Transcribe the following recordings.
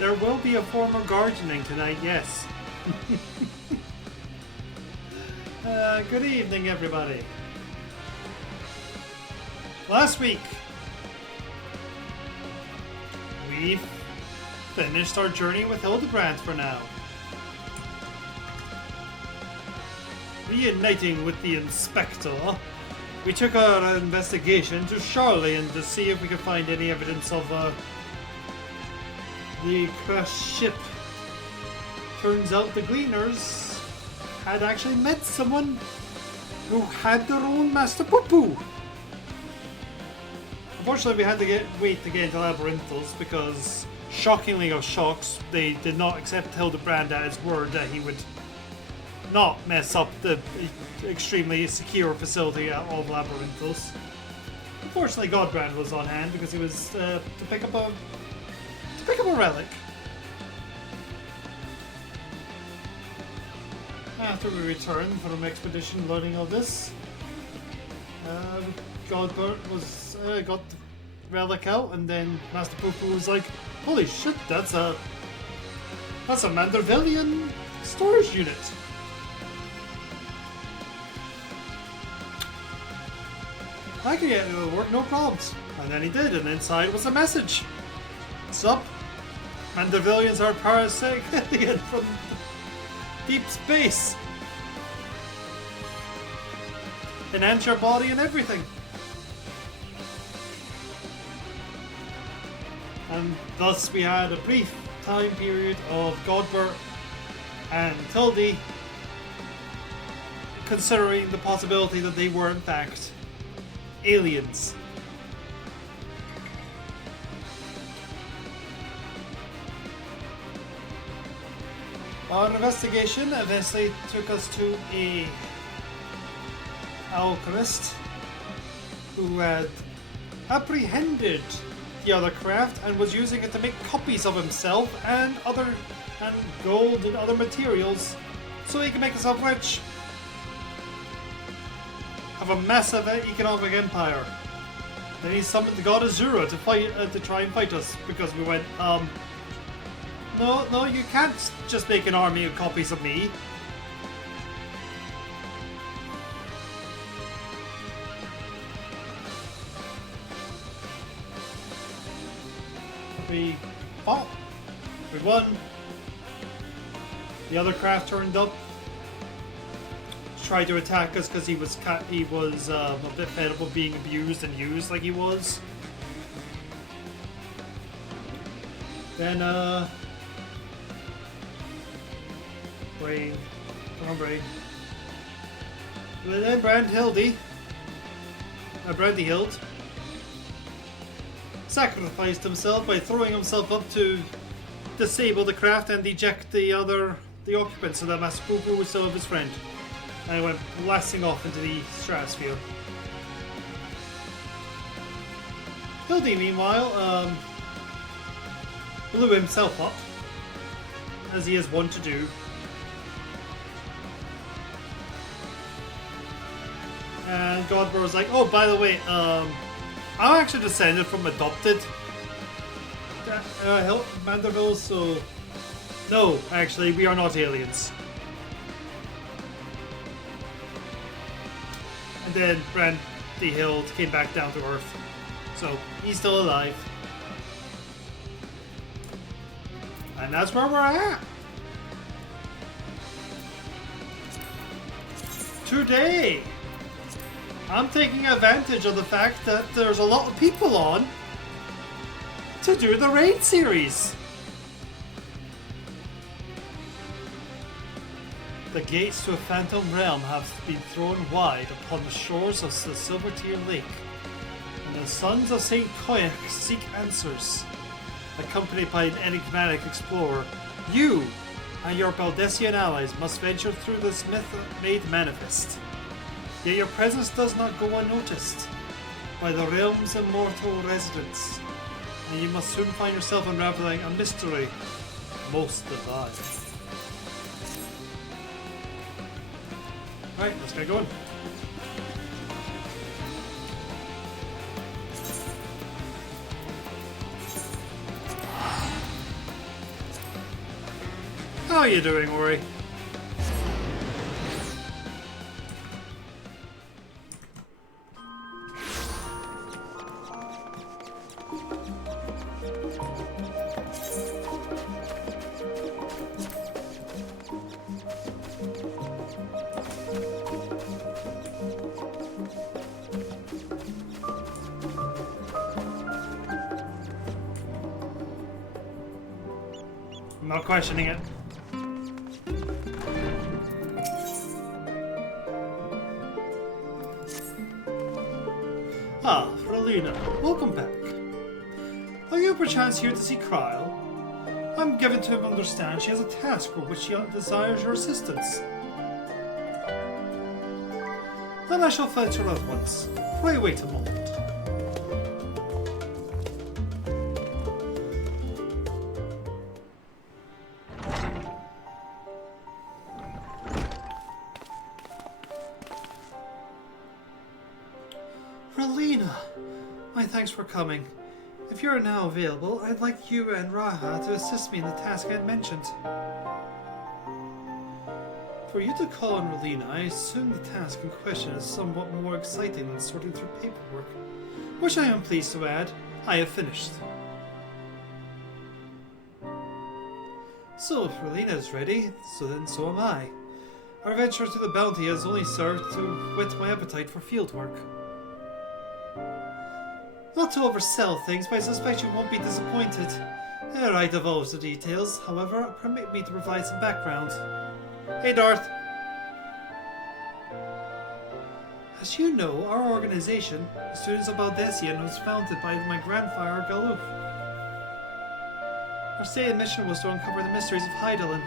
There will be a form of gardening tonight, yes. Good evening, everybody. Last week, we finished our journey with Hildebrand for now. Reuniting with the Inspector, we took our investigation to Charlene to see if we could find any evidence of the crashed ship. Turns out the Gleaners had actually met someone who had their own Master Poo-Poo. Unfortunately, we had to wait to get into Labyrinthos because, shockingly of shocks, they did not accept Hildebrand at his word that he would not mess up the extremely secure facility of Labyrinthos. Unfortunately, Godbrand was on hand because he was to pick up a relic. After we returned from expedition learning of this, Godbert was got the relic out, and then Master Poo-Poo was like, "Holy shit, that's a Mandervillian storage unit." I can get it to work, no problems. And then he did, and inside was a message. Sup? Mandervillians are parasitic alien from deep space. Enhance your body and everything. And thus we had a brief time period of Godbert and Tildy considering the possibility that they were in fact aliens. Our investigation eventually took us to a alchemist who had apprehended the other craft and was using it to make copies of himself and gold and other materials so he can make himself rich. Have a massive economic empire. Then he summoned the god Azura to fight to try and fight us because we went, no, you can't just make an army of copies of me. We fought. We won. The other craft turned up. Tried to attack us because he was a bit fed up of being abused and used like he was. Then Brain. Come on, Brain. Well, then Brandy Hild sacrificed himself by throwing himself up to disable the craft and eject the occupants so that Master Poo-Poo would still have his friend. And he went blasting off into the stratosphere. Hildy, meanwhile, blew himself up, as he is wont to do. And Godbert was like, "Oh, by the way, I'm actually descended from adopted Manderville, so no, actually, we are not aliens." And then Brandy Hild came back down to Earth, so he's still alive. And that's where we're at. Today, I'm taking advantage of the fact that there's a lot of people on to do the raid series. The gates to a phantom realm have been thrown wide upon the shores of the Silvertear Lake, and the sons of St. Koyak seek answers. Accompanied by an enigmatic explorer, you and your Baldessian allies must venture through this myth made manifest. Yet your presence does not go unnoticed by the realm's immortal residents, and you must soon find yourself unraveling a mystery most divine. Alright, let's get going. How are you doing, Ori? I'm not questioning it. Ah, Fralina, welcome back. Are you perchance here to see Kryle? I'm given to understand she has a task for which she desires your assistance. Then I shall fetch her at once. Pray wait a moment. Fralina, my thanks for coming. If you are now available, I'd like you and Raha to assist me in the task I had mentioned. For you to call on Fralina, I assume the task in question is somewhat more exciting than sorting through paperwork, which I am pleased to add, I have finished. So if Fralina is ready, so am I. Our venture to the bounty has only served to whet my appetite for field work. Not to oversell things, but I suspect you won't be disappointed. Ere I divulge the details, however, permit me to provide some background. Hey, Darth. As you know, our organization, the Students of Baldessian, was founded by my grandfather Galuf. Our stated mission was to uncover the mysteries of Hydaelyn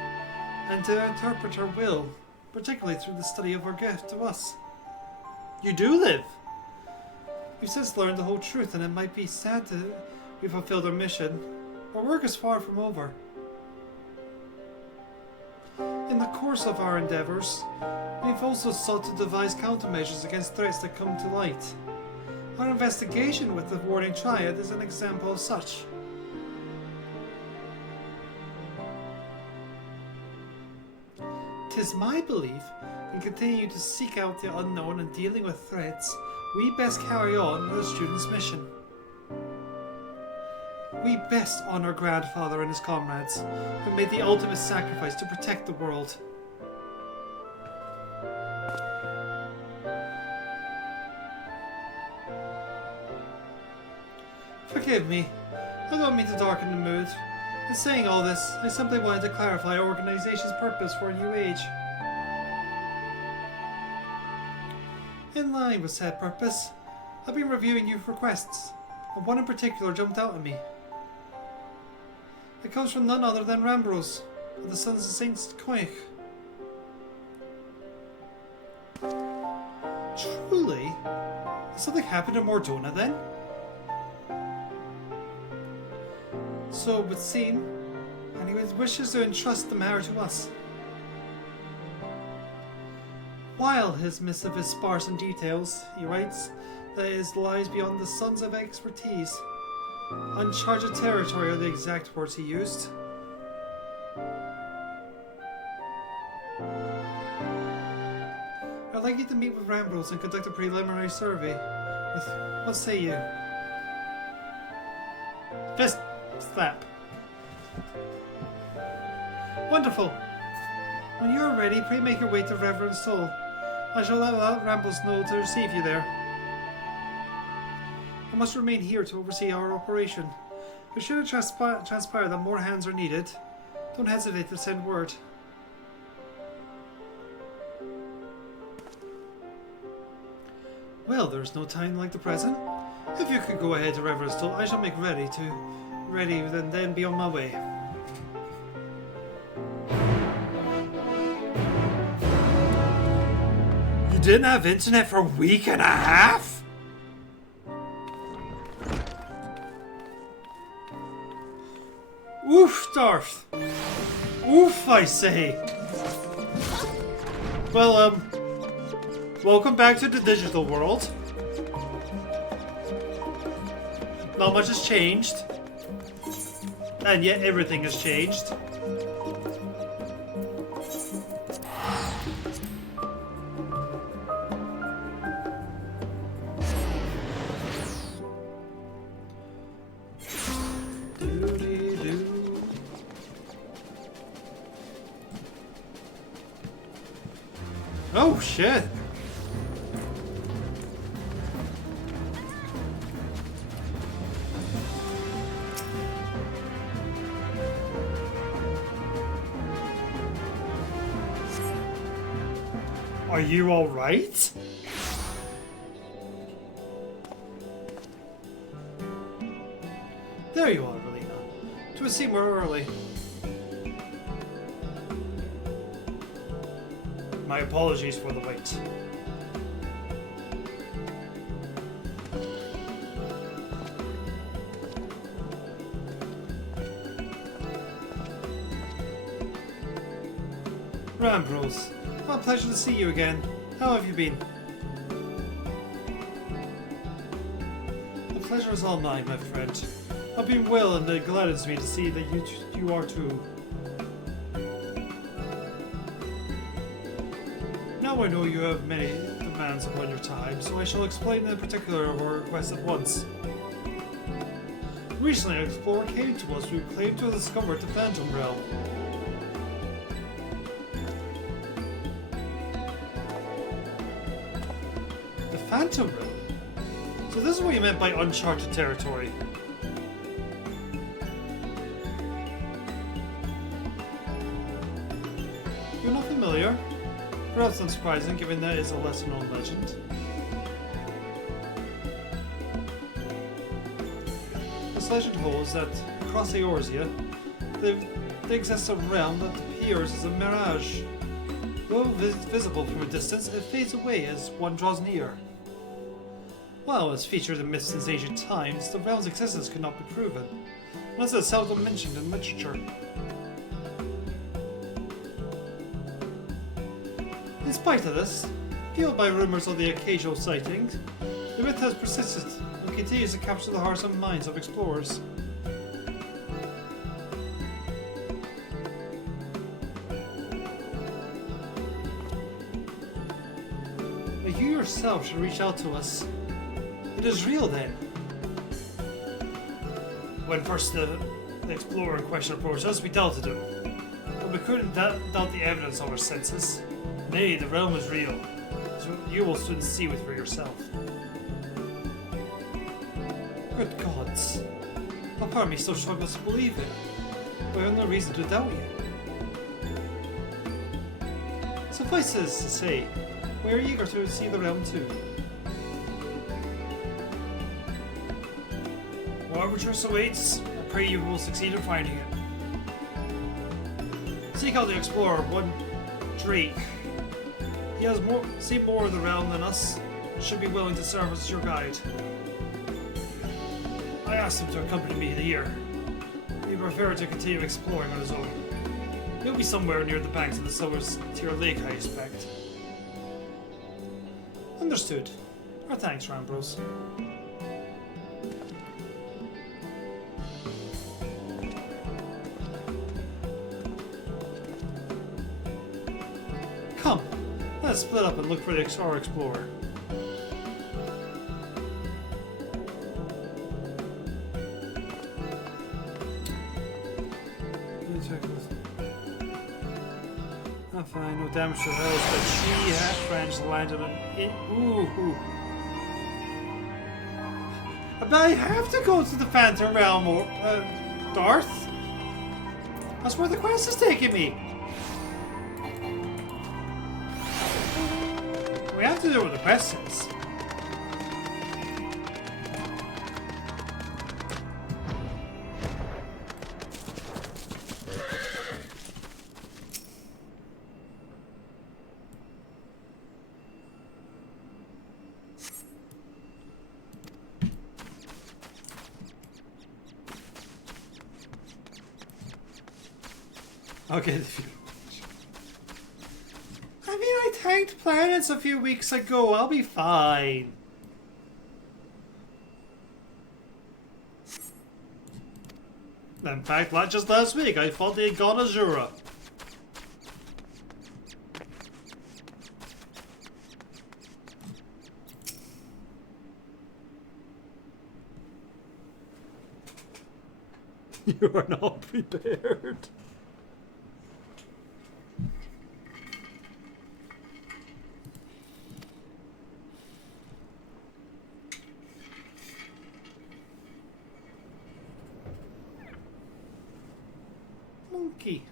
and to interpret her will, particularly through the study of her gift to us. You do live! We've since learned the whole truth, and it might be sad that we've fulfilled our mission. Our work is far from over. In the course of our endeavors, we've also sought to devise countermeasures against threats that come to light. Our investigation with the Warning Triad is an example of such. Tis my belief, in continuing to seek out the unknown and dealing with threats, we best carry on the student's mission. We best honor grandfather and his comrades, who made the ultimate sacrifice to protect the world. Forgive me, I don't mean to darken the mood. In saying all this, I simply wanted to clarify our organization's purpose for a new age. In line with said purpose, I've been reviewing youth requests, and one in particular jumped out at me. It comes from none other than Rambros, of the Sons of Saint Coich. Truly? Has something happened to Mordona then? So it would seem, and he wishes to entrust the matter to us. While his missive is sparse in details, he writes that it lies beyond the Sons of expertise. Uncharted territory are the exact words he used. I'd like you to meet with Rambros and conduct a preliminary survey. What say you? Fist slap. Wonderful. When you are ready, pray make your way to Reverend Soul. I shall let Rambros know to receive you there. I must remain here to oversee our operation. If should it transpire that more hands are needed, don't hesitate to send word. Well, there's no time like the present. If you could go ahead to Reverend Soul, I shall make ready and then be on my way. You didn't have internet for a week and a half? Oof, Darth. Oof, I say. Well, welcome back to the digital world. Not much has changed. And yet everything has changed. Oh shit! Are you alright? There you are, Relina. 'Twould seem we're early. My apologies for the wait. Rambrose, what a pleasure to see you again. How have you been? The pleasure is all mine, my friend. I've been well, and it gladdens me to see that you are too. Now I know you have many demands upon your time, so I shall explain the particular of our request at once. Recently, an explorer came to us who claimed to have discovered the Phantom Realm. The Phantom Realm? So this is what you meant by uncharted territory. You're not familiar? Perhaps unsurprising, given that it's a lesser-known legend. This legend holds that across Eorzea, there exists a realm that appears as a mirage. Though visible from a distance, it fades away as one draws near. While as featured in myths since ancient times, the realm's existence could not be proven, unless it's seldom mentioned in literature. In spite of this, fueled by rumors of the occasional sighting, the myth has persisted and continues to capture the hearts and minds of explorers. But you yourself should reach out to us. It is real then. When first the explorer in question approached us, we doubted him. But we couldn't doubt the evidence of our senses. Nay, the realm is real, so you will soon see for yourself. Good gods. A part of me still struggles to believe it, but I have no reason to doubt you. Suffice it to say, we are eager to see the realm too. Whatever truth awaits, I pray you will succeed in finding it. Seek out the explorer, one Drake. He has seen more of the realm than us, and should be willing to serve as your guide. I asked him to accompany me here. He preferred to continue exploring on his own. He'll be somewhere near the banks of the Silver Tier Lake, I expect. Understood. Our thanks, Rambrose. Come, let's split up and look for our explorer. I'm fine, no damage to her, but she had friends landed on it. Ooh. But I have to go to the Phantom Realm, or Darth? That's where the quest is taking me. We have to do what the quest says. Okay. I mean, I tanked planets a few weeks ago. I'll be fine. In fact, just last week, I fought the Gonazura. You are not prepared. monkey.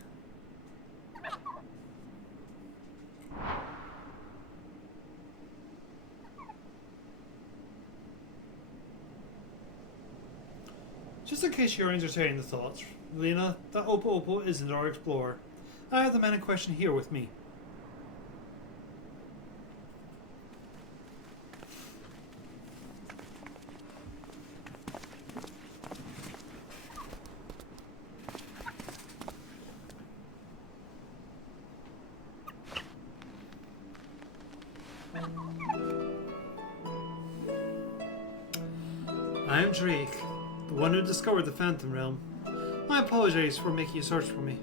Just in case you're entertaining the thoughts, Lena, that Oppo Oppo isn't our explorer. I have the man in question here with me. I am Drake, the one who discovered the Phantom Realm. I apologize for making you search for me.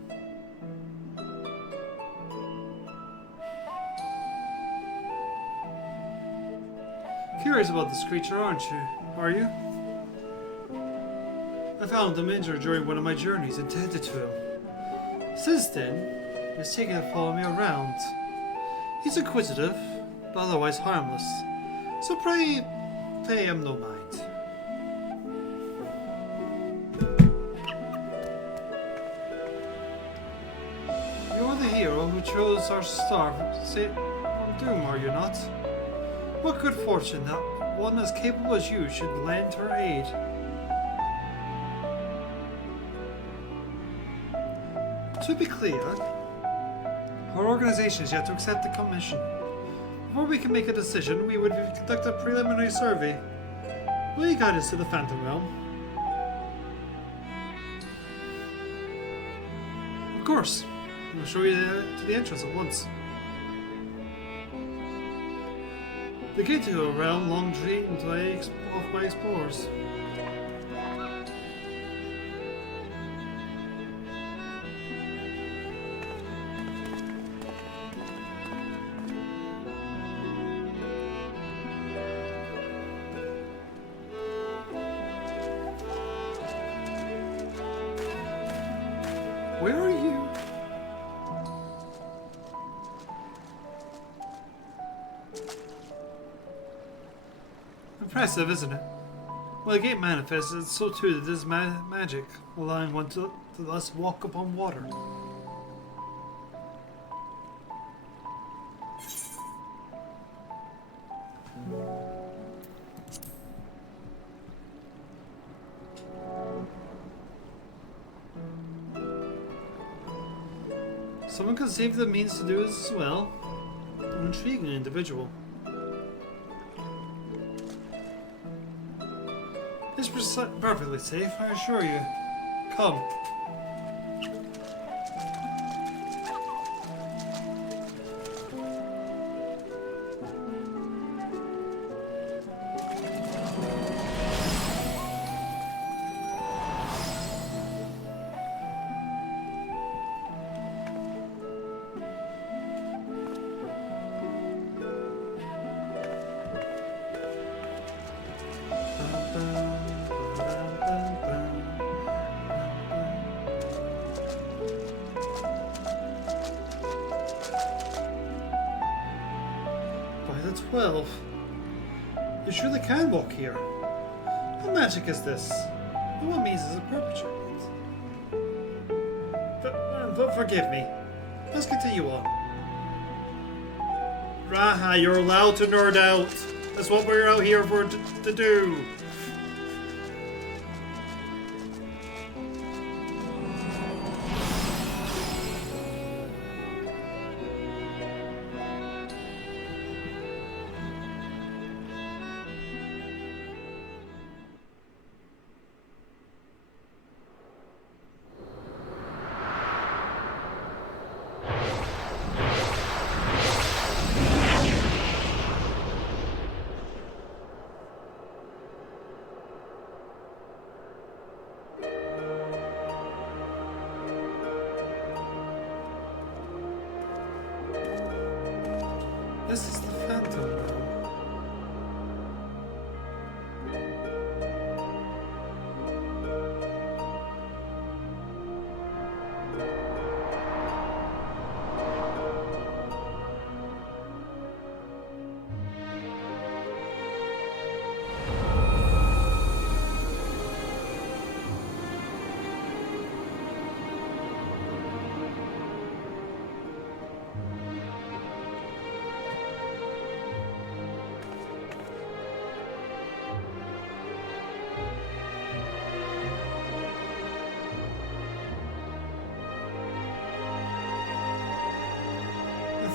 Curious about this creature, aren't you? Are you? I found him injured during one of my journeys and tended to him. Since then, he's taken to follow me around. He's inquisitive, but otherwise harmless. So pray him no mind. You're the hero who chose our star from doom, are you not? What good fortune that one as capable as you should lend her aid. To be clear, our organization is yet to accept the commission. Before we can make a decision, we would conduct a preliminary survey. Will you guide us to the Phantom Realm? Of course. I'll show you to the entrance at once. The gate to a realm long dreamed of by explorers. Where are you? Impressive, isn't it? Well, the gate manifests, and so too does magic, allowing one to thus walk upon water. Someone conceived the means to do this as well. An intriguing individual. It's perfectly safe, I assure you. Come. By the 12. You surely can walk here. What magic is this? And what means is it perpetrated? But forgive me. Let's continue on. Raha, you're allowed to nerd out. That's what we're out here for to do.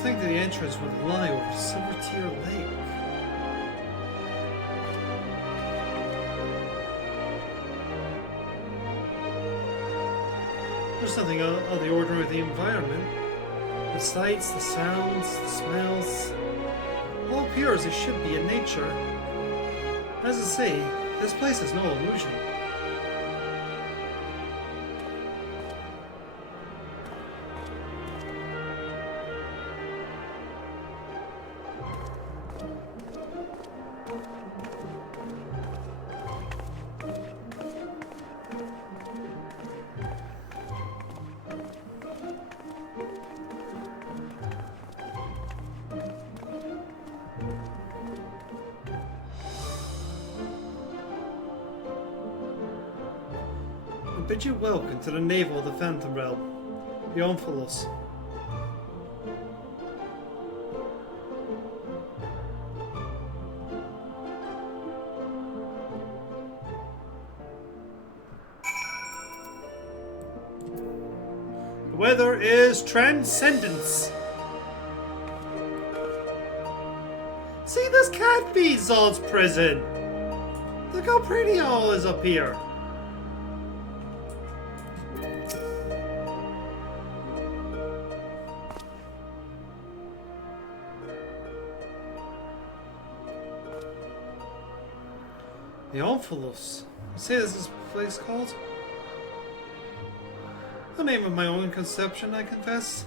think that the entrance would lie over Silver Tear Lake. There's nothing out of the ordinary with the environment. The sights, the sounds, the smells, all appear as they should be in nature. As I say, this place is no illusion. I bid you welcome to the navel of the Phantom Realm, the Omphalos. The weather is transcendence. See, this can't be Zod's prison. Look how pretty all is up here. The Omphalos. Say this is place called? A name of my own conception, I confess.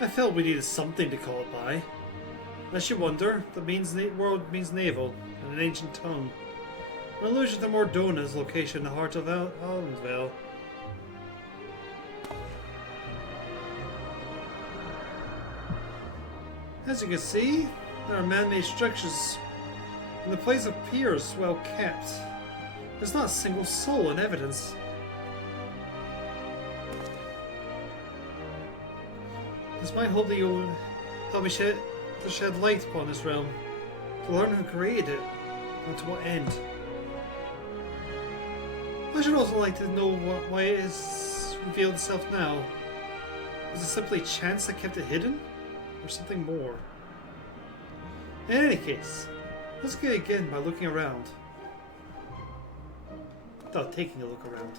I felt we needed something to call it by. Unless you wonder, the word means navel in an ancient tongue. An allusion to Mordona's location in the heart of Allenvale. As you can see, there are man-made structures, and the place appears well kept. There's not a single soul in evidence. This might hope that you'll help me shed light upon this realm, to learn who created it, and to what end. I should also like to know why it has revealed itself now. Was it simply chance that kept it hidden? Or something more? In any case, let's begin by looking around. Without taking a look around.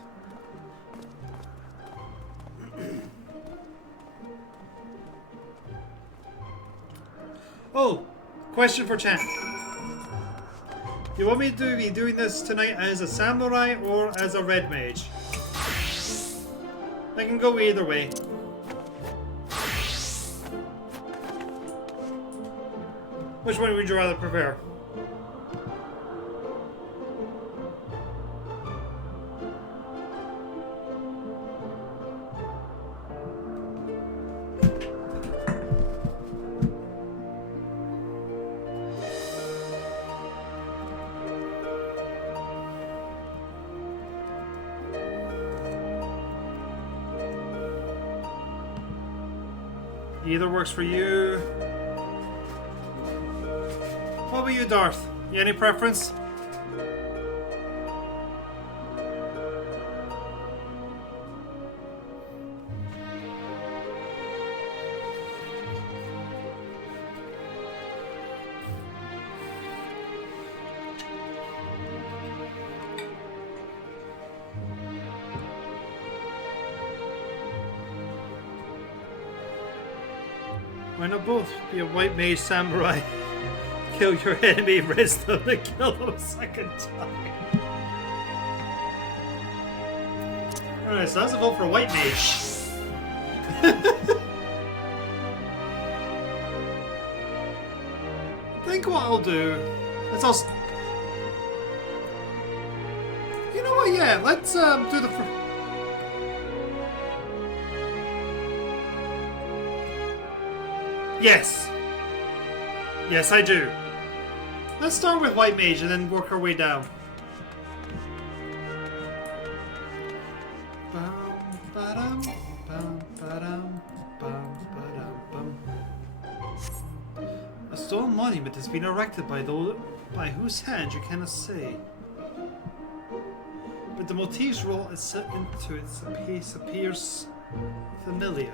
Oh, question for chat. You want me to be doing this tonight as a samurai or as a red mage? I can go either way. Which one would you rather prefer? Either works for you. What about you, Darth? You any preference? Why not both? Be a white mage samurai. Kill your enemy, rest them to kill them a second time. Alright, so that's a vote for a white mage. I think what I'll do is you know what, yeah, let's do the Yes. Yes, I do. Let's start with white mage and then work our way down. A stone monument has been erected by whose hand you cannot say. But the motifs wrought into its appears familiar.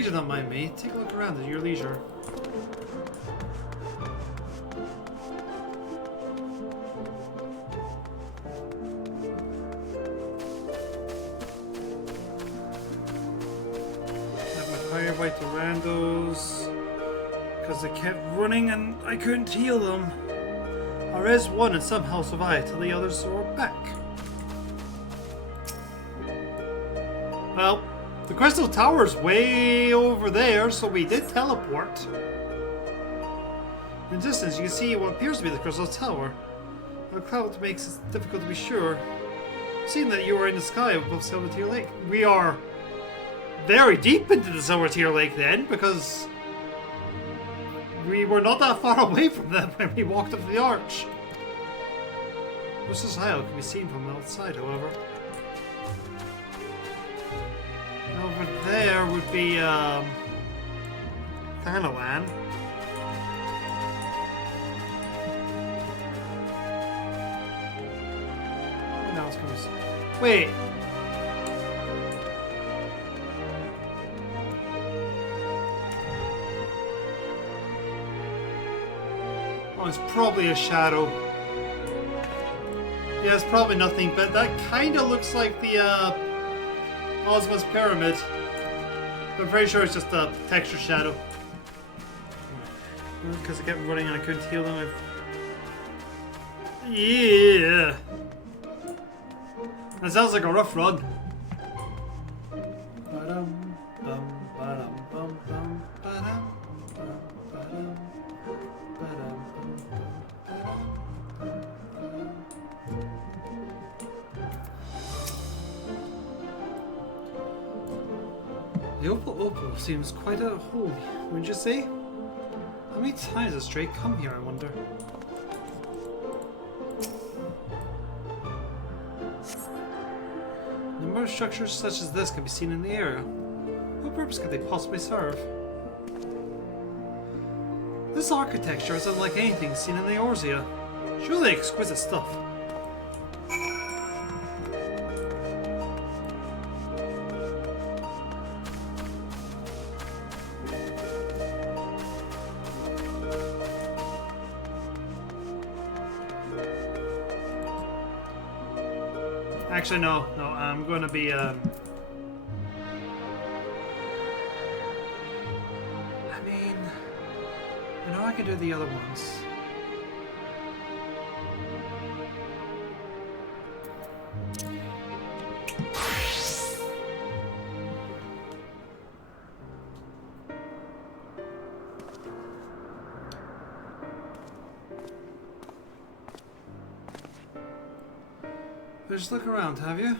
free to not mind me. Take a look around at your leisure. Fight the randos because they kept running and I couldn't heal them. I res one and somehow survived till the others were back. Well, the crystal tower's way over there, so we did teleport. In the distance, you can see what appears to be the crystal tower. The cloud makes it difficult to be sure. Seeing that you are in the sky above Silver Lake, we are very deep into the Silver Tier Lake then, because we were not that far away from them when we walked up the arch. This isle can be seen from outside, however. Over there would be Thanalan. Now it's going to... Wait! Oh, it's probably a shadow. Yeah, it's probably nothing, but that kind of looks like the Ozma's pyramid. But I'm pretty sure it's just a texture shadow. Because I kept running and I couldn't heal them. Yeah! That sounds like a rough run. The Opal seems quite a home, wouldn't you say? How many times has Drake come here, I wonder? A number of structures such as this can be seen in the area. What purpose could they possibly serve? This architecture is unlike anything seen in the Eorzea. Surely exquisite stuff. Actually, no, I'm going to be, I mean, I know I can do the other ones. Just look around, have you?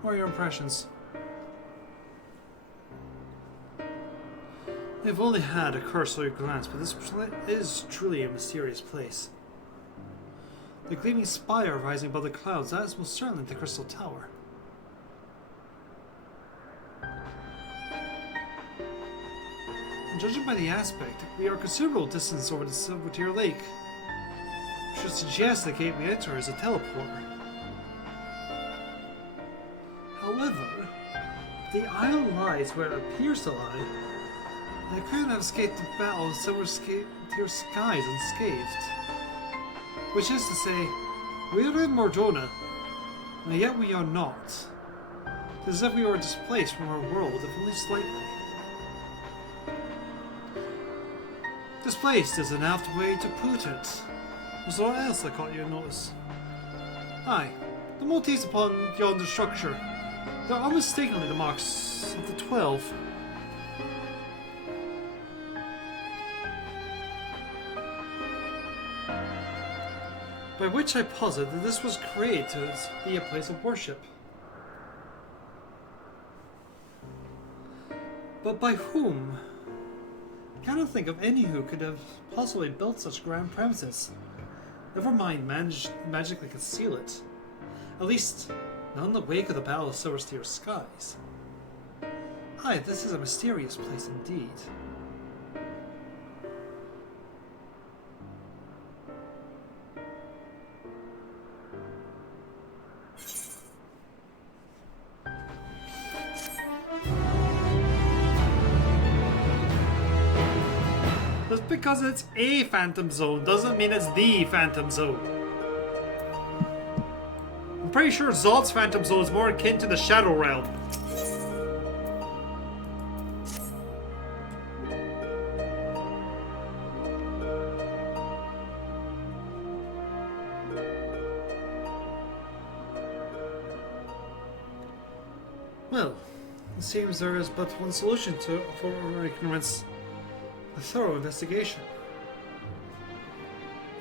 What are your impressions? I've only had a cursory glance, but this is truly a mysterious place. The gleaming spire rising above the clouds, that is most certainly the Crystal Tower. And judging by the aspect, we are a considerable distance over the Silver Tier Lake, which should suggest the gate we enter is a teleporter. However, the isle lies where it appears to lie. They couldn't have escaped the battle of Silver Tier skies unscathed. Which is to say, we are in Mordona, and yet we are not. It is as if we were displaced from our world, if only slightly. Displaced is an apt way to put it. Was there what else I caught you notice? Aye, the motifs upon yonder structure. They're unmistakably the marks of the 12. By which I posit that this was created to be a place of worship. But by whom? I cannot think of any who could have possibly built such grand premises. Never mind magically conceal it. At least, not in the wake of the Battle of Silver Tier skies. Aye, this is a mysterious place indeed. Just because it's a Phantom Zone doesn't mean it's the Phantom Zone. I'm pretty sure Zod's Phantom Zone is more akin to the Shadow Realm. Well, it seems there is but one solution for our ignorance: a thorough investigation.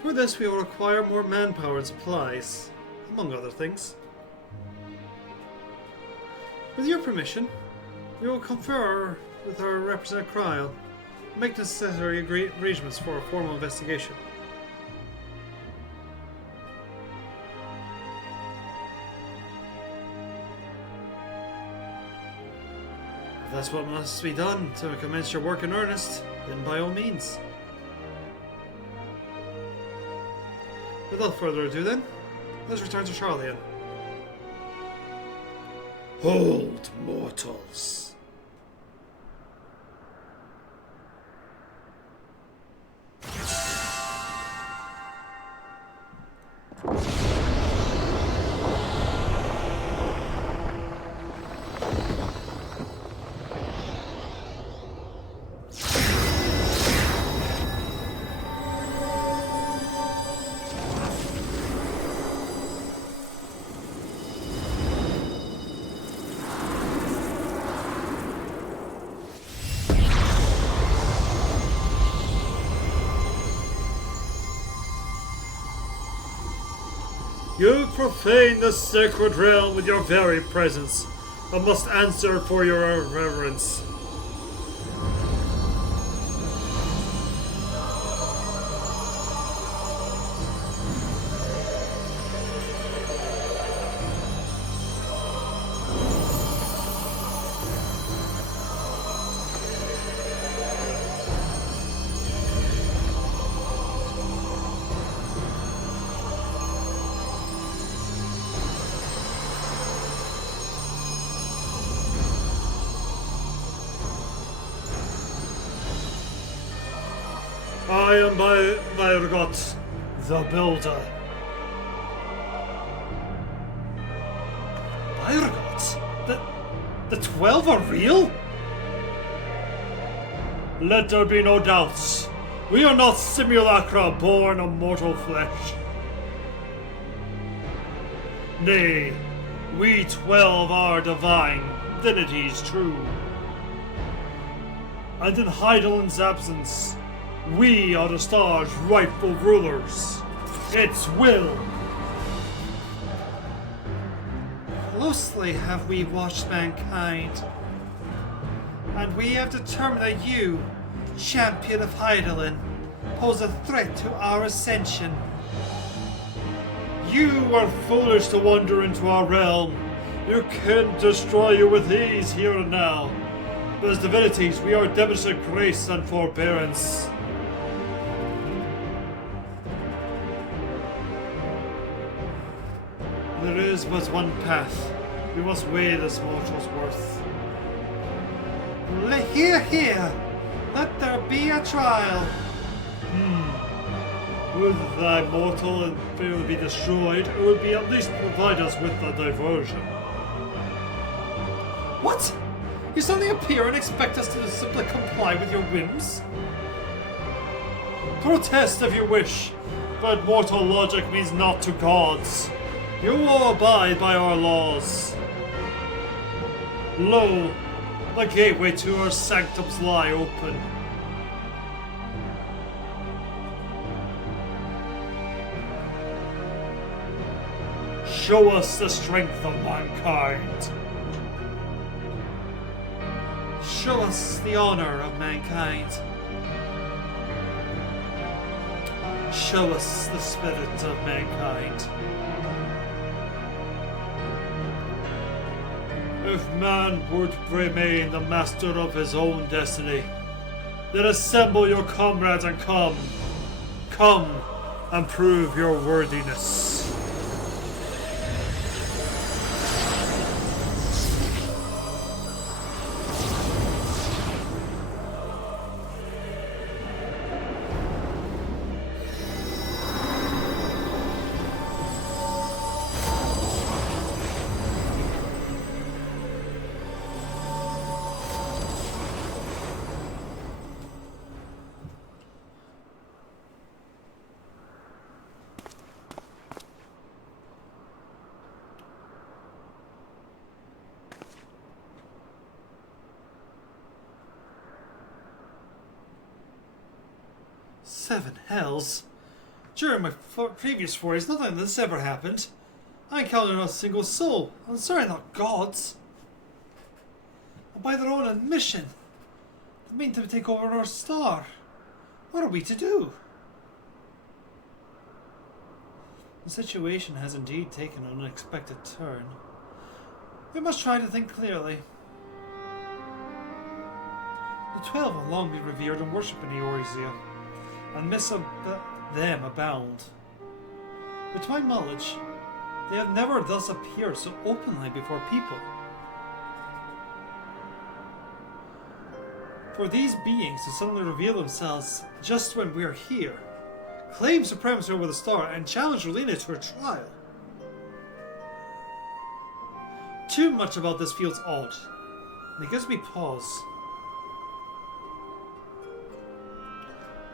For this, we will require more manpower and supplies, among other things. With your permission, we will confer with our representative Kryl and make necessary arrangements for a formal investigation. If that's what must be done to commence your work in earnest, then by all means. Without further ado then, let's return to Charlian. Hold, mortals. You profane the sacred realm with your very presence, and must answer for your irreverence. I am Byrgot, the Builder. Byrgot? The 12 are real? Let there be no doubts. We are not simulacra born of mortal flesh. Nay, we 12 are divine, deities true. And in Heidelin's absence, we are the star's rightful rulers. Its will. Closely have we watched mankind, and we have determined that you, champion of Heidelin, pose a threat to our ascension. You are foolish to wander into our realm. You can destroy you with ease here and now. But as divinities, we are demonstrating grace and forbearance. There is but one path. We must weigh this mortal's worth. Hear, hear! Let there be a trial. Would thy mortal inferior be destroyed, it would be at least provide us with a diversion. What? You suddenly appear and expect us to simply comply with your whims? Protest if you wish, but mortal logic means naught to gods. You will abide by our laws. Lo, the gateway to our sanctums lie open. Show us the strength of mankind. Show us the honor of mankind. Show us the spirit of mankind. If man would remain the master of his own destiny, then assemble your comrades and come. Come and prove your worthiness. Seven hells. During my previous forays, nothing like this ever happened. I encountered not a single soul. I'm sorry, not gods. By their own admission, they mean to take over our star. What are we to do? The situation has indeed taken an unexpected turn. We must try to think clearly. The 12 have long been revered and worshipped in Eorzea, and myths of them abound. But to my knowledge, they have never thus appeared so openly before people. For these beings to suddenly reveal themselves just when we are here, claim supremacy over the star, and challenge Relena to her trial. Too much about this feels odd, and it gives me pause.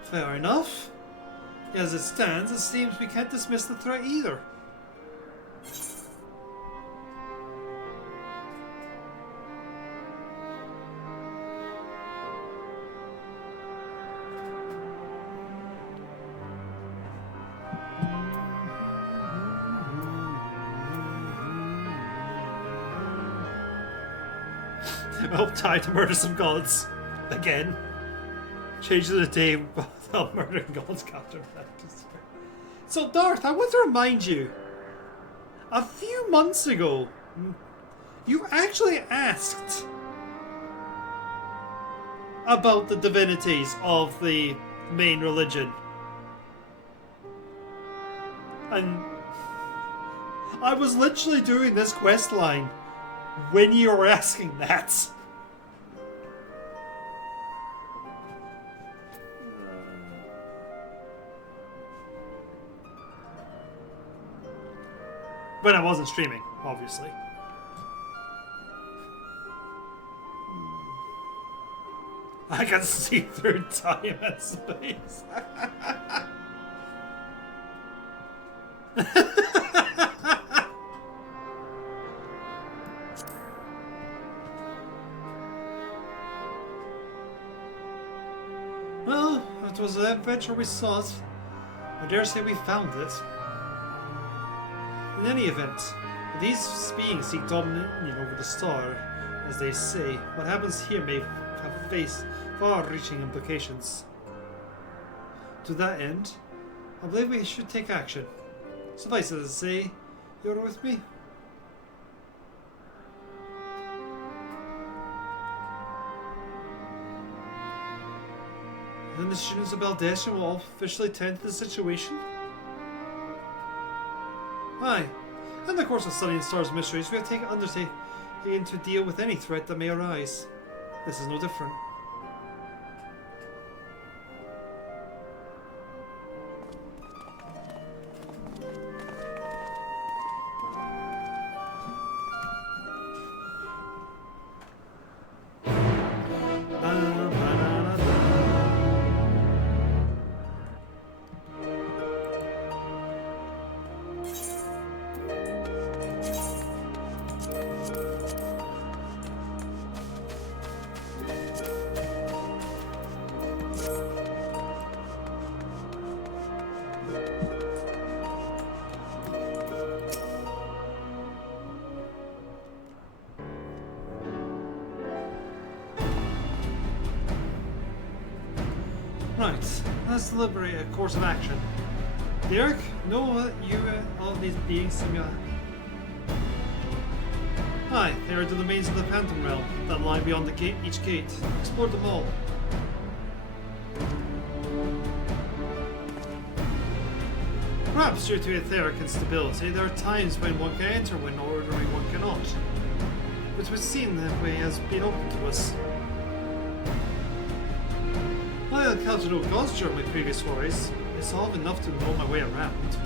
Fair enough. As it stands, it seems we can't dismiss the threat either. Oh, time to murder some gods. Again. Change of the day without murdering gods, Captain. So, Darth, I want to remind you. A few months ago, you actually asked about the divinities of the main religion. And I was literally doing this quest line when you were asking that. When I wasn't streaming, obviously. I can see through time and space. Well, it was an adventure we sought. I dare say we found it. In any event, these beings seek dominion over the star, as they say. What happens here may face far-reaching implications. To that end, I believe we should take action. Suffice it to say, you're with me? Then the students of Baldestion will officially tend to the situation? Aye. In the course of studying the star's mysteries, we have undertaken to deal with any threat that may arise. This is no different. Right, let's deliberate a course of action. Derek, know what all these beings seem to... Aye, they are the domains of the Phantom Realm that lie beyond each gate. Explore them all. Perhaps due to etheric instability, there are times when one can enter when ordinary one cannot. But it would seem that way has been open to us. I encountered no gods during my previous forays. I solved enough to know my way around.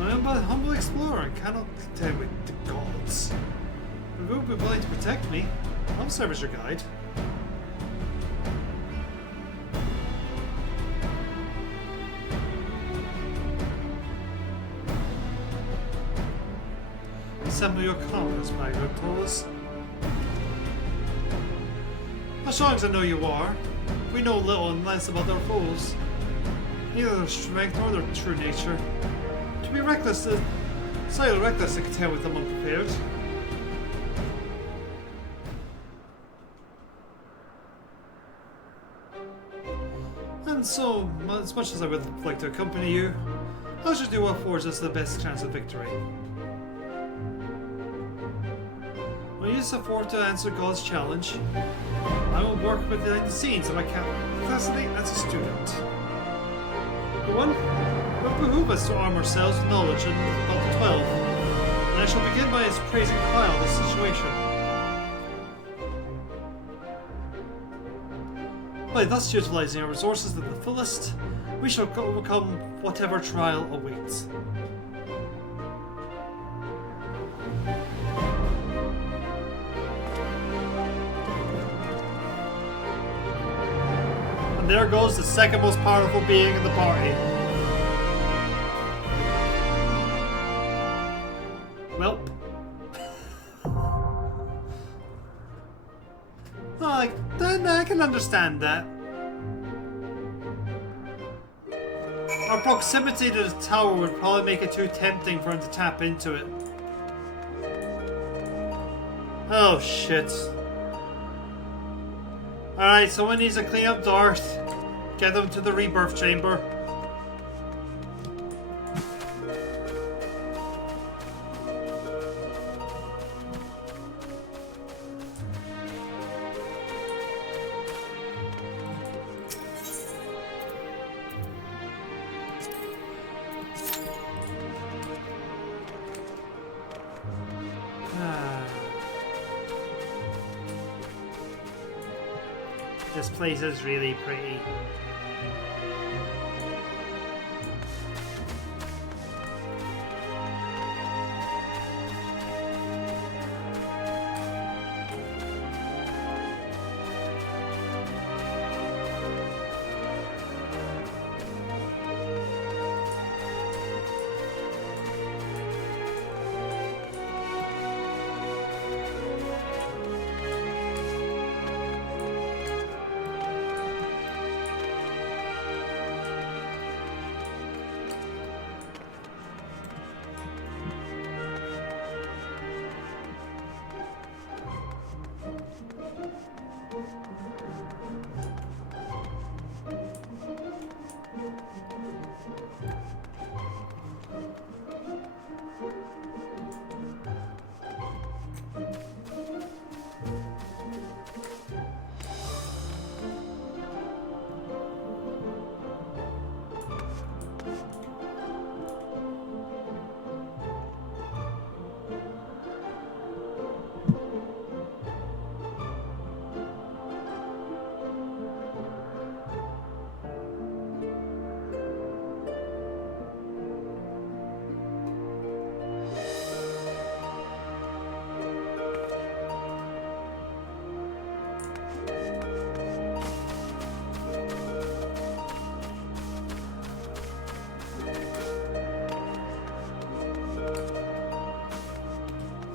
I am but a humble explorer and cannot contend with the gods. If you will be willing to protect me, I'll serve as your guide. Assemble your companies, my good Tolas. As strong as I know you are, we know little unless about their foes. Neither their strength nor their true nature. To be reckless, slightly reckless to contend with them unprepared. And so, as much as I would like to accompany you, I should do what affords us the best chance of victory. When you step forward to answer God's challenge, I will work behind the scenes of my capacity as a student. For one, it will behoove us to arm ourselves with knowledge and about the 12, and I shall begin by praising Kyle this situation. By thus utilizing our resources to the fullest, we shall overcome whatever trial awaits. And there goes the second most powerful being in the party. Welp. I can understand that. Our proximity to the tower would probably make it too tempting for him to tap into it. Oh shit. Alright, someone needs to clean up Darth. Get them to the rebirth chamber. This place is really pretty.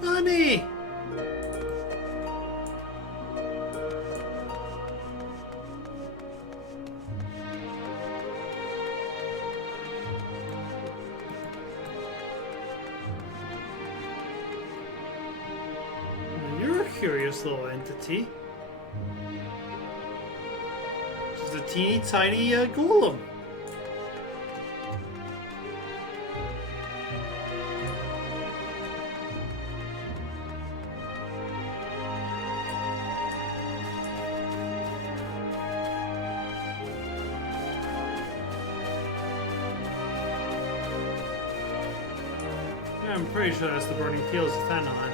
Honey! You're a curious little entity. Just a teeny tiny golem. I'm pretty sure that's the Burning Fields of Thanalan.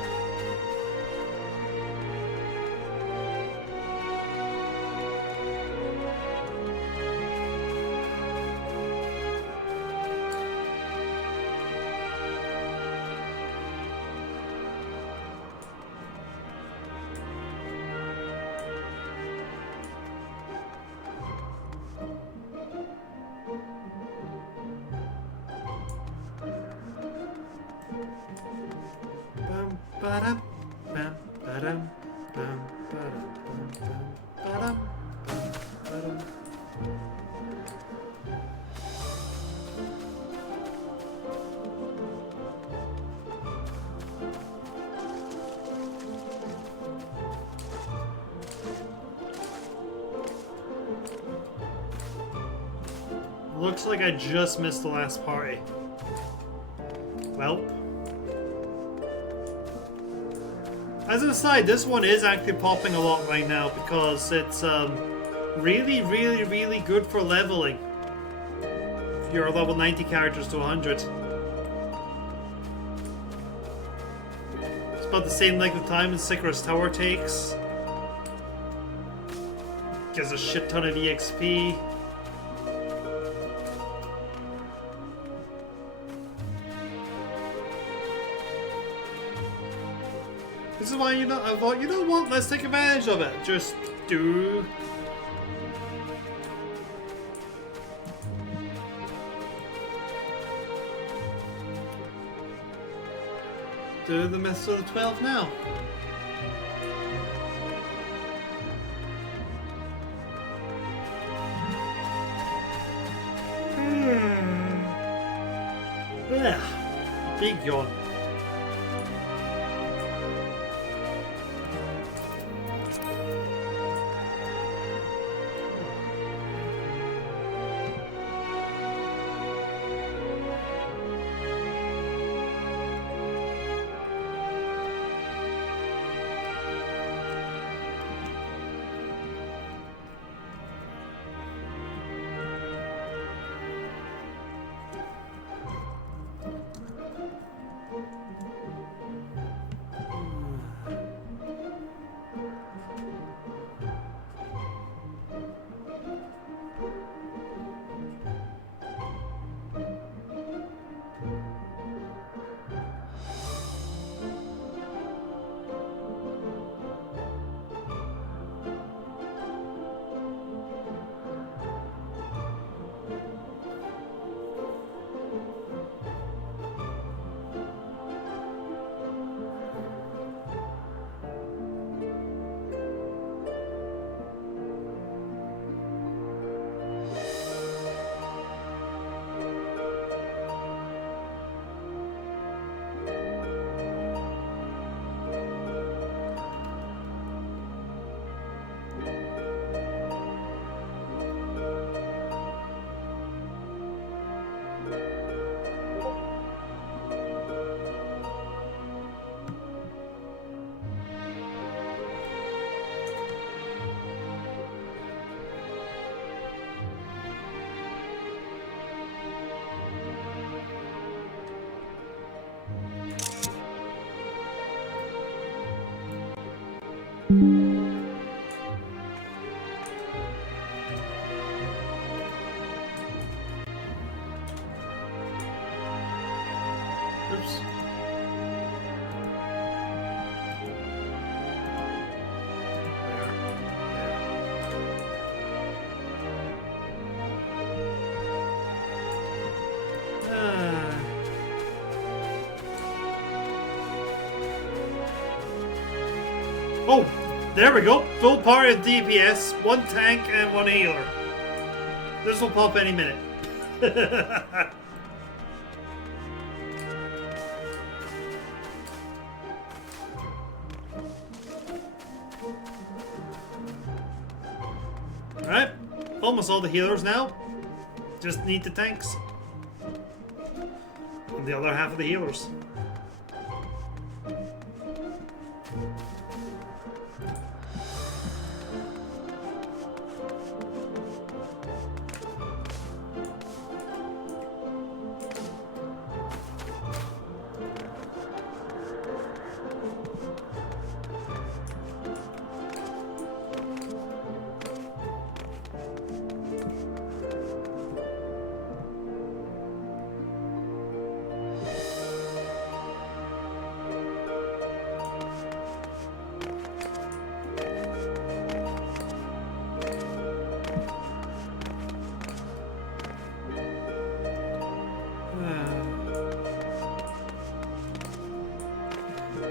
Looks like I just missed the last party. Welp. As an aside, this one is actually popping a lot right now because it's really, really, really good for leveling. If you're level 90 characters to 100. It's about the same length of time as Sycra's Tower takes. Gives a shit ton of EXP. This is why I thought, you know what, let's take advantage of it. Just do the Myths of the 12 now. Yeah, big yawn. Oops. Oh, there we go. Full party of DPS, one tank and one healer. This will pop any minute. Alright, almost all the healers now. Just need the tanks. And the other half of the healers.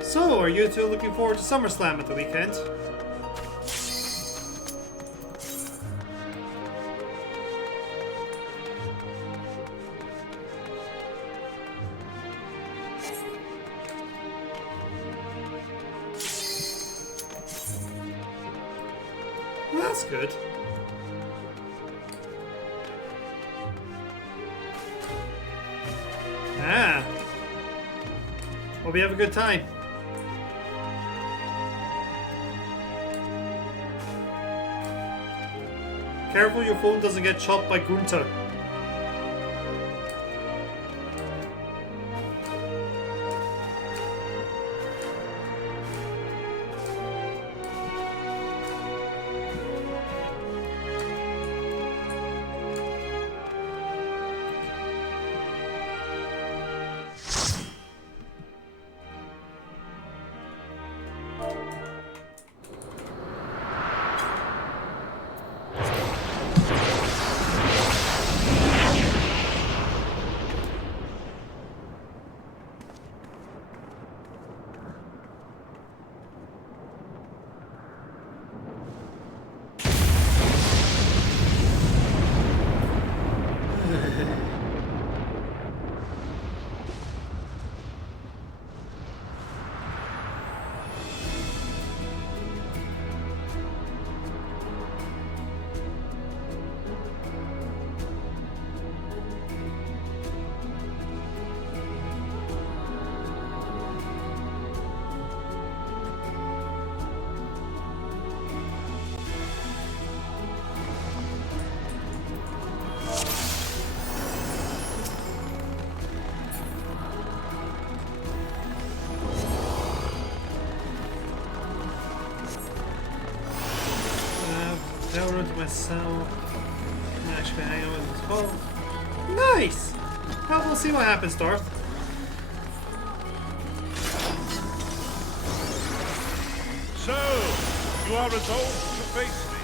So, are you two looking forward to SummerSlam at the weekend? Well, that's good. Hope you have a good time. Careful your phone doesn't get chopped by Gunther. Download to myself. I'm actually hang out with this ball. Nice! Well, we'll see what happens, Darth. So, you are resolved to face me.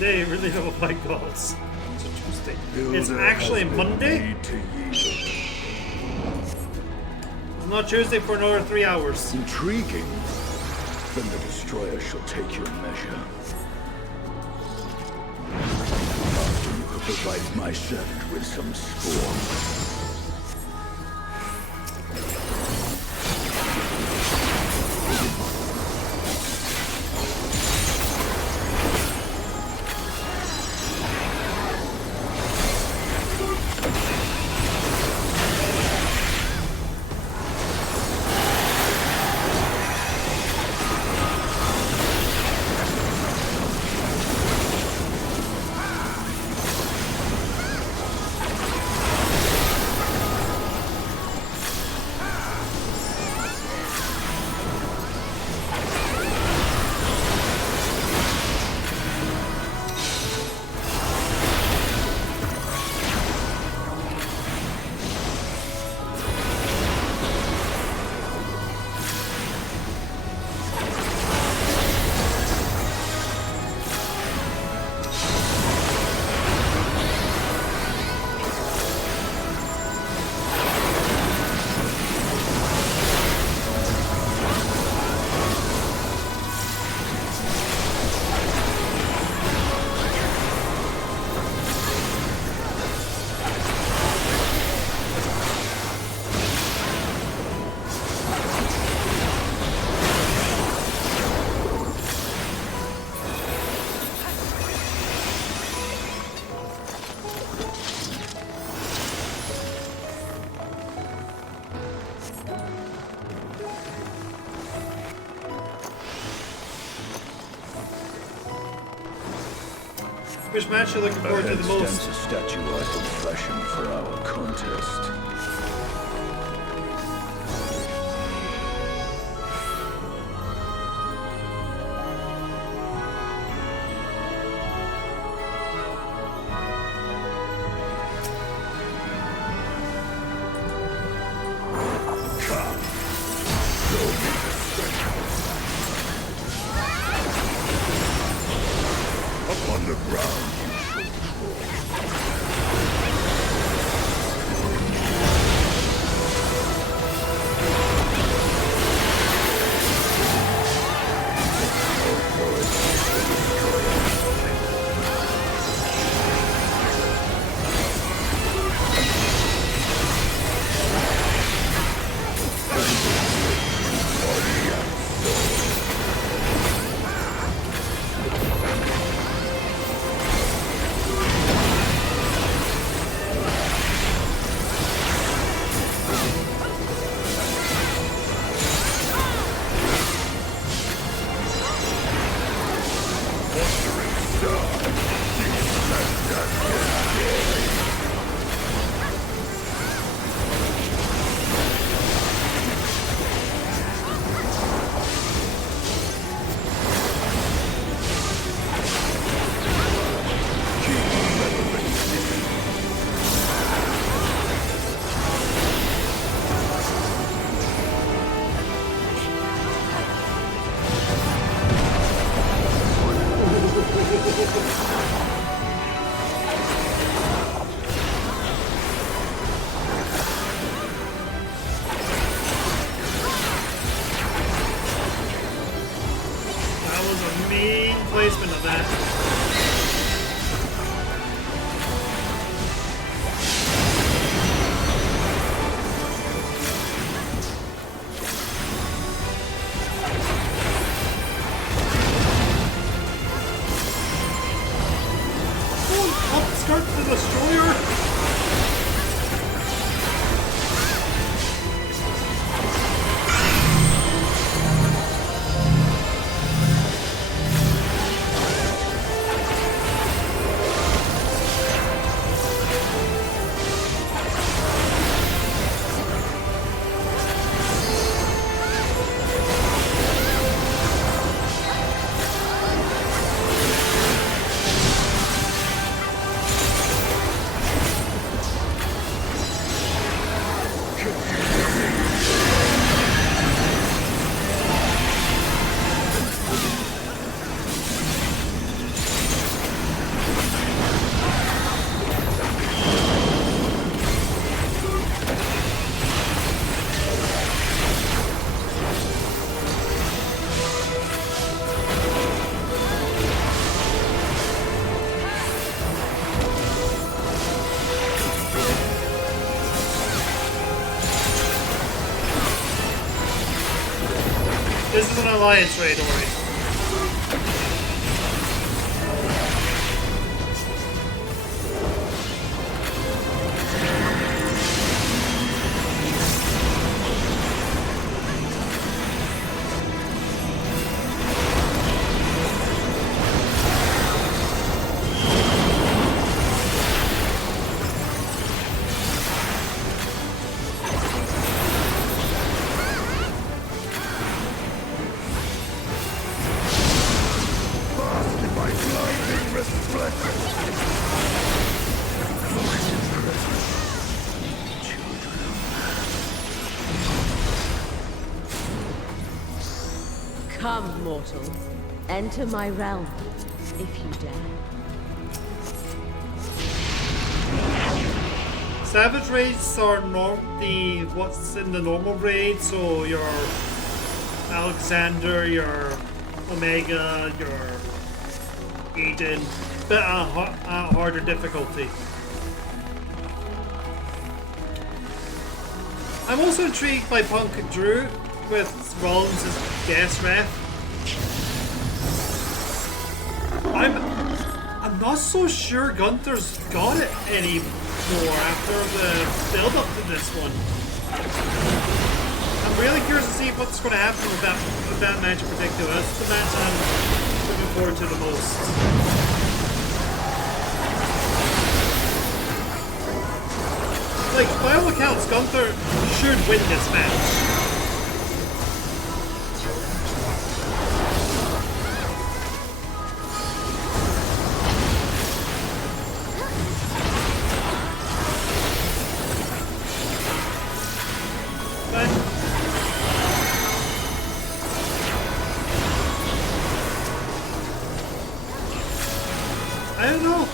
today, really? Oh my god. It's a Tuesday. It's Builder actually has been Monday? made to yield. It's not Tuesday for another 3 hours. Intriguing. Then the destroyer shall take your measure. After you have provided my servant with some spore. Which match are you looking forward to the most? Stands a statue I've been fashioned for our contest. Upon the ground you That was a mean placement of that. Upstart the destroyer! alliance raid, Ori. Come, mortals. Enter my realm, if you dare. Savage raids are what's in the normal raid, so your Alexander, your Omega, your Eden, but harder difficulty. I'm also intrigued by Punk and Drew with Rollins as guest ref. I'm not so sure Gunther's got it anymore after the build up to this one. I'm really curious to see what's going to happen with that match in particular. That's the match I'm looking forward to the most. Like, by all accounts, Gunther should win this match. I don't know.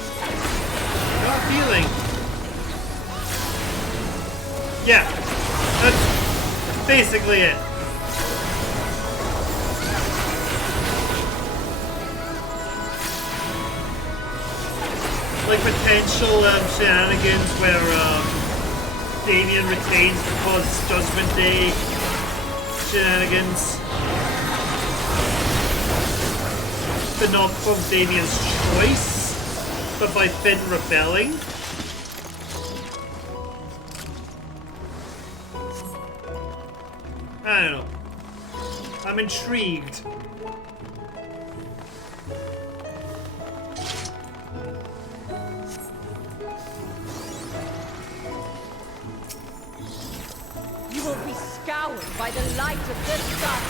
Got a feeling. Yeah, that's basically it. Like potential shenanigans where Damien retains because it's Judgment Day shenanigans. But not from Damien's choice, but by Finn rebelling. I don't know. I'm intrigued. You will be scoured by the light of the sun.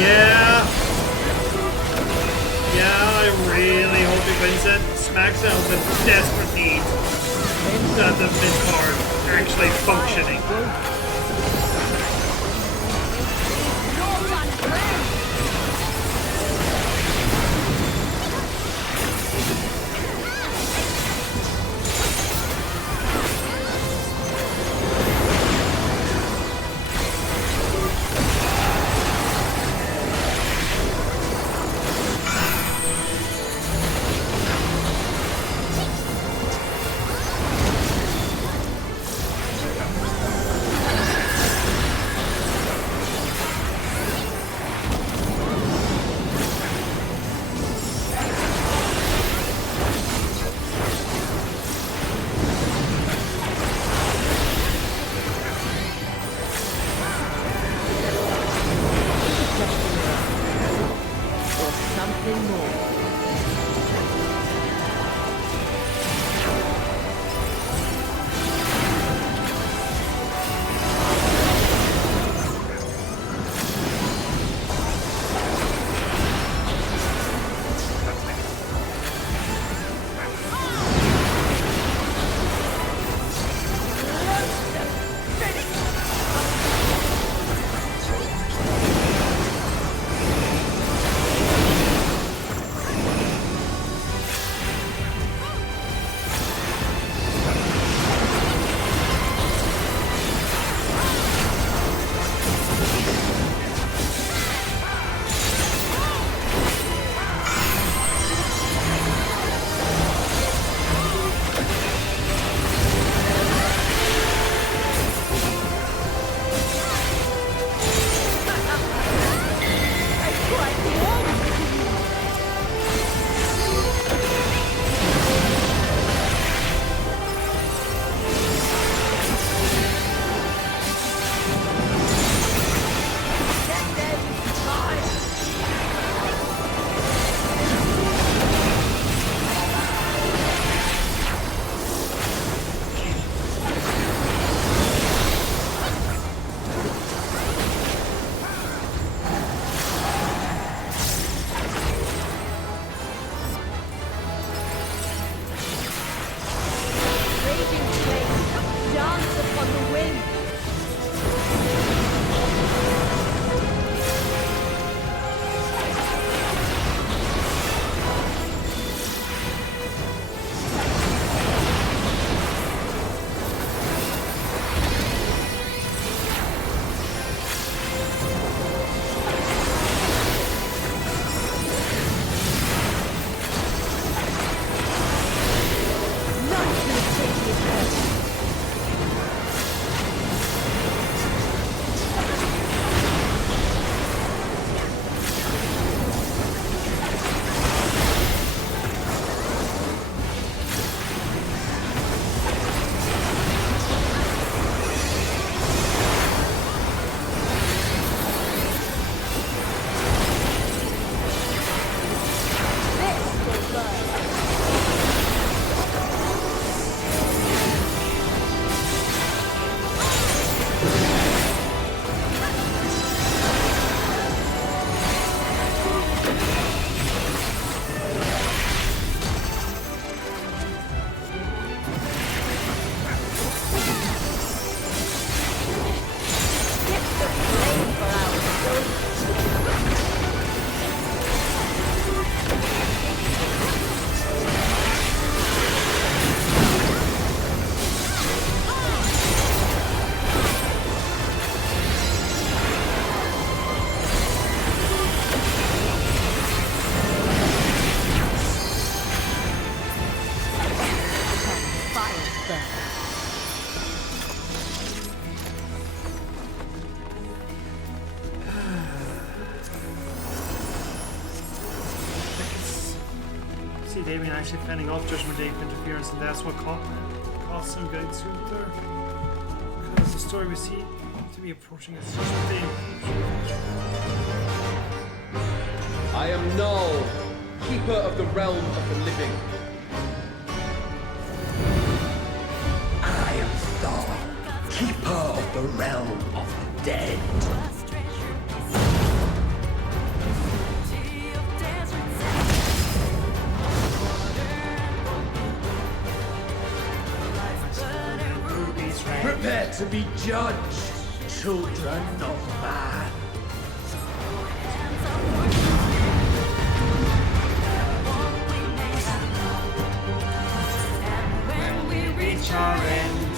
Yeah, I really hope he wins it. SmackDown's in desperate need to have the mid-card actually functioning. Damien actually fending off Judgment Day interference, and that's what cost him getting through there. Because the story we see to be approaching is Judgment Day. I am Null, keeper of the realm of the living. I am Thor, keeper of the realm of the dead. Prepare to be judged, children of man. When we reach our end,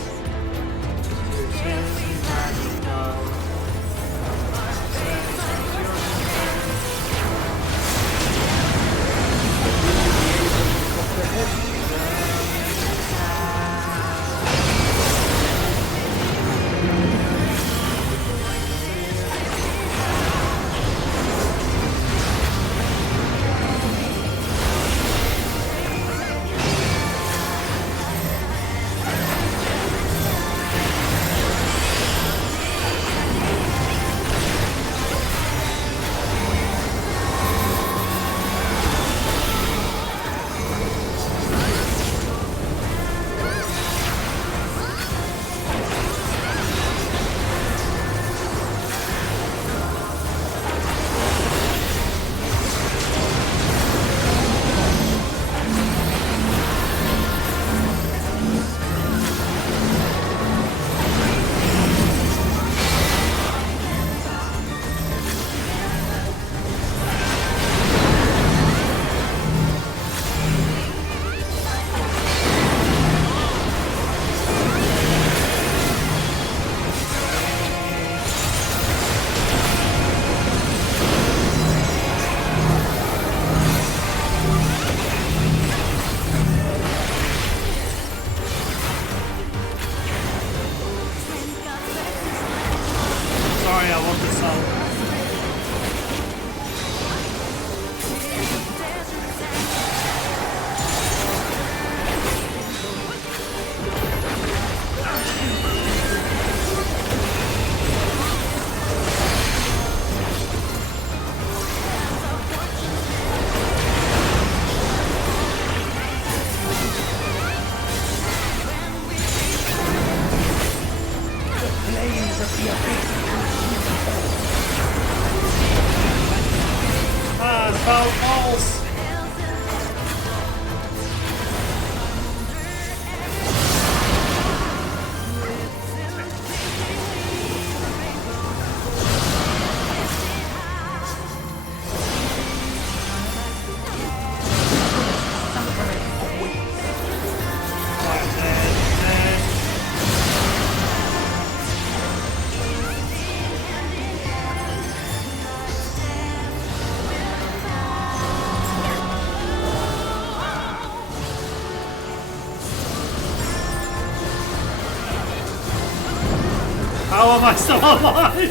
How am I still alive?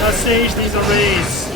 That stage needs a raise.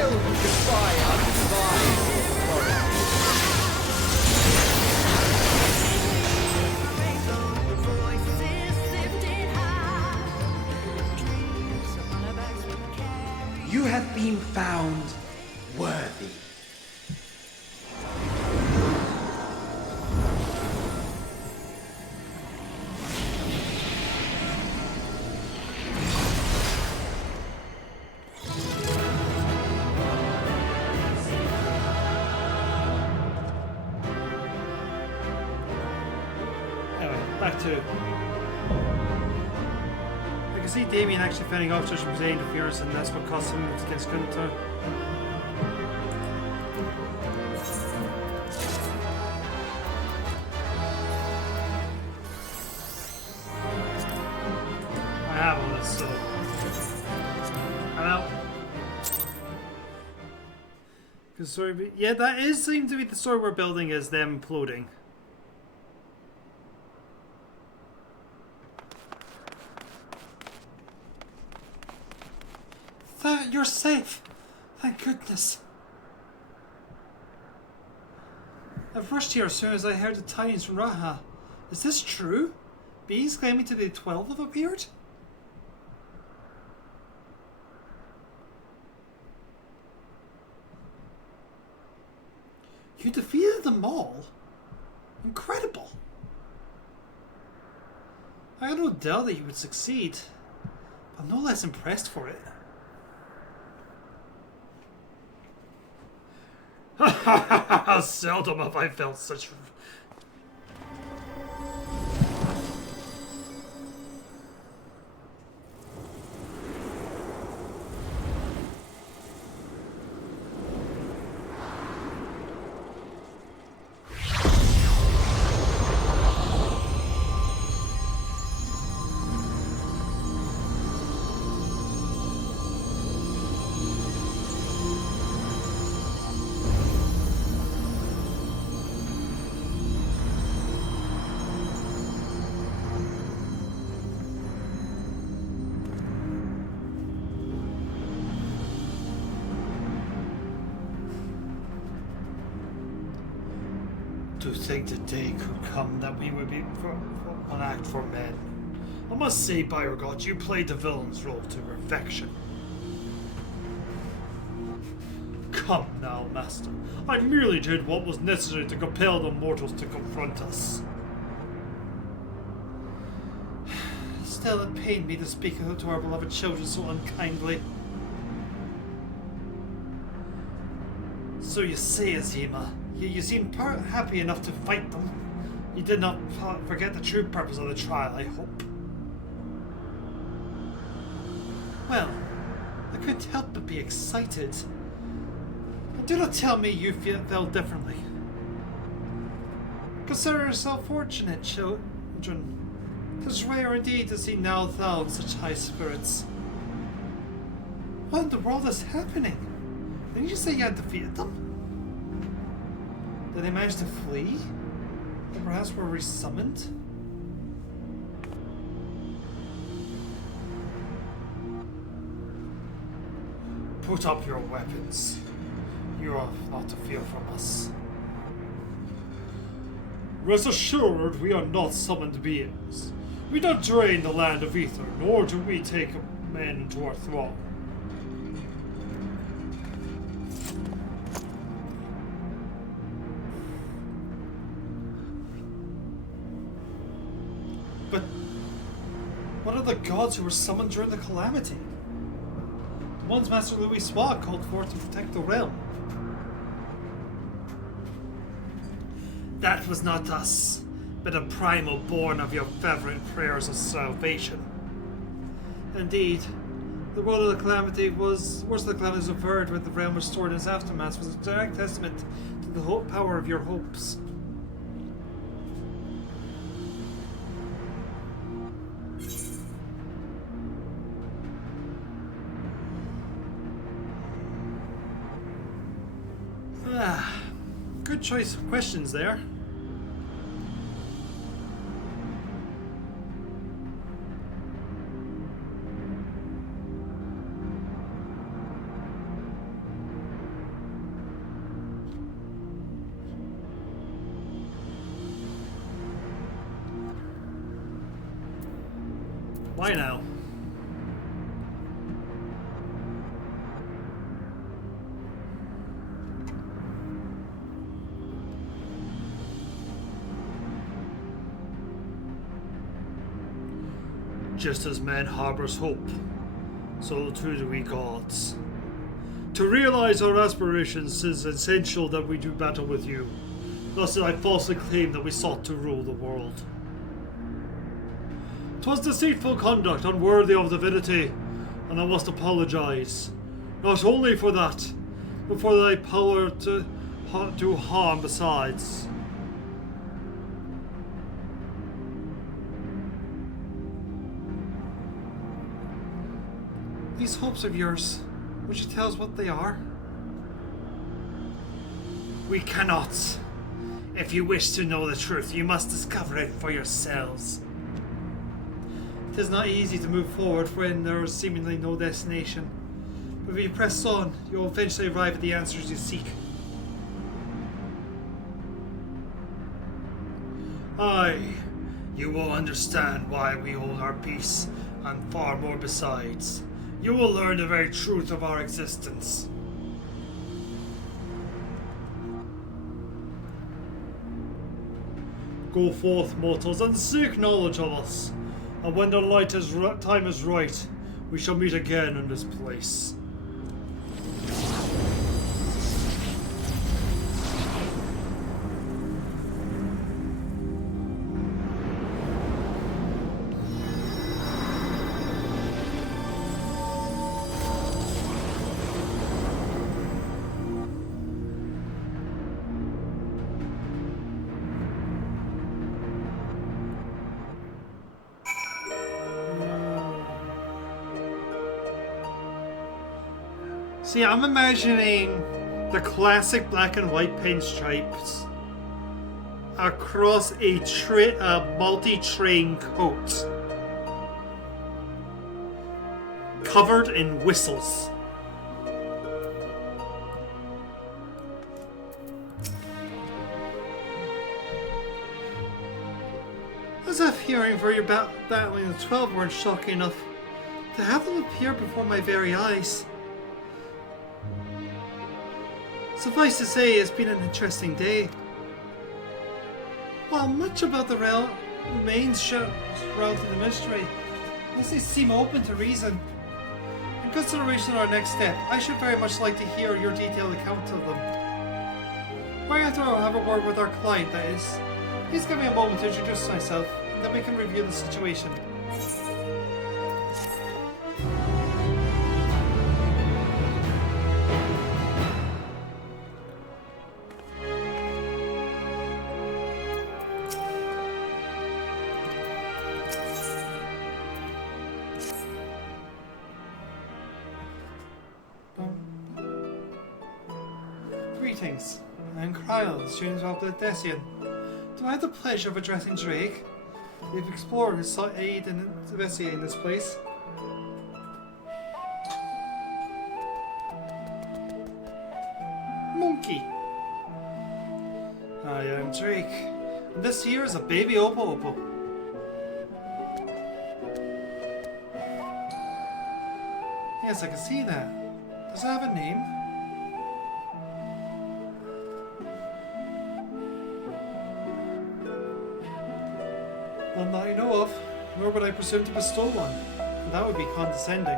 still defy our divine authority. You have been found worthy. Anyway, back to. I can see Damien actually fending off Judge Jose interference, and that's what cost him against Gunter. I have all this, so. I'm out. Yeah, that is seems to be the story we're building, is them imploding. You're safe. Thank goodness. I've rushed here as soon as I heard the tidings from Raha. Is this true? Beings claiming to be 12 have appeared? You defeated them all? Incredible. I had no doubt that you would succeed, but I'm no less impressed for it. How seldom have I felt such... To think the day could come that we would be an act for men. I must say, Beauregard, you played the villain's role to perfection. Come now, Master. I merely did what was necessary to compel the mortals to confront us. Still, it pained me to speak to our beloved children so unkindly. So you say, Azima, you seem happy enough to fight them. You did not forget the true purpose of the trial, I hope. Well, I couldn't help but be excited. But do not tell me you felt differently. Consider yourself fortunate, children. 'Tis rare indeed to see now thou in such high spirits. What in the world is happening? Didn't you say you had defeated them? Did they manage to flee? Or perhaps were resummoned? Put up your weapons. You are not to fear from us. Rest assured, we are not summoned beings. We don't drain the land of ether, nor do we take men into our thrall. But what are the gods who were summoned during the calamity? The ones Master Louis Swag called forth to protect the realm. That was not us, but a primal born of your fervent prayers of salvation. Indeed, the world of the calamity was worse than the calamities occurred when the realm was restored in its aftermath was a direct testament to the power of your hopes. Good choice of questions there. Why now? Just as man harbors hope, so too do we gods. To realize our aspirations, it is essential that we do battle with you. Thus I falsely claim that we sought to rule the world. 'Twas deceitful conduct, unworthy of divinity, and I must apologize. Not only for that, but for thy power to do harm besides. These hopes of yours, would you tell us what they are? We cannot. If you wish to know the truth, you must discover it for yourselves. It is not easy to move forward when there is seemingly no destination. But if you press on, you will eventually arrive at the answers you seek. Aye, you will understand why we hold our peace, and far more besides. You will learn the very truth of our existence. Go forth, mortals, and seek knowledge of us. And when the time is right, we shall meet again in this place. See, I'm imagining the classic black and white pinstripes across a multi-train coat, covered in whistles. As if hearing for your battling the 12 weren't shocking enough, to have them appear before my very eyes. Suffice to say, it's been an interesting day. While much about the realm remains shrouded in mystery, unless they seem open to reason. In consideration of our next step, I should very much like to hear your detailed account of them. Right after I'll have a word with our client, that is. Please give me a moment to introduce myself, and then we can review the situation. Greetings. I'm Kryle, student of the Decian. Do I have the pleasure of addressing Drake? We've explored his aid in investigating this place. Monkey. I am Drake, and this here is a baby Oppo Oppo. Yes, I can see that. Does it have a name? None that I know of, nor would I presume to bestow one. That would be condescending.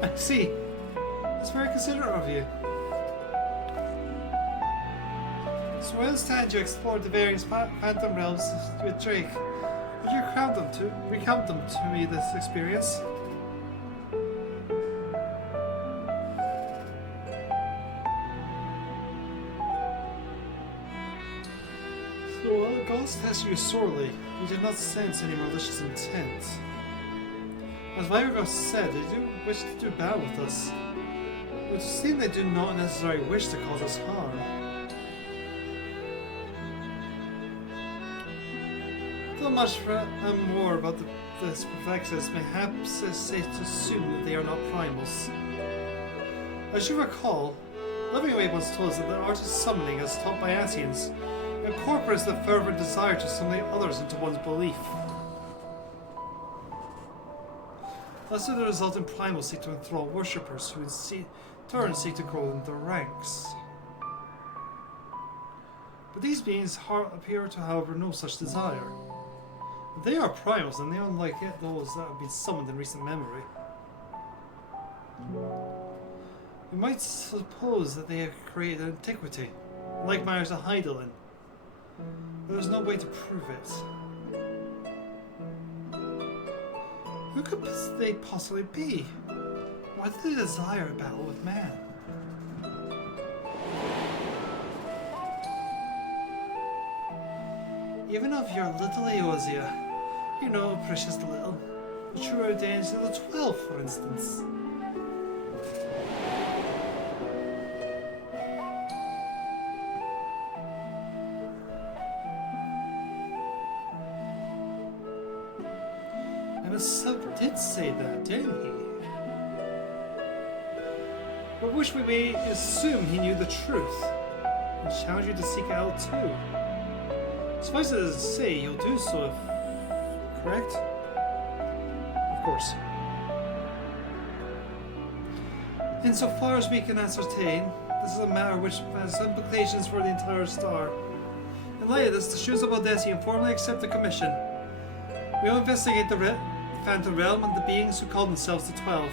I see. That's very considerate of you. So while stand you explored the various phantom realms with Drake, would you recount them to me this experience? So while the gods test you sorely, you did not sense any malicious intent. As Virgo said, they do wish to do battle with us. It would seem they do not necessarily wish to cause us harm. Though much more about this perfectionist, perhaps it's safe to assume that they are not primals. As you recall, Livingway once told us that the art of summoning, as taught by Asians, incorporates the fervent desire to assimilate others into one's belief. Thus, the resultant prime will seek to enthrall worshippers who in turn seek to grow in their ranks. But these beings appear to, however, no such desire. If they are primals, then they are unlike those that have been summoned in recent memory. We might suppose that they have created antiquity, like matters to idle in. But there is no way to prove it. Who could they possibly be? Why do they desire a battle with man? Even of your little Eosia, you know, precious little, the true identity of the 12, for instance. Did say that, didn't he? But wish we may assume he knew the truth and challenge you to seek it out too. Suffice it to say, he'll do so if... correct? Of course. Insofar as we can ascertain, this is a matter which has implications for the entire star. In light of this, the Shoes of Odessian formally accept the commission. We will investigate the Phantom Realm and the beings who call themselves the 12.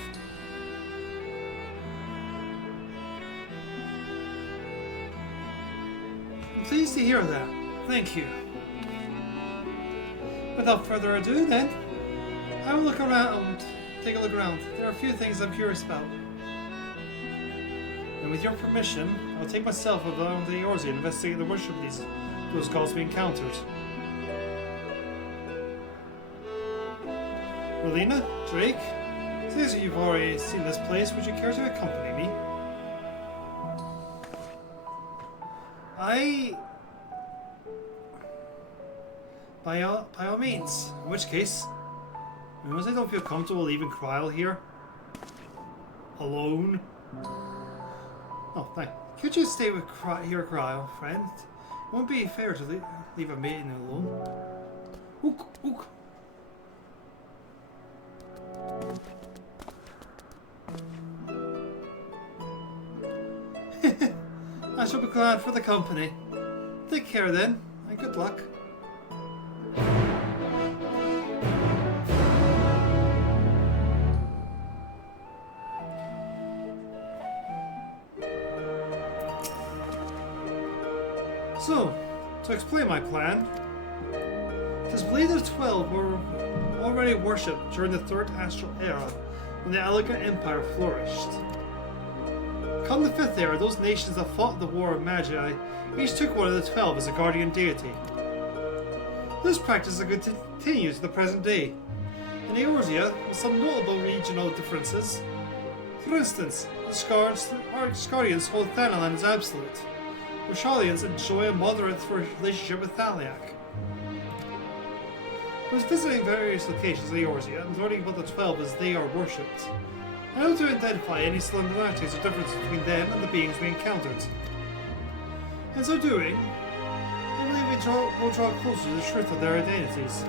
I'm pleased to hear that. Thank you. Without further ado, then, I will look around. Take a look around. There are a few things I'm curious about. And with your permission, I'll take myself around the Eorzea and investigate the worship of those gods we encountered. Relina, Drake, since you've already seen this place, would you care to accompany me? By all means. In which case, unless I don't feel comfortable leaving Kryl here alone. Oh, thank. Could you stay with Kryl, friend? It won't be fair to leave a maiden alone. Ook, ook. I shall be glad for the company. Take care then, and good luck. So, to explain my plan, it is believed that 12 were already worshipped during the Third Astral Era, when the Elegant Empire flourished. Come the Fifth Era, those nations that fought the War of Magi each took one of the 12 as a guardian deity. This practice continues to the present day. In Eorzea, with some notable regional differences. For instance, the Skardians hold Thanalan as absolute, while Sharlians enjoy a moderate relationship with Thaliak. I was visiting various locations in Eorzea and learning about the 12 as they are worshipped. I hope to identify any similarities or differences between them and the beings we encountered. In so doing, I believe we'll draw closer to the truth of their identities.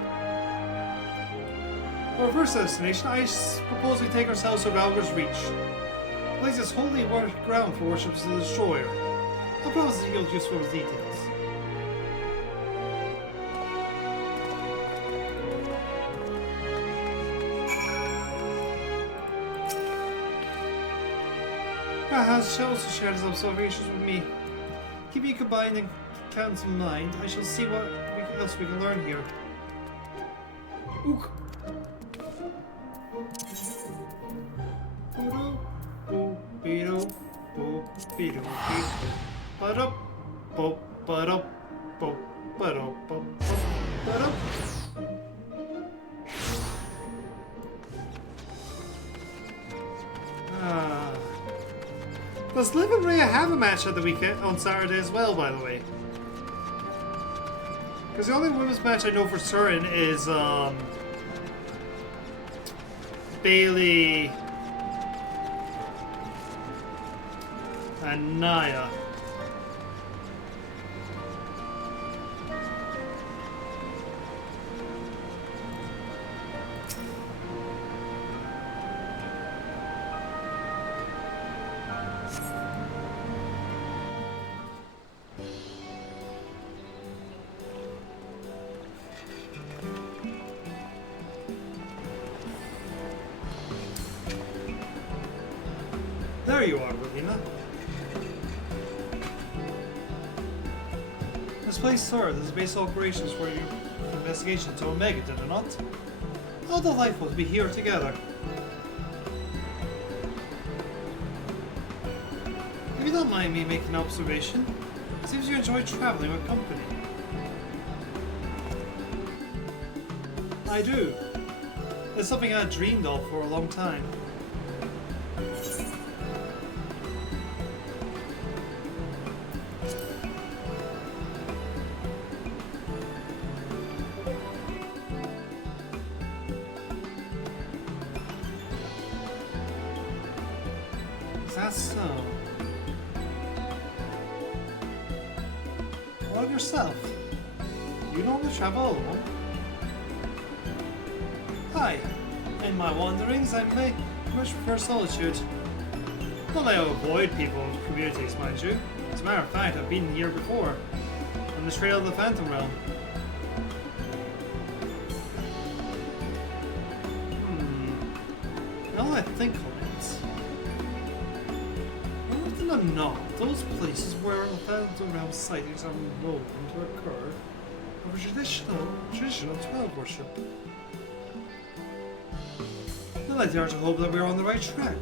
For our first destination, I propose we take ourselves to Ralgar's Reach. The place is holy ground for worship to the Destroyer. I promise to yield useful details. Has also shared his observations with me. Keep you combined and counts in mind. I shall see what else we can learn here. Ook. Does Liv and Rhea have a match at the weekend on Saturday as well, by the way? Because the only women's match I know for certain is Bailey and Nia. There you are, Rowena. This place served as base operations for your investigation to Omega, did it not? How delightful to be here together. If you don't mind me making an observation, it seems you enjoy traveling with company. I do. It's something I dreamed of for a long time. Is that so? What of yourself? You don't want to travel alone? Hi. In my wanderings, I may much prefer solitude. Not that I avoid people's communities, mind you. As a matter of fact, I've been here before. On the trail of the Phantom Realm. Now that I think on it, more often than not, those places where the Phantom Realm sightings are known to occur are traditional 12 worship. Then I dare to hope that we're on the right track.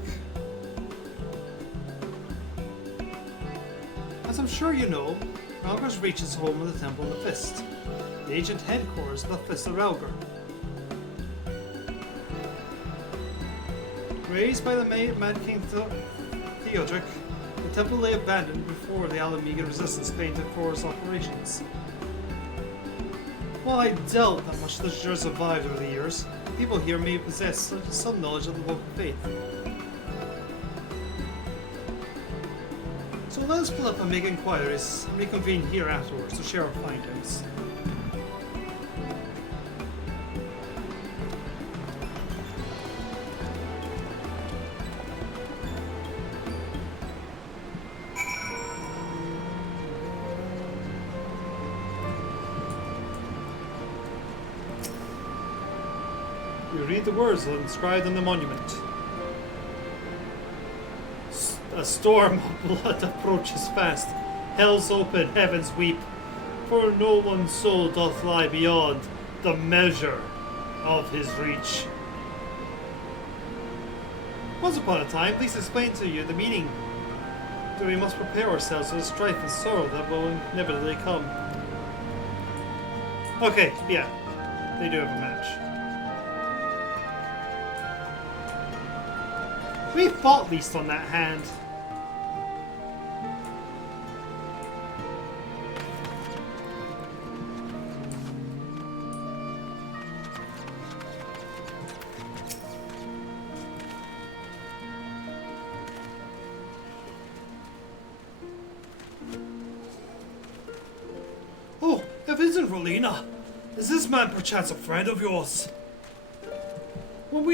As I'm sure you know, Ralgar's Reach is home of the Temple of the Fist, the ancient headquarters of the Fist of Ralgar. Raised by the Mad King Theodric, the temple lay abandoned before the Alamegan resistance claimed it for its operations. While I doubt that much literature has survived over the years, people here may possess some knowledge of the local faith. So let us pull up and make inquiries and reconvene here afterwards to share our findings. You read the words inscribed on the monument. A storm of blood approaches fast. Hell's open, heavens weep. For no one's soul doth lie beyond the measure of his reach. Once upon a time, please explain to you the meaning that we must prepare ourselves for the strife and sorrow that will inevitably come. Okay, yeah, they do have a match. We fought least on that hand. Oh, if it isn't Rolina, is this man perchance a friend of yours? When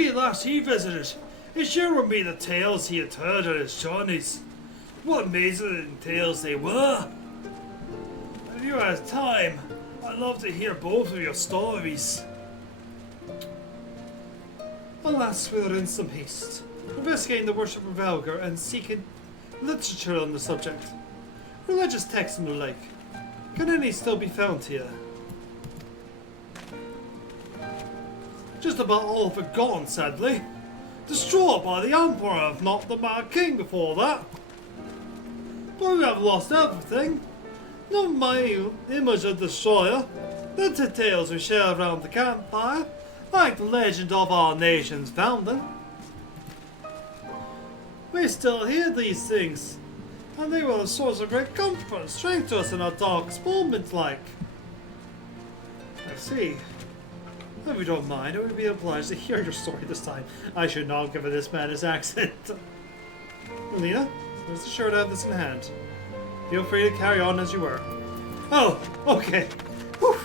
he visited, he shared with me the tales he had heard on his journeys. What amazing tales they were! If you had time, I'd love to hear both of your stories. Alas, we are in some haste, investigating the worship of Ralgar and seeking literature on the subject. Religious texts and the like. Can any still be found here? Just about all of it gone, sadly. Destroyed by the Emperor, if not the Mad King before that. But we have lost everything. Not my image of Destroyer, the tales we share around the campfire, like the legend of our nation's founding. We still hear these things, and they were a source of great comfort and strength to us in our darkest moments, like. I see. If you don't mind, I would be obliged to hear your story this time. I should not give this man his accent. Melina, rest assured I have this in hand. Feel free to carry on as you were. Oh, okay. Whew.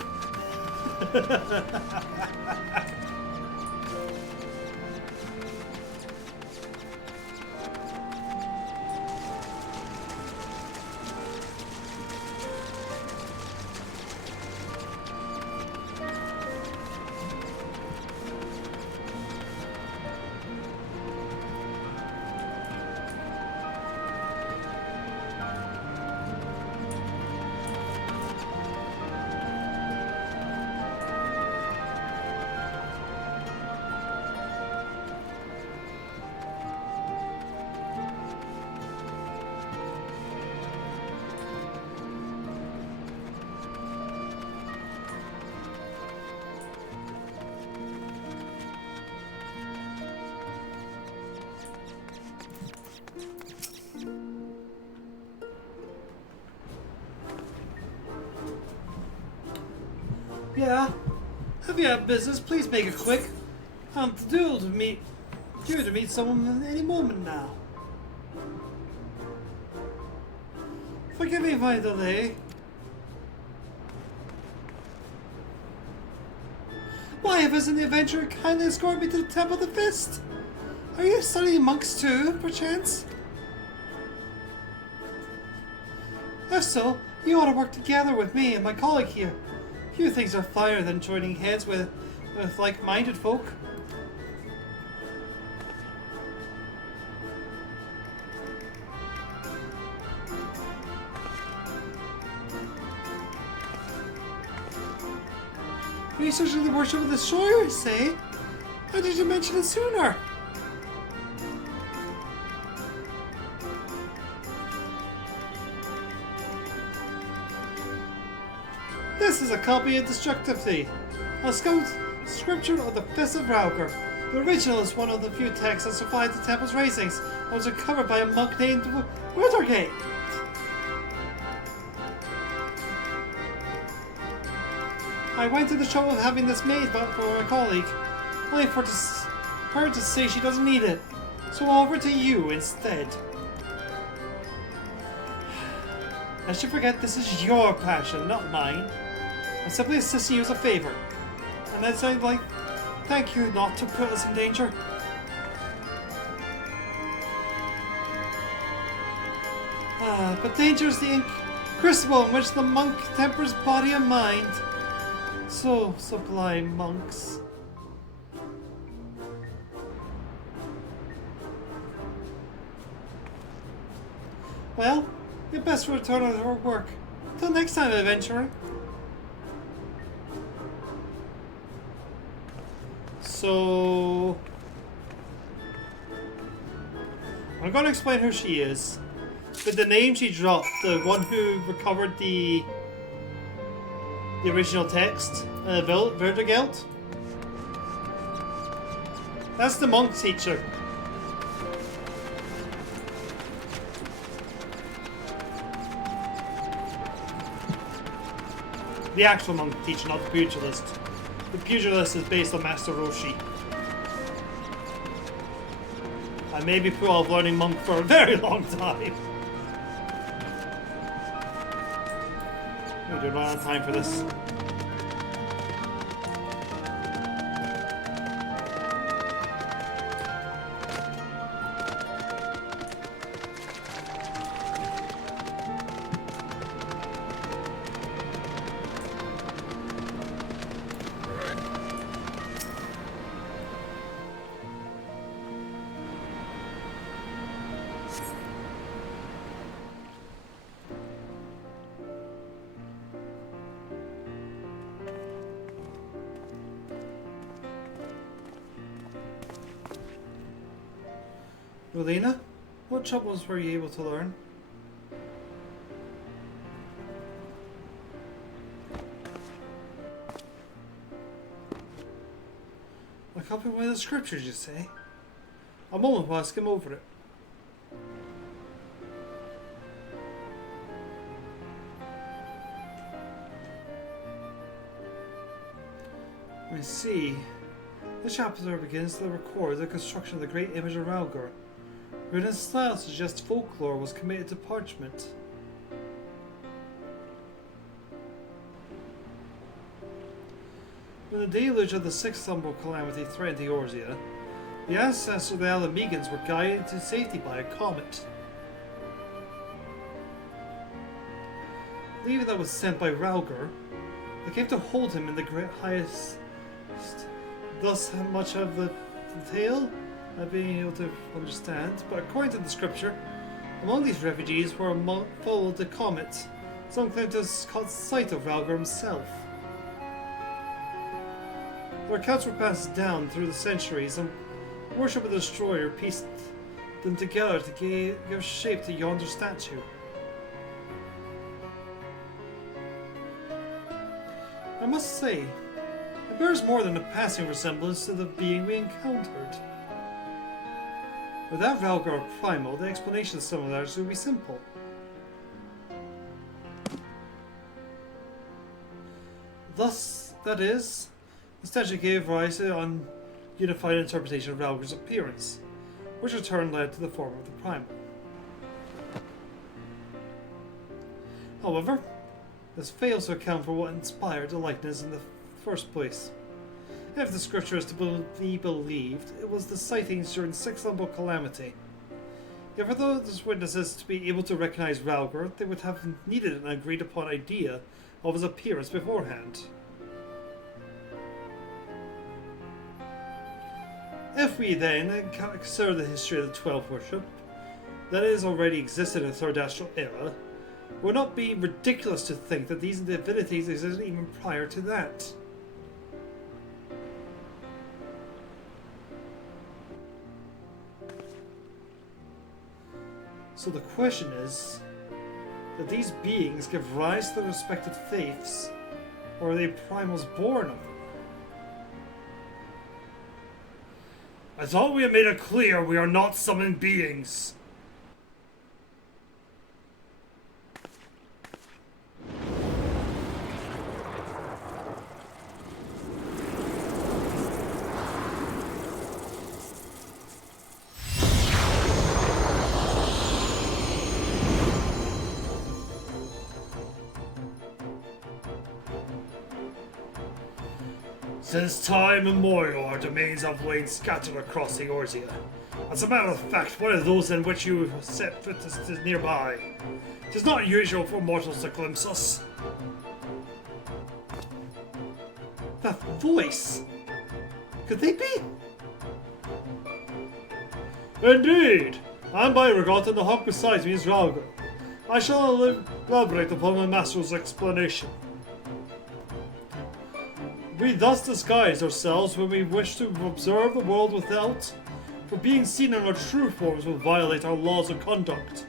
Yeah? If you have business, please make it quick. I'm due to meet someone any moment now. Forgive me if I delay. Why hasn't the adventurer kindly escorted me to the Temple of the Fist? Are you studying monks too, perchance? If so, you ought to work together with me and my colleague here. Few things are finer than joining heads with like-minded folk. Researching the worship of the shore, say? Why did you mention it sooner? This is a copy of Destructivity, a scripture of the Fist of Rauger. The original is one of the few texts that survived the temple's razings and was recovered by a monk named Withergate. I went to the trouble of having this made for my colleague, only for her to say she doesn't need it, so I'll offer it to you instead. Lest you forget, this is your passion, not mine. I'm simply assisting you as a favor, and I'd like thank you not to put us in danger. But danger is the crucible in which the monk tempers body and mind. So sublime, monks. Well, you best return to her work. Till next time, adventurer. So I'm going to explain who she is. With the name she dropped, the one who recovered the original text, Vertigelt. That's the monk teacher. The actual monk teacher, not the pugilist. The pugilist is based on Master Roshi. I may be put off learning monk for a very long time. We do not have time for this. Rolina, what troubles were you able to learn? A copy of one of the scriptures, you say? A moment while I skim over it. I see. The chapter begins to record the construction of the great image of Rauger. Written style suggests folklore was committed to parchment. When the deluge of the Sixth Umbral Calamity threatened Eorzea, the ancestors of the Alamegans were guided to safety by a comet. Leaving that was sent by Rauger, they came to hold him in the great highest. Thus much of the tale I've been able to understand, but according to the scripture, among these refugees were followed the comet. Some claim to have caught sight of Rauger himself. Their accounts were passed down through the centuries, and worship of the destroyer pieced them together to give shape to yonder statue. I must say, it bears more than a passing resemblance to the being we encountered. Without Rauger or Primal, the explanation of some of that would be simple. Thus, That is, instead she gave rise to an unified interpretation of Ralgar's appearance, which in turn led to the form of the primal. However, this fails to account for what inspired the likeness in the first place. If the scripture is to be believed, it was the sightings during Sixth Level Calamity. Yet for those witnesses to be able to recognize Ralgar, they would have needed an agreed upon idea of his appearance beforehand. If we then consider the history of the Twelve Worship, that has already existed in the Third Astral Era, it would not be ridiculous to think that these divinities existed even prior to that. So the question is, did these beings give rise to their respective faiths, or are they primals born of them? I thought we had made it clear we are not summoned beings. Since time immemorial, our domains have lain scattered across the Eorzea. As a matter of fact, one of those in which you set foot is nearby. It is not usual for mortals to glimpse us. That voice! Could they be? Indeed! And by Regot, the hawk beside me is Ralgar. I shall elaborate upon my master's explanation. We thus disguise ourselves when we wish to observe the world without, for being seen in our true forms will violate our laws of conduct.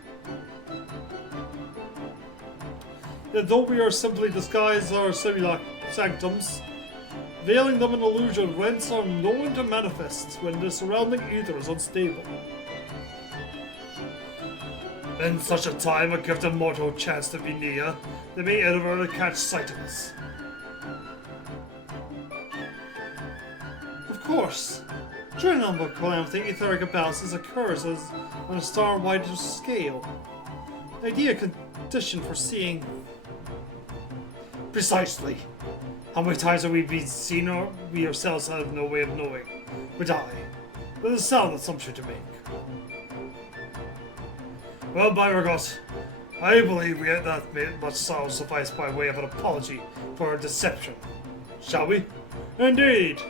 Yet though we are simply disguised our sanctums, veiling them in illusion rents are known to manifest when the surrounding ether is unstable. In such a time, a gifted mortal chance to be near, they may ever catch sight of us. Of course, during a number of calamity, etheric imbalances occurs on a star-wide scale. The idea conditioned for seeing. Precisely. How many times have we been seen or we ourselves have no way of knowing? But that is a sound assumption to make. Well, by Regot, I believe we had that much sorrow suffice by way of an apology for our deception. Shall we? Indeed!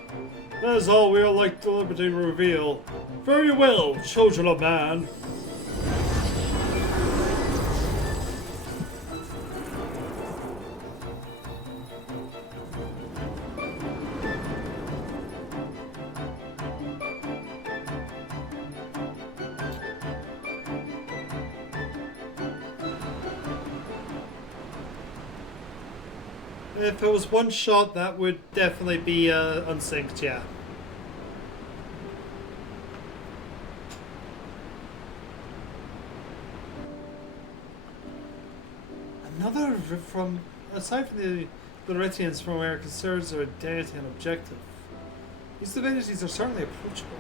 That is all we are like to liberty reveal. Very well, children of man. If it was one shot, that would definitely be unsynced, yeah. Another from, aside from the Loretians from where concerns their identity and objective, these divinities are certainly approachable.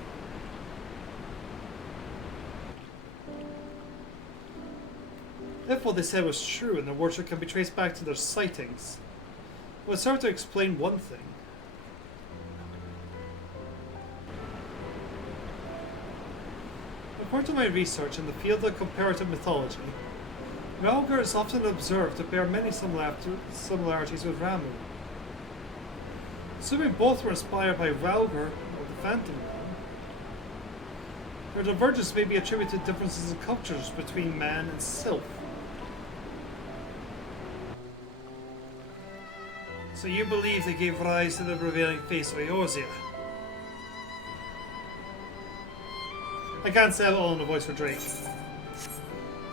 If what they said was true and their worship can be traced back to their sightings, it would serve to explain one thing. According to my research in the field of comparative mythology, Ralgar is often observed to bear many similarities with Ramu. Assuming both were inspired by Ralgar or the Phantom Realm, their divergence may be attributed to differences in cultures between man and sylph. So you believe they gave rise to the prevailing face of Eorzea? I can't say it all in a voice for Drake.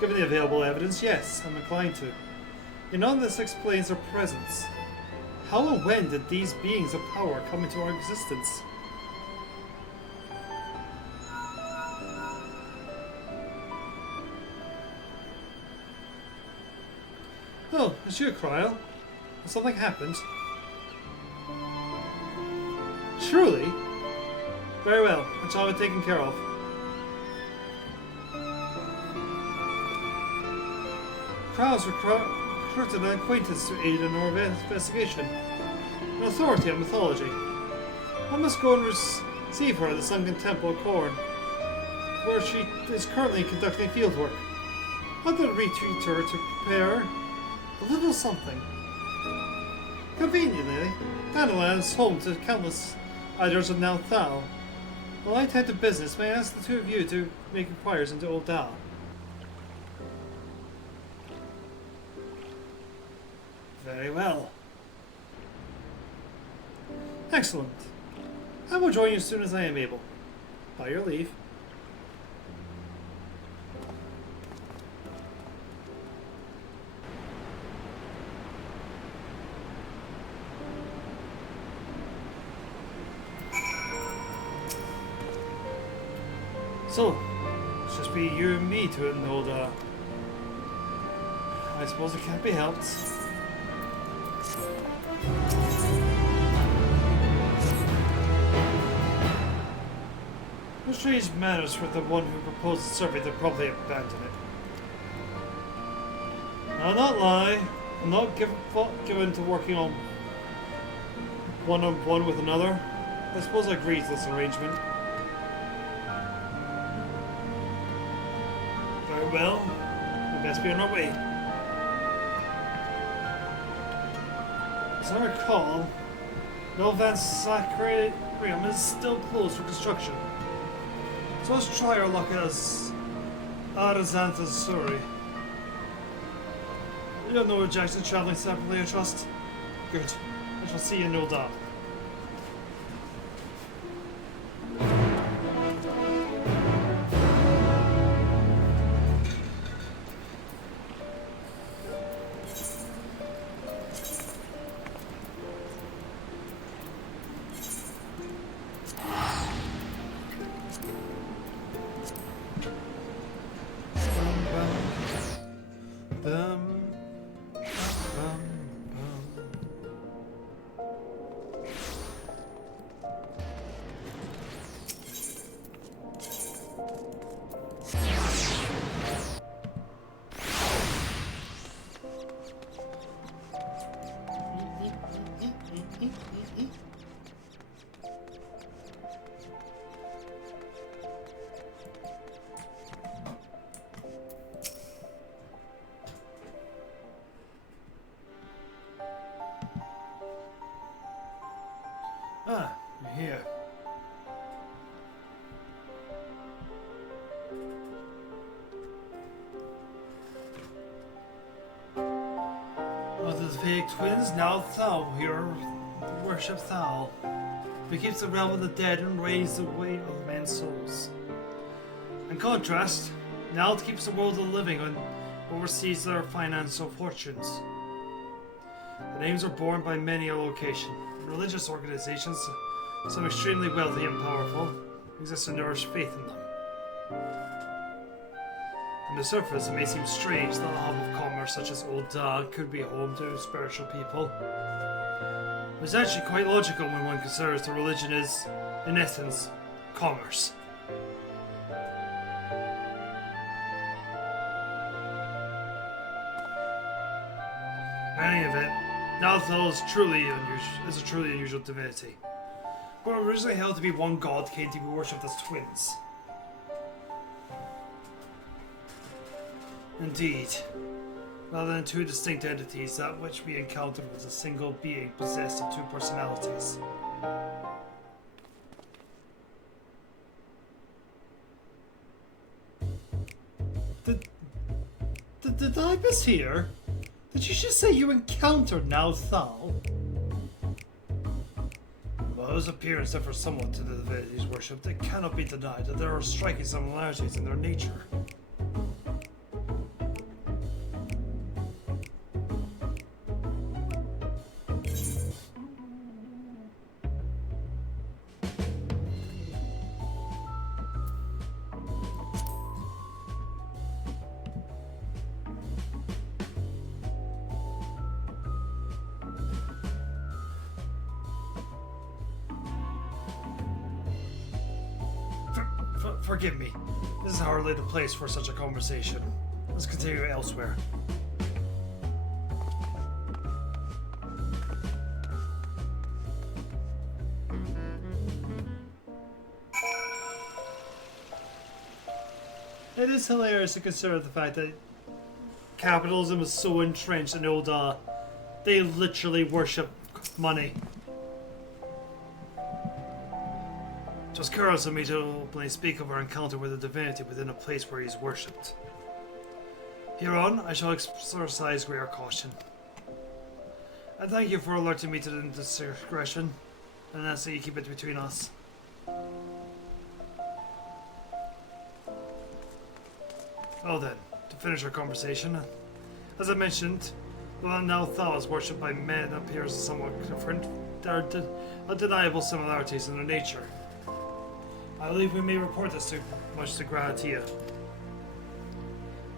Given the available evidence, yes, I'm inclined to. And none of this explains their presence. How and when did these beings of power come into our existence? Oh, it's you, Kryl. Has something happened? Truly? Very well, that's all I've taken care of. Crowds recruited an acquaintance to aid in our investigation. An authority on mythology. I must go and receive her at the Sunken Temple of Korn, where she is currently conducting field work. I will retreat her to prepare a little something. Conveniently, Dandelion is home to countless idlers of Now Thal. While I tend to business, may I ask the two of you to make inquiries into Old Dal? Very well. Excellent. I will join you as soon as I am able. By your leave. So, it's just be you and me to an old, I suppose it can't be helped. The strange manners with the one who proposed the survey to probably abandon it. I'll not lie, I'm not given to working on one with another. I suppose I agree to this arrangement. Very well, we best be on our way. As I recall, Melvan's Sacrarium is still closed for construction. So let's try our luck as Arzanthus Suri. You have no objection traveling separately, I trust? Good. I shall see you no doubt. Ah, you're here. Well, the fake twins, now Thal here, worship Thal, who keeps the realm of the dead and raised the weight of men's souls. In contrast, now keeps the world of the living and oversees their financial fortunes. The names are borne by many a location. Religious organizations, some extremely wealthy and powerful, exist to nourish faith in them. On the surface, it may seem strange that a hub of commerce such as Old Dog could be home to spiritual people. It's actually quite logical when one considers the religion is, in essence, commerce. In any event, Nalthal is a truly unusual divinity. But originally held to be one god came to be worshipped as twins. Indeed. Rather than two distinct entities, that which we encountered was a single being possessed of two personalities. Did I mishear? Did you just say you encountered Nalthal? Well, his appearance differs somewhat to the divinities worshipped. It cannot be denied that there are striking similarities in their nature. Forgive me. This is hardly the place for such a conversation. Let's continue elsewhere. It is hilarious to consider the fact that capitalism is so entrenched in Ul'dah, they literally worship money. It was curious of me to openly speak of our encounter with a divinity within a place where he is worshipped. Hereon, I shall exercise greater caution. And thank you for alerting me to the indiscretion, and ask that you keep it between us. Well then, to finish our conversation, as I mentioned, the one now thought is worshipped by men appears somewhat different. There are undeniable similarities in their nature. I believe we may report this much to Gratia.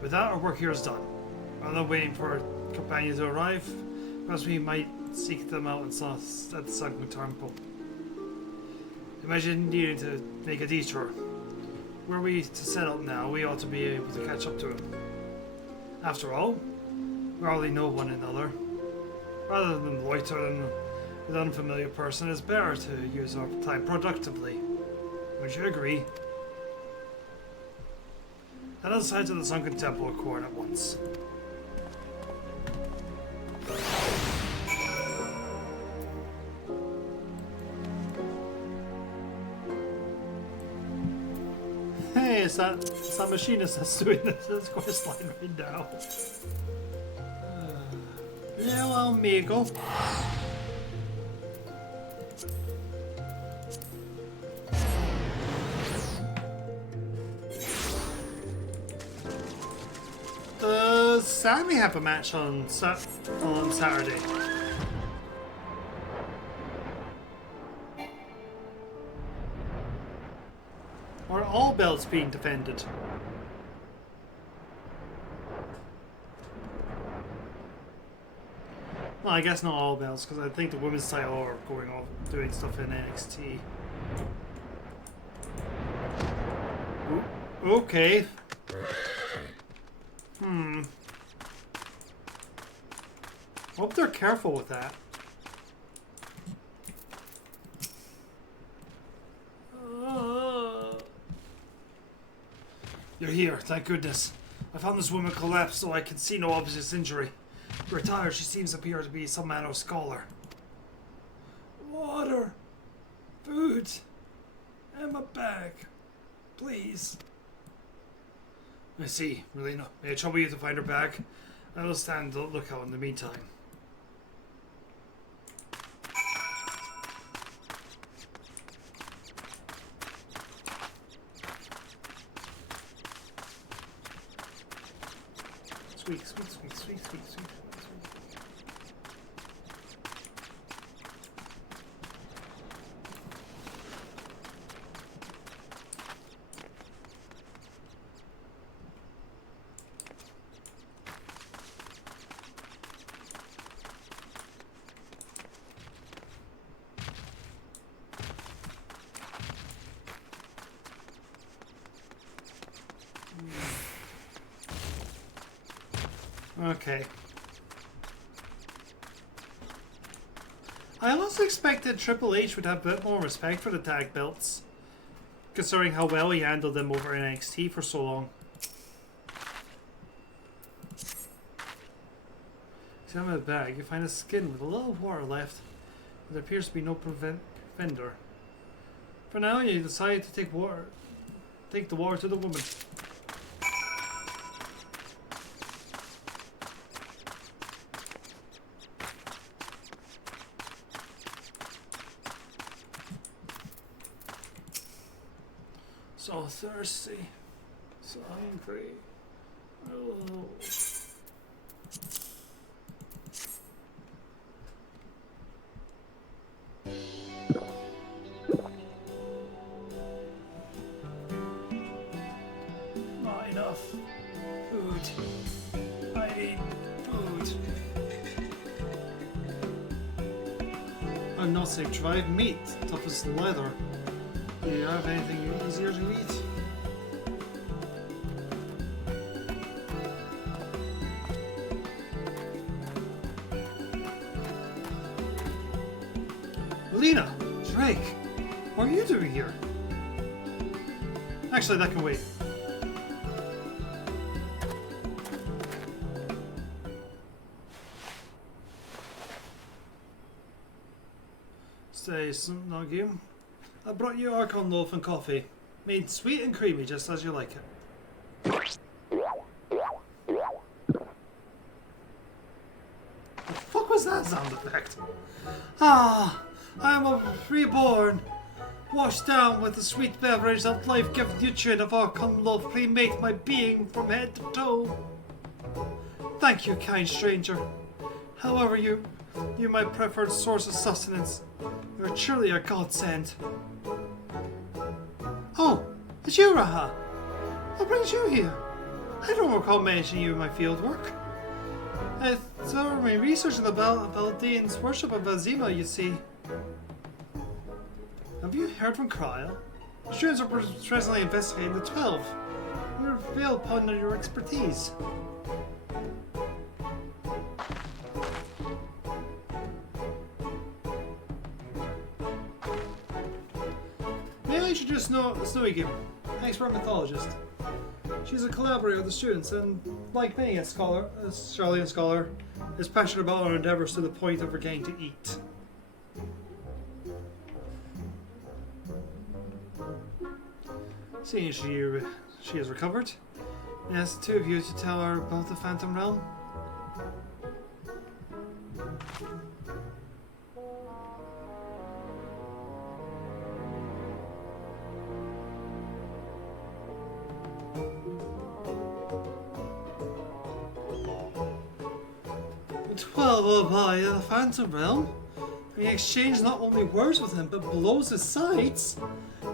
With that, our work here is done. Rather than waiting for our companion to arrive, perhaps we might seek them out at the sunken temple. Imagine needing to make a detour. Were we to set up now, we ought to be able to catch up to him. After all, we already know one another. Rather than loiter with an unfamiliar person, it's better to use our time productively. Would you agree? Head outside to the sunken temple of Korn at once. Hey, it's that machinist that's doing this quest line right now. Hello, amigo. Does Sammy have a match on Saturday? Are all belts being defended? Well, I guess not all belts, because I think the women's title are going off doing stuff in NXT. Ooh, okay. Hope they're careful with that. You're here, thank goodness. I found this woman collapsed, so I can see no obvious injury. Retired, she seems to appear to be some man or scholar. Water, food, and my bag, please. I see. Really no. May I trouble you to find her bag? I will stand lookout in the meantime. Sweet, sweet, sweet, sweet, sweet, sweet. Okay. I also expected Triple H would have a bit more respect for the tag belts, considering how well he handled them over NXT for so long. Examine the bag. You find a skin with a little water left, but there appears to be no preventer. For now, you decide to take the water to the woman. So thirsty, so hungry. Oh. Not enough food. I need food. I'm not safe. Drive meat, tough as leather. Do you have anything easier to eat? Lena, Drake, what are you doing here? Actually, that can wait. Stay, no game. I brought you Archon loaf and coffee. Made sweet and creamy, just as you like it. The fuck was that sound effect? Ah, I am a reborn, washed down with the sweet beverage that life-giving nutrient of Archon loaf cremate my being from head to toe. Thank you, kind stranger. However, you're my preferred source of sustenance. You're truly a godsend. Oh, it's you, Raha. What brings you here? I don't recall mentioning you in my field work. It's over my research on the Valdine's worship of Azima, you see. Have you heard from Cryle? Students are presently investigating the 12. We reveal upon your expertise. May I introduce Snowy, expert mythologist. She's a collaborator with the students, and like many a Australian scholar, is passionate about our endeavours to the point of forgetting to eat. Seeing she has recovered, I asked the two of you to tell her about the Phantom Realm. The 12 will buy the Phantom Realm. We exchange not only words with him, but blows his sides.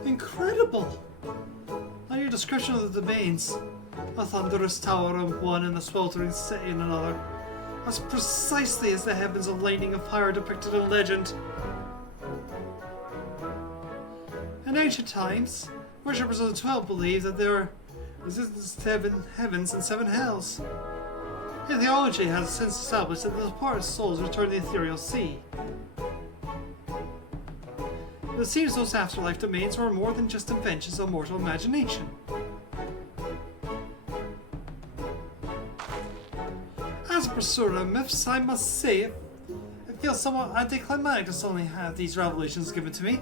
Incredible! On your description of the domains, a thunderous tower on one and a sweltering city in another, as precisely as the heavens of lightning of fire depicted in legend. In ancient times, worshippers of the 12 believed that there existed 7 heavens and 7 hells. Theology has since established that the departed souls return to the ethereal sea. It seems those afterlife domains were more than just inventions of mortal imagination. As a pursuer of myths, I must say it feels somewhat anticlimactic to suddenly have these revelations given to me.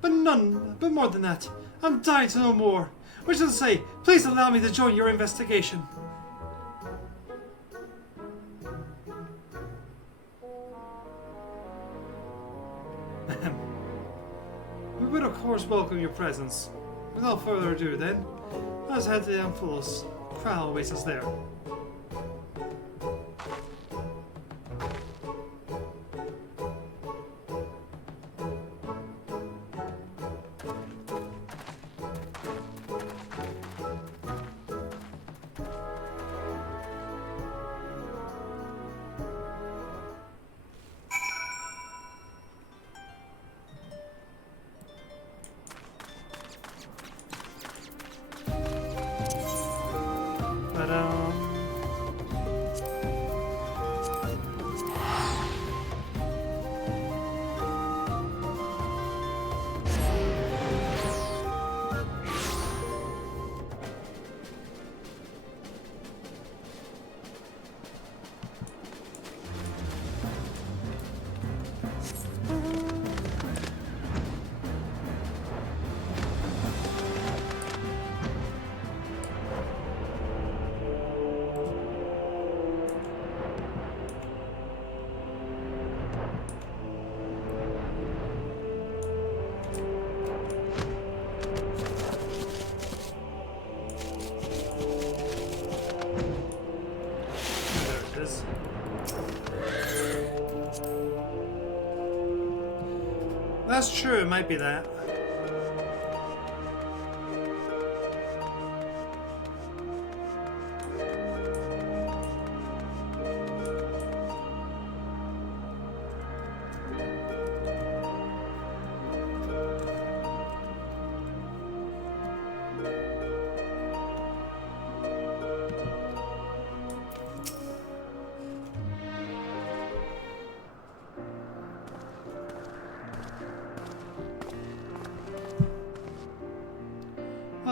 But more than that, I'm dying to know more. Which is to say, please allow me to join your investigation. We would of course welcome your presence. Without further ado then, let's head to the Amphilos. Crowd awaits us there. That's true, it might be that.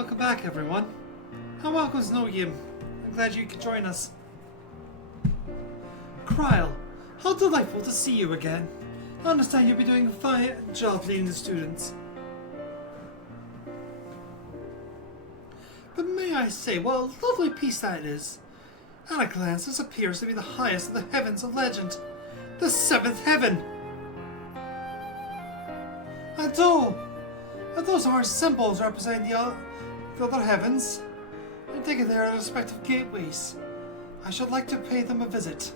Welcome back, everyone. And welcome to No Game. I'm glad you could join us. Kryle, how delightful to see you again. I understand you'll be doing a fine job leading the students. But may I say, what a lovely piece that is. At a glance, this appears to be the highest of the heavens of legend. The 7th heaven! And those are symbols representing the other heavens. I think they are their respective gateways. I should like to pay them a visit.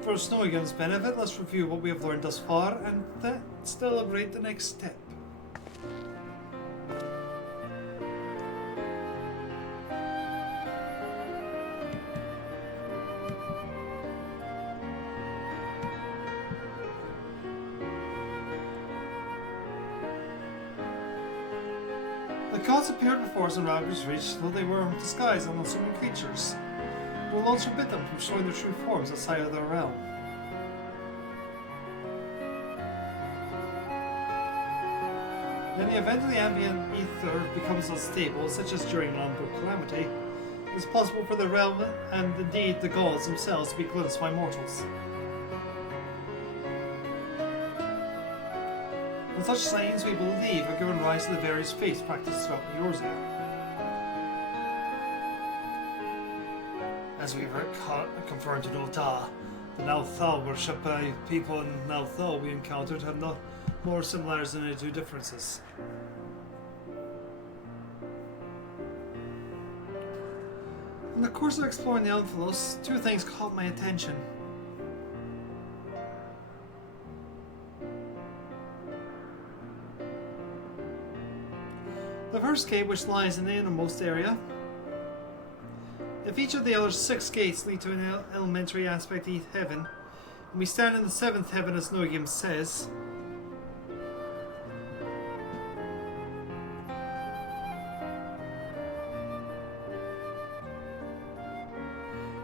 For Snowgam's benefit, let's review what we have learned thus far and then celebrate the next step. The gods appeared before us in Ravagers Reach, though they were disguised as unassuming creatures. We will also forbid them from showing their true forms outside of their realm. In the event of the ambient ether becomes unstable, such as during an onward calamity, it is possible for the realm and indeed the gods themselves to be glimpsed by mortals. And such signs, we believe, have given rise to the various faiths practiced throughout Eorzea. As we've confirmed to Nota, the Nalthal worship by people in Nalthal we encountered have no more similarities than they do differences. In the course of exploring the Umphalos, two things caught my attention. The first gate, which lies in the innermost area. If each of the other 6 gates lead to an elementary aspect of heaven, and we stand in the 7th heaven as Nogim says,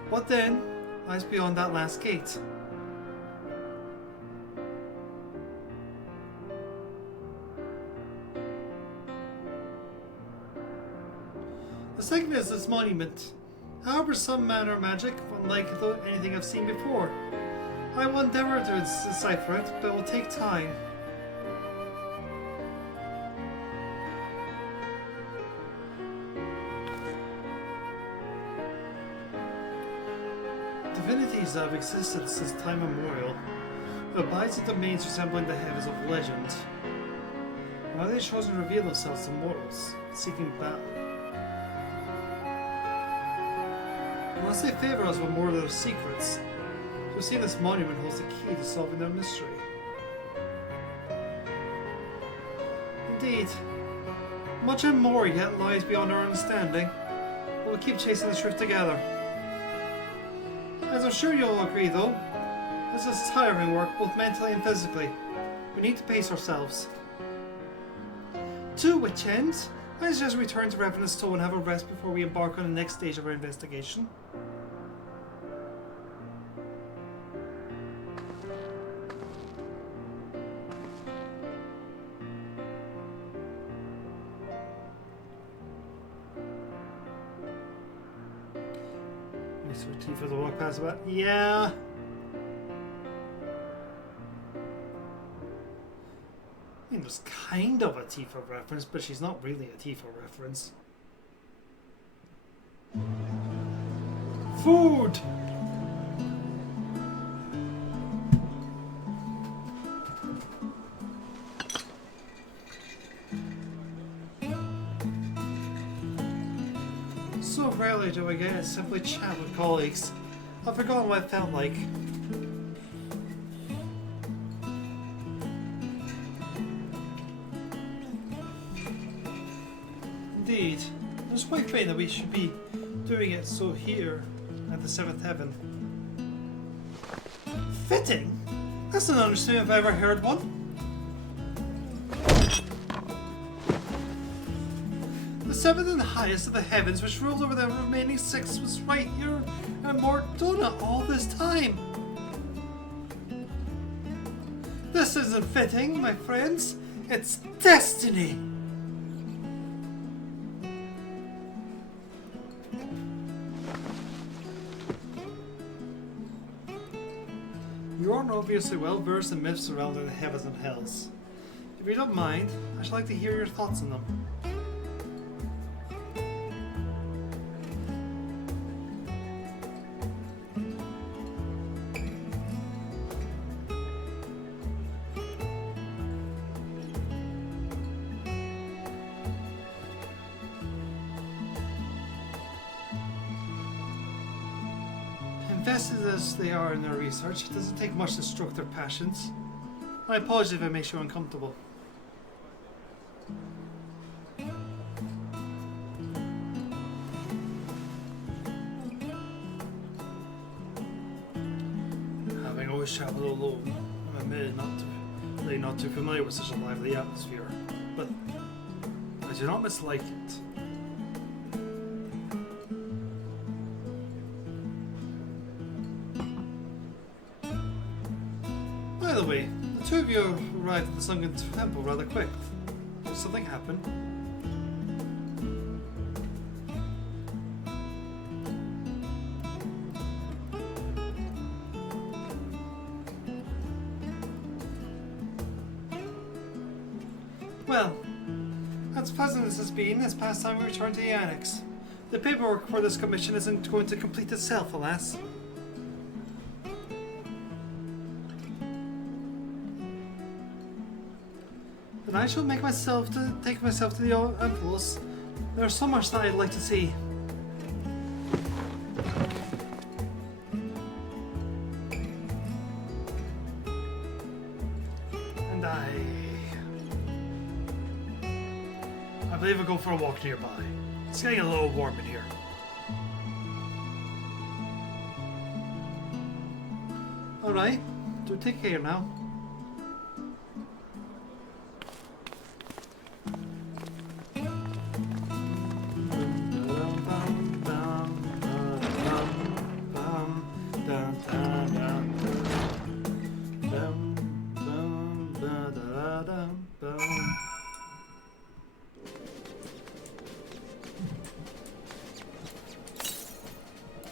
what then lies beyond that last gate? The second is this monument. However, some manner of magic, unlike anything I've seen before. I will endeavour to decipher it, but it will take time. Divinities that have existed since time immemorial, who abides in domains resembling the heavens of legend. Why have they chosen to reveal themselves to mortals, seeking battle? Unless they favour us with more of their secrets, you'll see this monument holds the key to solving their mystery. Indeed, much and more yet lies beyond our understanding, but we'll keep chasing the truth together. As I'm sure you'll agree though, this is tiring work both mentally and physically. We need to pace ourselves. To which end, I suggest we return to Revenant's Toe and have a rest before we embark on the next stage of our investigation. Nice for Tifa to walk past about. Yeah. I mean, there's kind of a Tifa reference, but she's not really a Tifa reference. Food! So rarely do I get to simply chat with colleagues. I've forgotten what it felt like. Indeed, it's quite fitting that we should be doing it so here at the 7th heaven. Fitting? That's an understatement if I ever heard one. The 7th and highest of the heavens, which ruled over the remaining 6, was right here in Mordona all this time. This isn't fitting, my friends. It's destiny. obviously well versed in myths surrounding the heavens and hells. If you don't mind, I should like to hear your thoughts on them. Invested as they are in their research, it doesn't take much to stroke their passions. I apologize if it makes you uncomfortable. Having always traveled alone, I'm admitted not too familiar with such a lively atmosphere, but I do not mislike it. By the way, the two of you arrived at the sunken temple rather quick. Did something happen? Well, as pleasant as it's been, this past time we returned to the annex. The paperwork for this commission isn't going to complete itself, alas. Then I shall take myself to the Amphilos. There's so much that I'd like to see. And I believe I'll go for a walk nearby. It's getting a little warm in here. Alright, do take care now.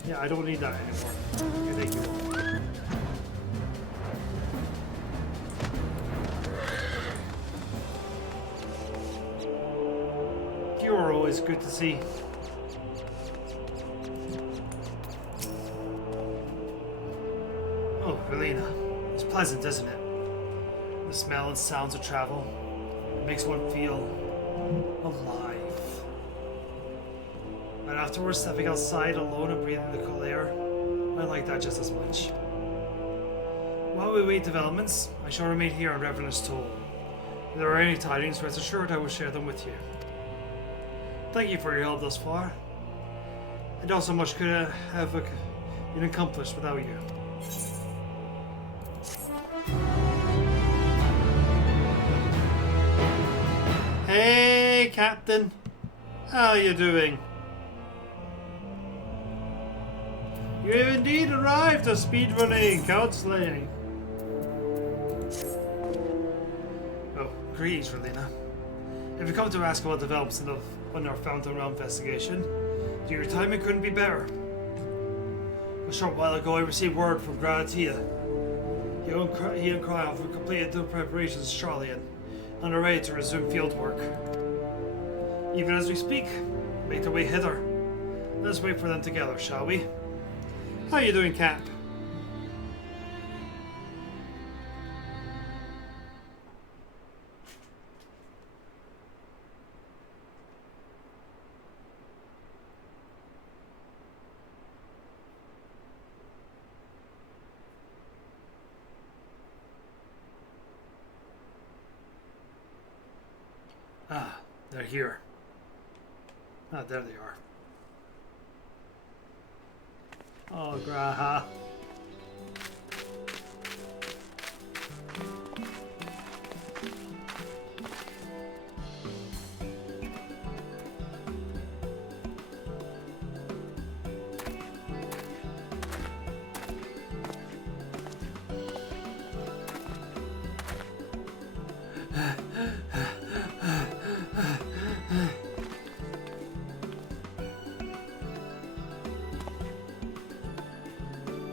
Yeah, I don't need that anymore. Okay, thank you. You're always good to see. Oh, Relina. It's pleasant, isn't it? The smell and sounds of travel. It makes one feel alive. And afterwards, stepping outside alone and breathing the cool air, I like that just as much. While we wait developments, I shall remain here on Revenant's Toll. If there are any tidings, rest assured I will share them with you. Thank you for your help thus far. I doubt so much could have been accomplished without you. Hey, Captain. How are you doing? You have indeed arrived at speedrunning, couch slaying. Oh, greetings, Relina. If you come to ask about developments on our Fountain Realm investigation, your timing couldn't be better. A short while ago, I received word from Granatia. He and Kryoff have completed the preparations of Charlian and are ready to resume field work. Even as we speak, make their way hither. Let's wait for them together, shall we? How are you doing, Cap? Ah, they're here. Ah, there they are. Oh, Graha.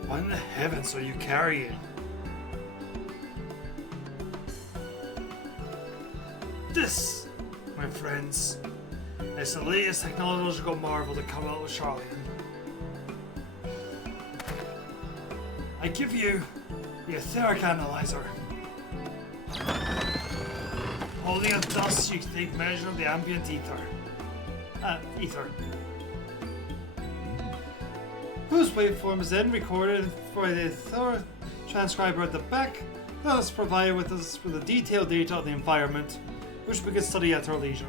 What in the heavens are you carrying? This, my friends, is the latest technological marvel to come out of Charlian. I give you the etheric analyzer. Holding a dust, you can take measure of the ambient ether. Whose waveform is then recorded by the etheric transcriber at the back. Let us provide us with the detailed data of the environment, which we can study at our leisure.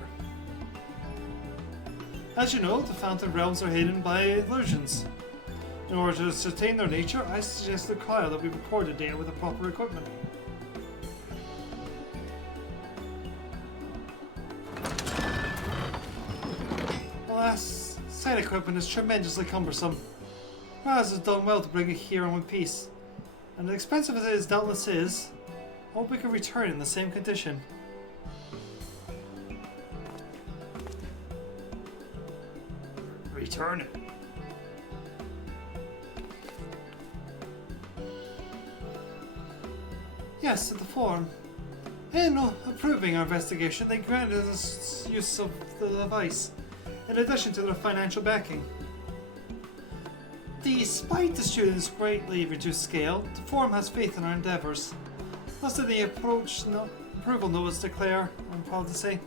As you know, the Phantom Realms are hidden by illusions. In order to ascertain their nature, I suggest to Kyle that we record the data with the proper equipment. Alas, site equipment is tremendously cumbersome. Raz has done well to bring it here in one piece, and as expensive as it is doubtless is, I hope we can return in the same condition. Return it. Yes, in the form. In approving our investigation, they granted us use of the device, in addition to their financial backing. Despite the students' greatly reduced scale, the Forum has faith in our endeavours. Thus did the approval notice declare, I'm proud to say.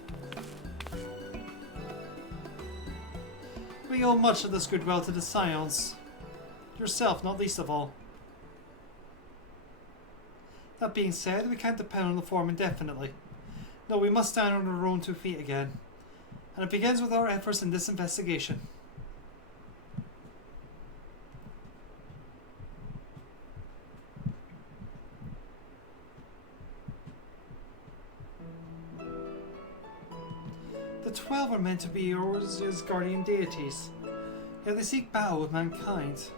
We owe much of this goodwill to the Scions. Yourself, not least of all. That being said, we can't depend on the Forum indefinitely. No, we must stand on our own 2 feet again. And it begins with our efforts in this investigation. The 12 are meant to be Orzia's guardian deities, yet they seek battle with mankind.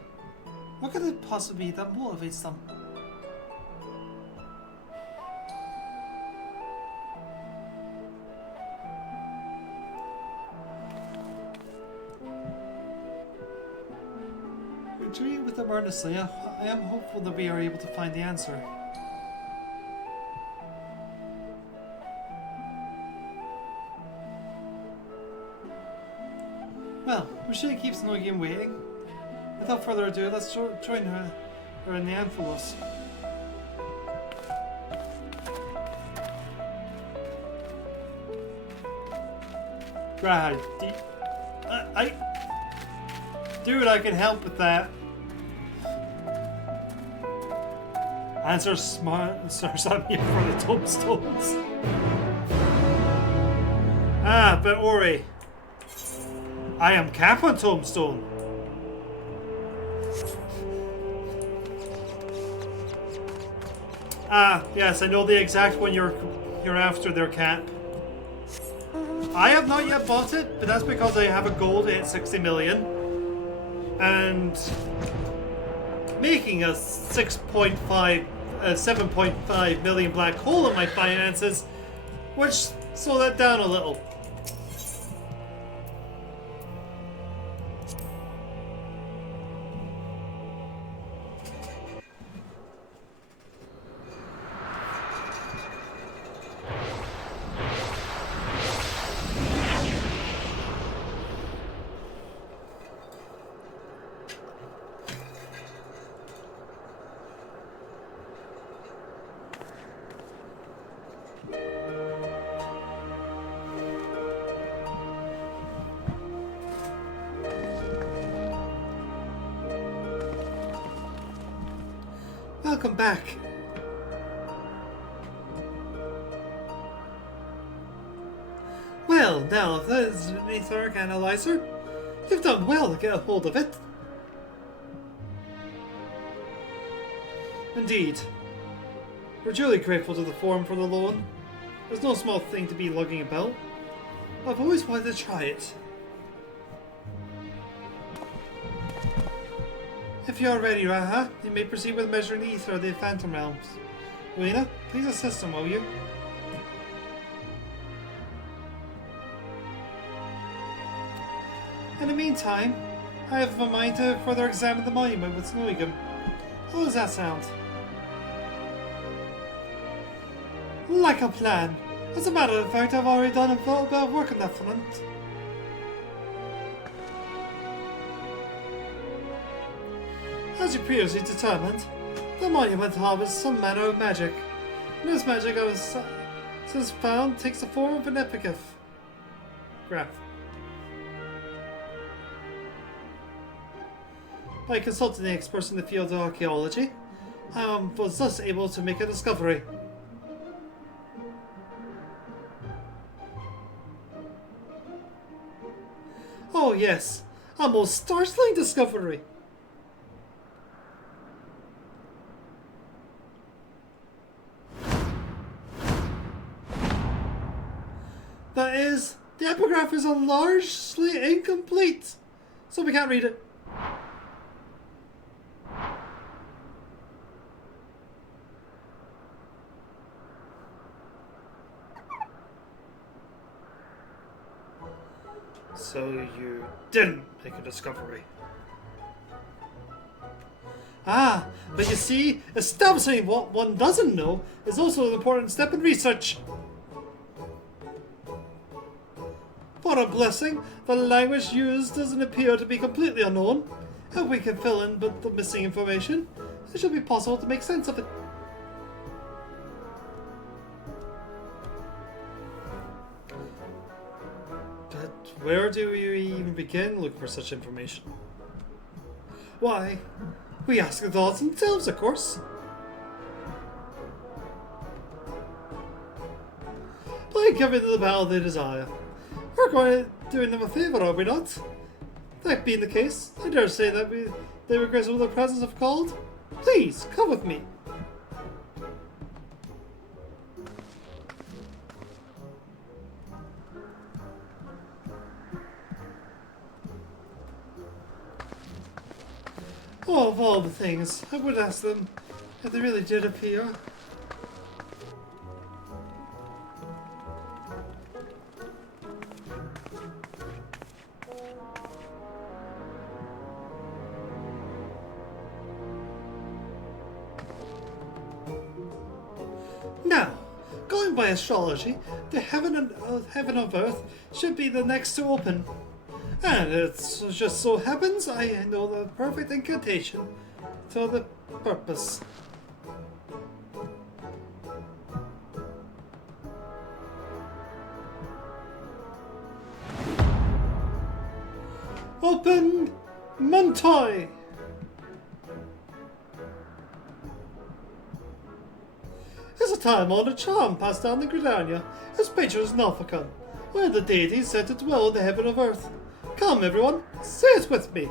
What could it possibly be that motivates them? Treating with them earnestly, I am hopeful that we are able to find the answer. Well, we shouldn't keep Snogian waiting. Without further ado, let's join her in the Amphilos. Right, dude, I can help with that. Answer stars on me for the tombstones. Ah, but Ori, I am cap on tombstone. Ah, yes, I know the exact one you're after there, Cap. I have not yet bought it, but that's because I have a goal to hit 60 million. And making a 7.5 million black hole in my finances, which slow that down a little. Welcome back. Well, now if that is an etheric analyzer, you've done well to get a hold of it. Indeed. We're truly grateful to the Forum for the loan. There's no small thing to be lugging about. I've always wanted to try it. If you are ready, Raha, you may proceed with measuring the ether of the Phantom Realms. Luina, please assist him, will you? In the meantime, I have a mind to further examine the monument with Snoigum. How does that sound? Like a plan. As a matter of fact, I've already done a little bit of work on that front. As you previously determined, the monument harbors some manner of magic. And this magic I was since found takes the form of an epitaph. Graph. By consulting the experts in the field of archaeology, I was thus able to make a discovery. Oh yes, a most startling discovery. That is, the epigraph is largely incomplete, so we can't read it. So you didn't make a discovery. Ah, but you see, establishing what one doesn't know is also an important step in research. What a blessing! The language used doesn't appear to be completely unknown. If we can fill in the missing information, it should be possible to make sense of it. But where do we even begin looking for such information? Why, we ask the gods themselves, of course. By giving them the power they desire, we're doing them a favour, are we not? That being the case, I dare say that they were graced with the presence of called. Please, come with me. Oh, of all the things, I would ask them if they really did appear. Now, going by astrology, the heaven of earth should be the next to open. And it just so happens I know the perfect incantation for the purpose. Open Montoy! It's a time-honored charm passed down in Gridania, as patron is Nalfakan, where the deity is said to dwell in the heaven of earth. Come, everyone, say it with me.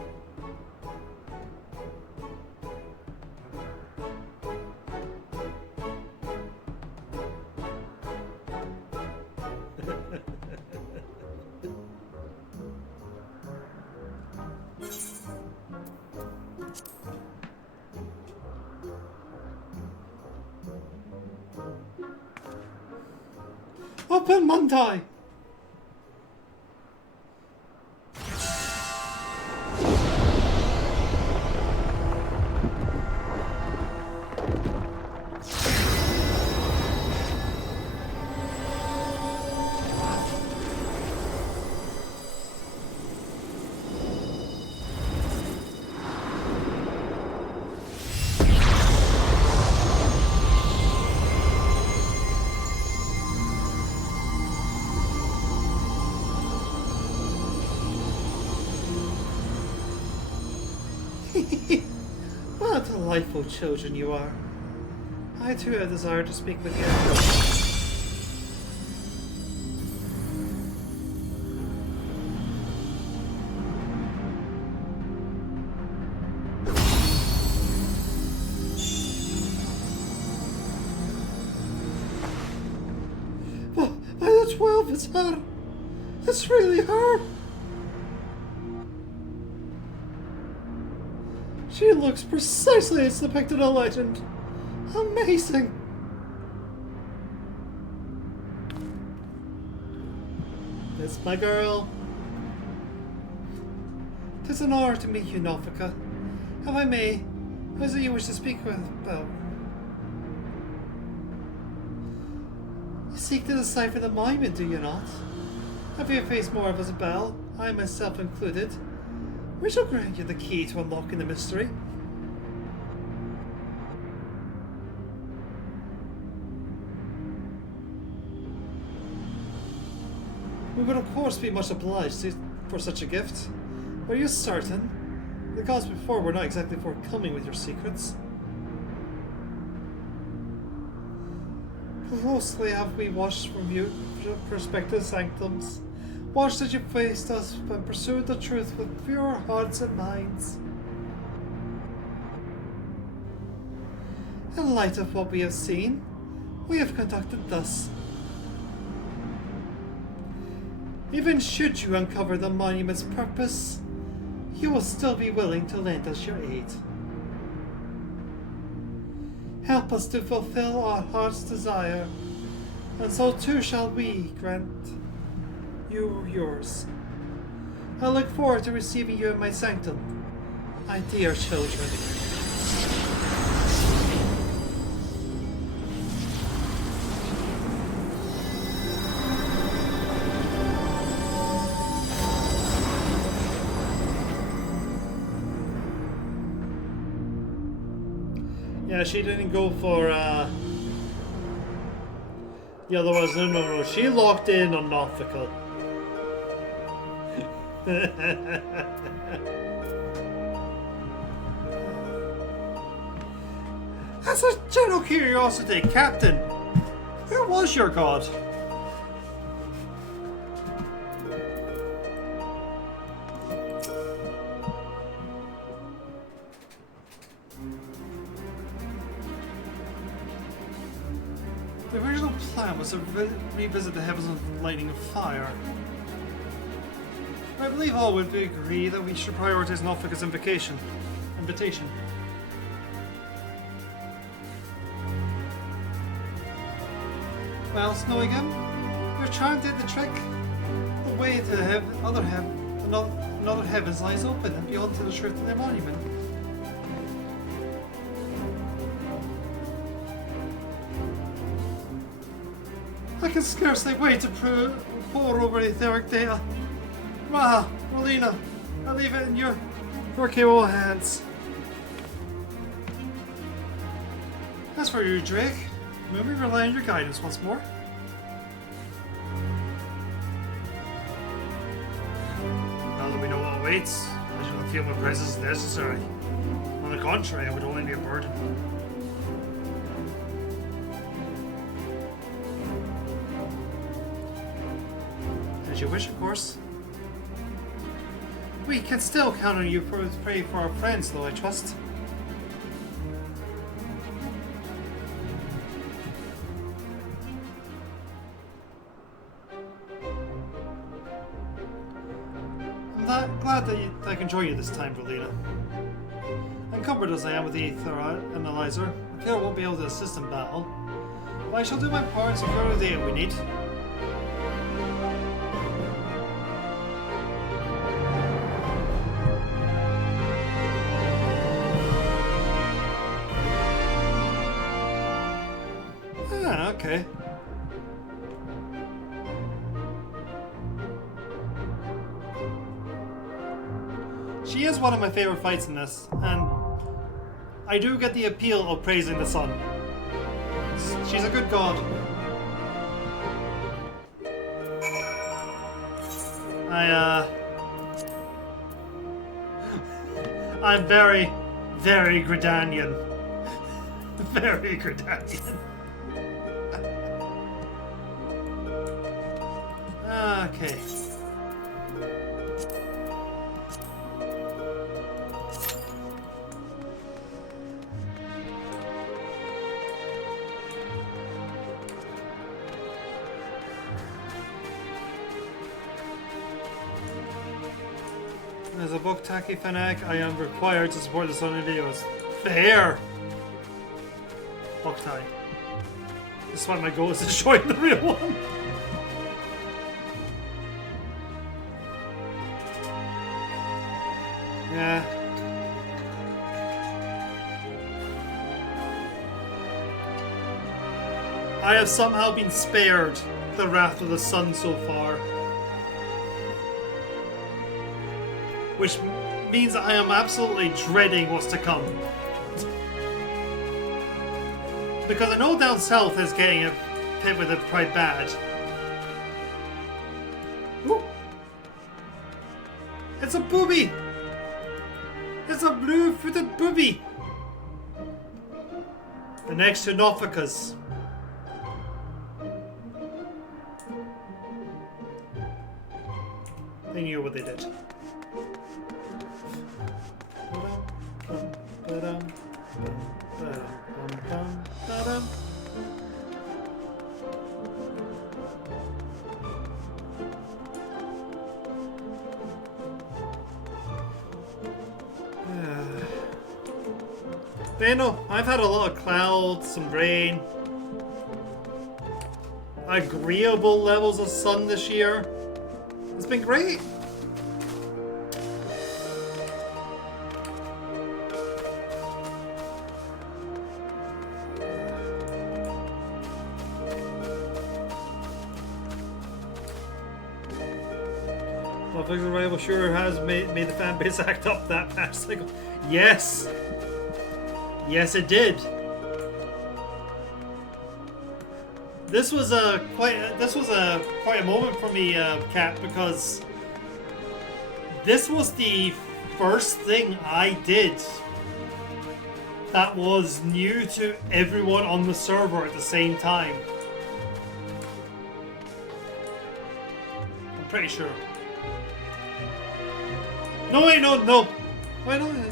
Open Monday! What delightful children you are. I too have desire to speak with you. By the 12, it's her. It's really her. She looks precisely as depicted in legend. Amazing! This my girl. 'Tis an honor to meet you, Nalfika. If I may, what is it you wish to speak with about? You seek to decipher the monument, do you not? Have you faced more of Isabel, I myself included? We shall grant you the key to unlocking the mystery. We would of course be much obliged for such a gift. Are you certain? The gods before were not exactly forthcoming with your secrets. Closely have we watched from your prospective sanctums. Watched as you faced us and pursued the truth with pure hearts and minds. In light of what we have seen, we have conducted thus. Even should you uncover the monument's purpose, you will still be willing to lend us your aid. Help us to fulfill our heart's desire, and so too shall we grant you yours. I look forward to receiving you in my sanctum, my dear children. Yeah, she didn't go for the other ones. No. She locked in on Nautical. As a general curiosity, Captain, who was your god? The original plan was to revisit the heavens of lightning and fire. I believe all would agree that we should prioritize Norfolk's invitation. Well, Snowingham, your charm did the trick. The way to another heavens lies open and beyond to the truth of their monument. I can scarcely wait to pour over etheric data. Maha, Rolina, I leave it in your capable hands. As for you, Drake, may we rely on your guidance once more? Now that we know what awaits, I do not feel my presence is necessary. On the contrary, it would only be a burden. As you wish, of course. We can still count on you to pray for our friends, though, I trust. I'm glad that I can join you this time, Rolina. Encumbered as I am with the Aether Analyzer, I fear I won't be able to assist in battle, but I shall do my part to secure the data we need. Okay. She is one of my favorite fights in this, and I do get the appeal of praising the sun. She's a good god. I'm very, very Gridanian. Very Gridanian. Okay. As a book Tachi fanatic, I am required to support the Sun videos. Fair! Boktai. This is why my goal is to join the real one. Yeah. I have somehow been spared the wrath of the sun so far. Which means I am absolutely dreading what's to come. Because I know down south is getting a hit with it quite bad. Ooh. It's a booby! It's a blue-footed booby! The next to Nophica's. They knew what they did. But you know, I've had a lot of clouds, some rain, agreeable levels of sun this year. It's been great. Well, Rival sure has made the fan base act up that past cycle. Yes! Yes, it did. This was quite a moment for me, Kat, because this was the first thing I did that was new to everyone on the server at the same time. I'm pretty sure. No, wait, no. Wait, no.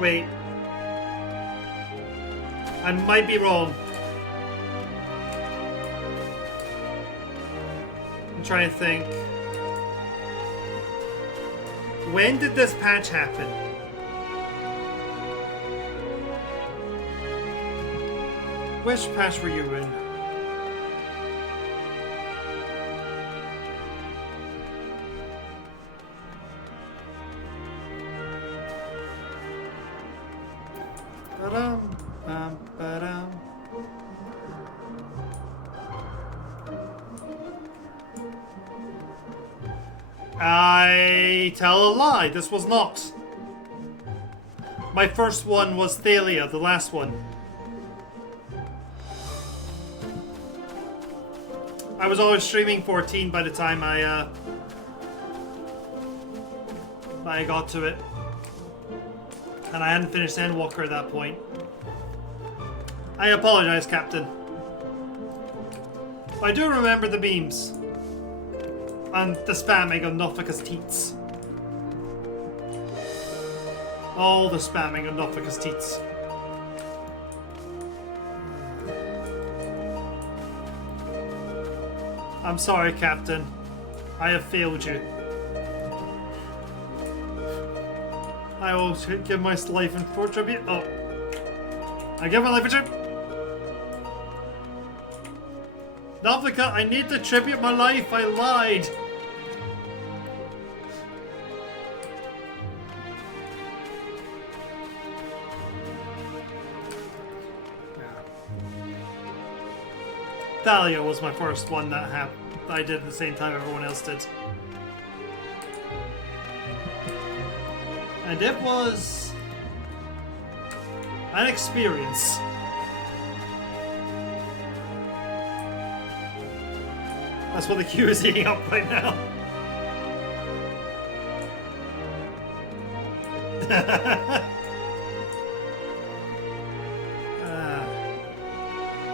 Wait. I might be wrong. I'm trying to think. When did this patch happen? Which patch were you in? I tell a lie, this was not. My first one was Thalia, the last one. I was always streaming 14 by the time I got to it. And I hadn't finished Endwalker at that point. I apologize, Captain. I do remember the memes. And the spamming of Nothica's teats. All the spamming of Nothica's teats. I'm sorry, Captain. I have failed you. I will give my life in for tribute. Oh. I give my life in tribute. Nothica, I need to tribute my life. I lied. Thalia was my first one that I did at the same time everyone else did. And it was an experience. That's what the queue is eating up right now.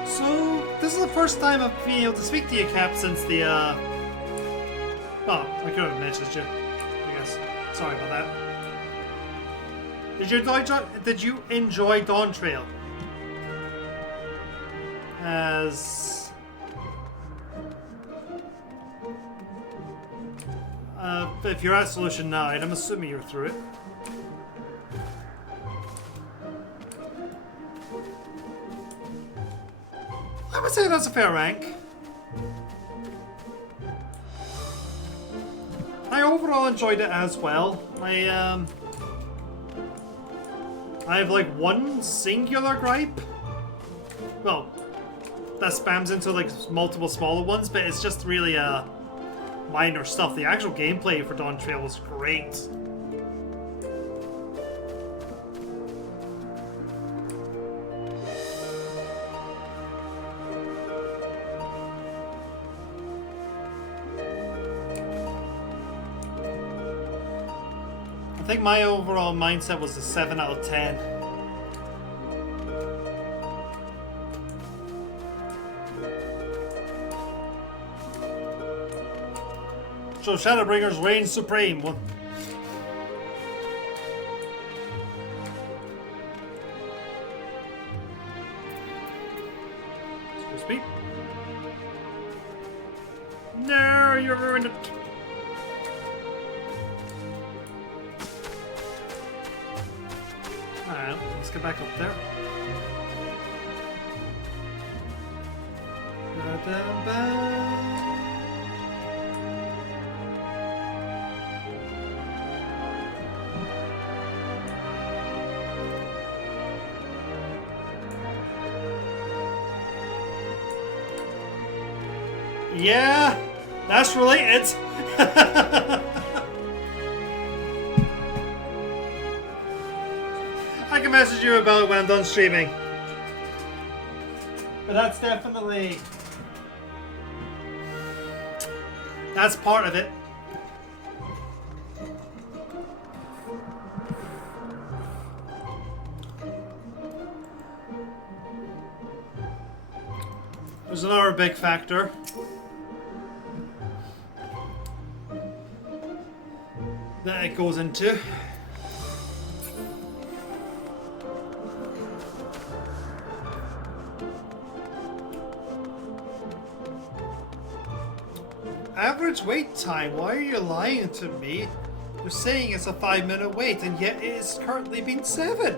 So, this is the first time I've been able to speak to you, Cap, since the, well, I could have mentioned you, I guess. Sorry about that. Did you enjoy Dawn Trail? As... if you're at Solution 9, I'm assuming you're through it. I would say that's a fair rank. I overall enjoyed it as well. I I have like one singular gripe. Well, that spams into like multiple smaller ones, but it's just really minor stuff. The actual gameplay for Dawn Trail was great. I think my overall mindset was a 7 out of 10. So Shadowbringers reign supreme. Excuse me. No, you ruined it. Alright, let's get back up there. Yeah, that's related. I can message you about it when I'm done streaming. But that's definitely... that's part of it. There's another big factor. That it goes into. Average wait time? Why are you lying to me? You're saying it's a 5-minute wait, and yet it has currently been 7.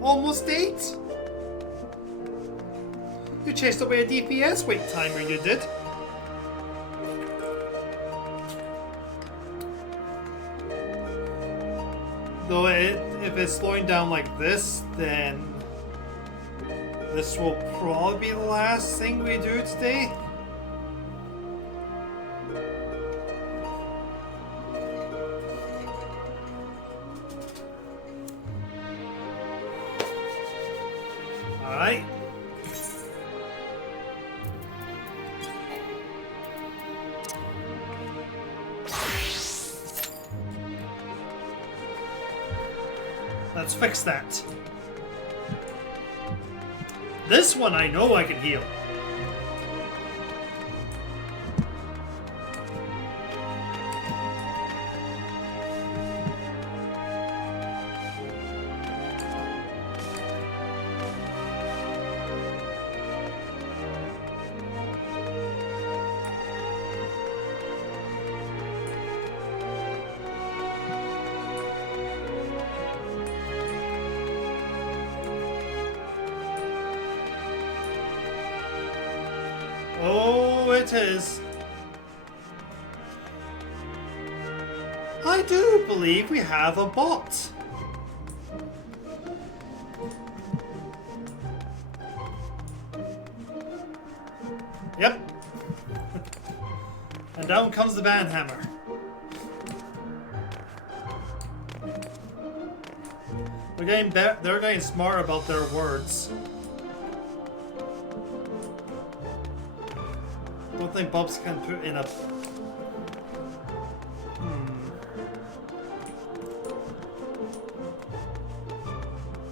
Almost 8. You chased away a DPS wait timer, you did. Though if it's slowing down like this, then this will probably be the last thing we do today. Alright. Let's fix that. This one I know I can heal. Oh, it is. I do believe we have a bot. Yep. And down comes the banhammer. They're getting smart about their words. I don't think Bubs can put in a...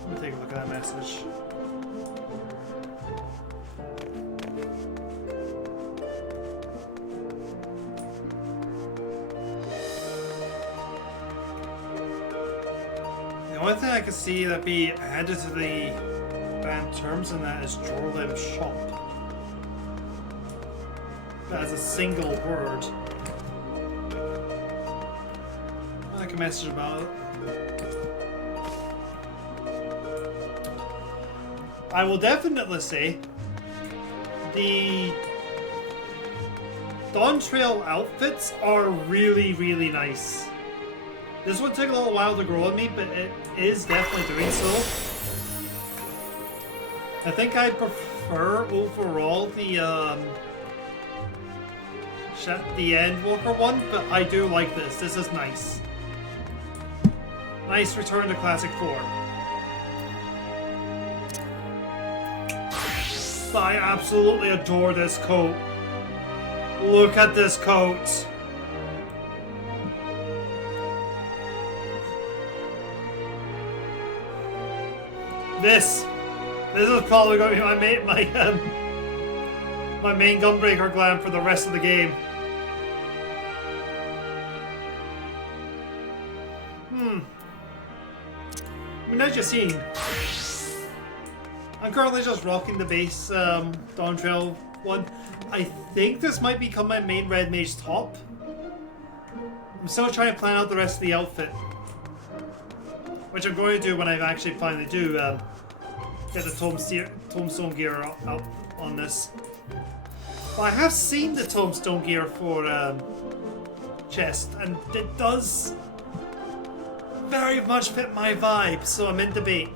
Let me take a look at that message. The only thing I can see that be added to the banned terms in that is Jorlim Shop. As a single word. I can message about it. I will definitely say the Dawn Trail outfits are really, really nice. This one took a little while to grow on me, but it is definitely doing so. I think I prefer overall the Endwalker one, but I do like this. This is nice. Nice return to classic form. But I absolutely adore this coat. Look at this coat. This is probably going to be my main Gunbreaker glam for the rest of the game. I mean, as you've seen, I'm currently just rocking the base Dawn Trail one. I think this might become my main Red Mage top. I'm still trying to plan out the rest of the outfit, which I'm going to do when I actually finally do get the Tombstone gear out on this. But I have seen the Tombstone gear for chest, and it does very much fit my vibe, so I'm in debate.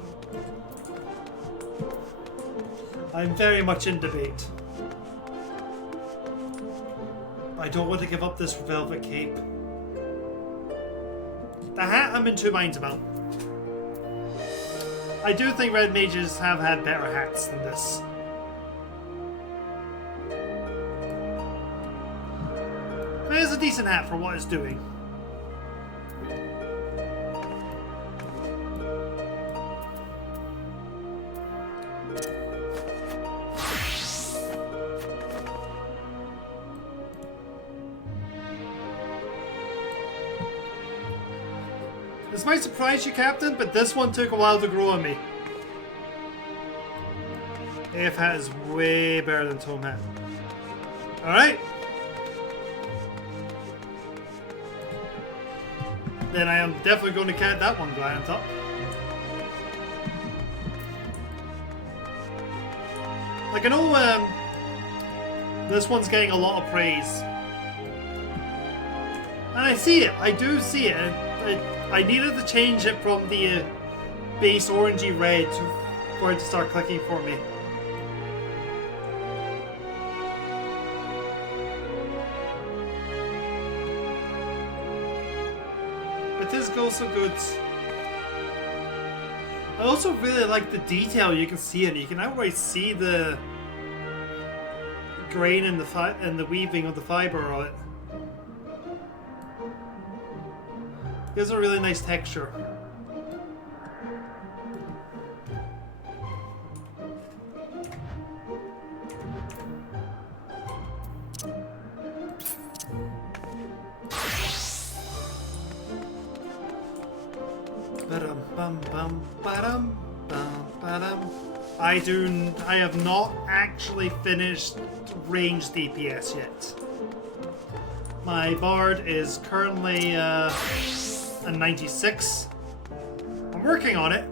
I'm very much in debate. I don't want to give up this velvet cape. The hat I'm in two minds about. I do think Red Mages have had better hats than this. But it is a decent hat for what it's doing. This might surprise you, Captain, but this one took a while to grow on me. AF hat is way better than Tome hat. Alright. Then I am definitely going to cat that one guy on top. Like, I know this one's getting a lot of praise. And I see it. I do see it. I needed to change it from the base orangey red for it to start clicking for me. But this goes so good. I also really like the detail you can see in it. You can outright see the grain and the weaving of the fiber on it. Gives a really nice texture. I have not actually finished ranged DPS yet. My Bard is currently a 96. I'm working on it.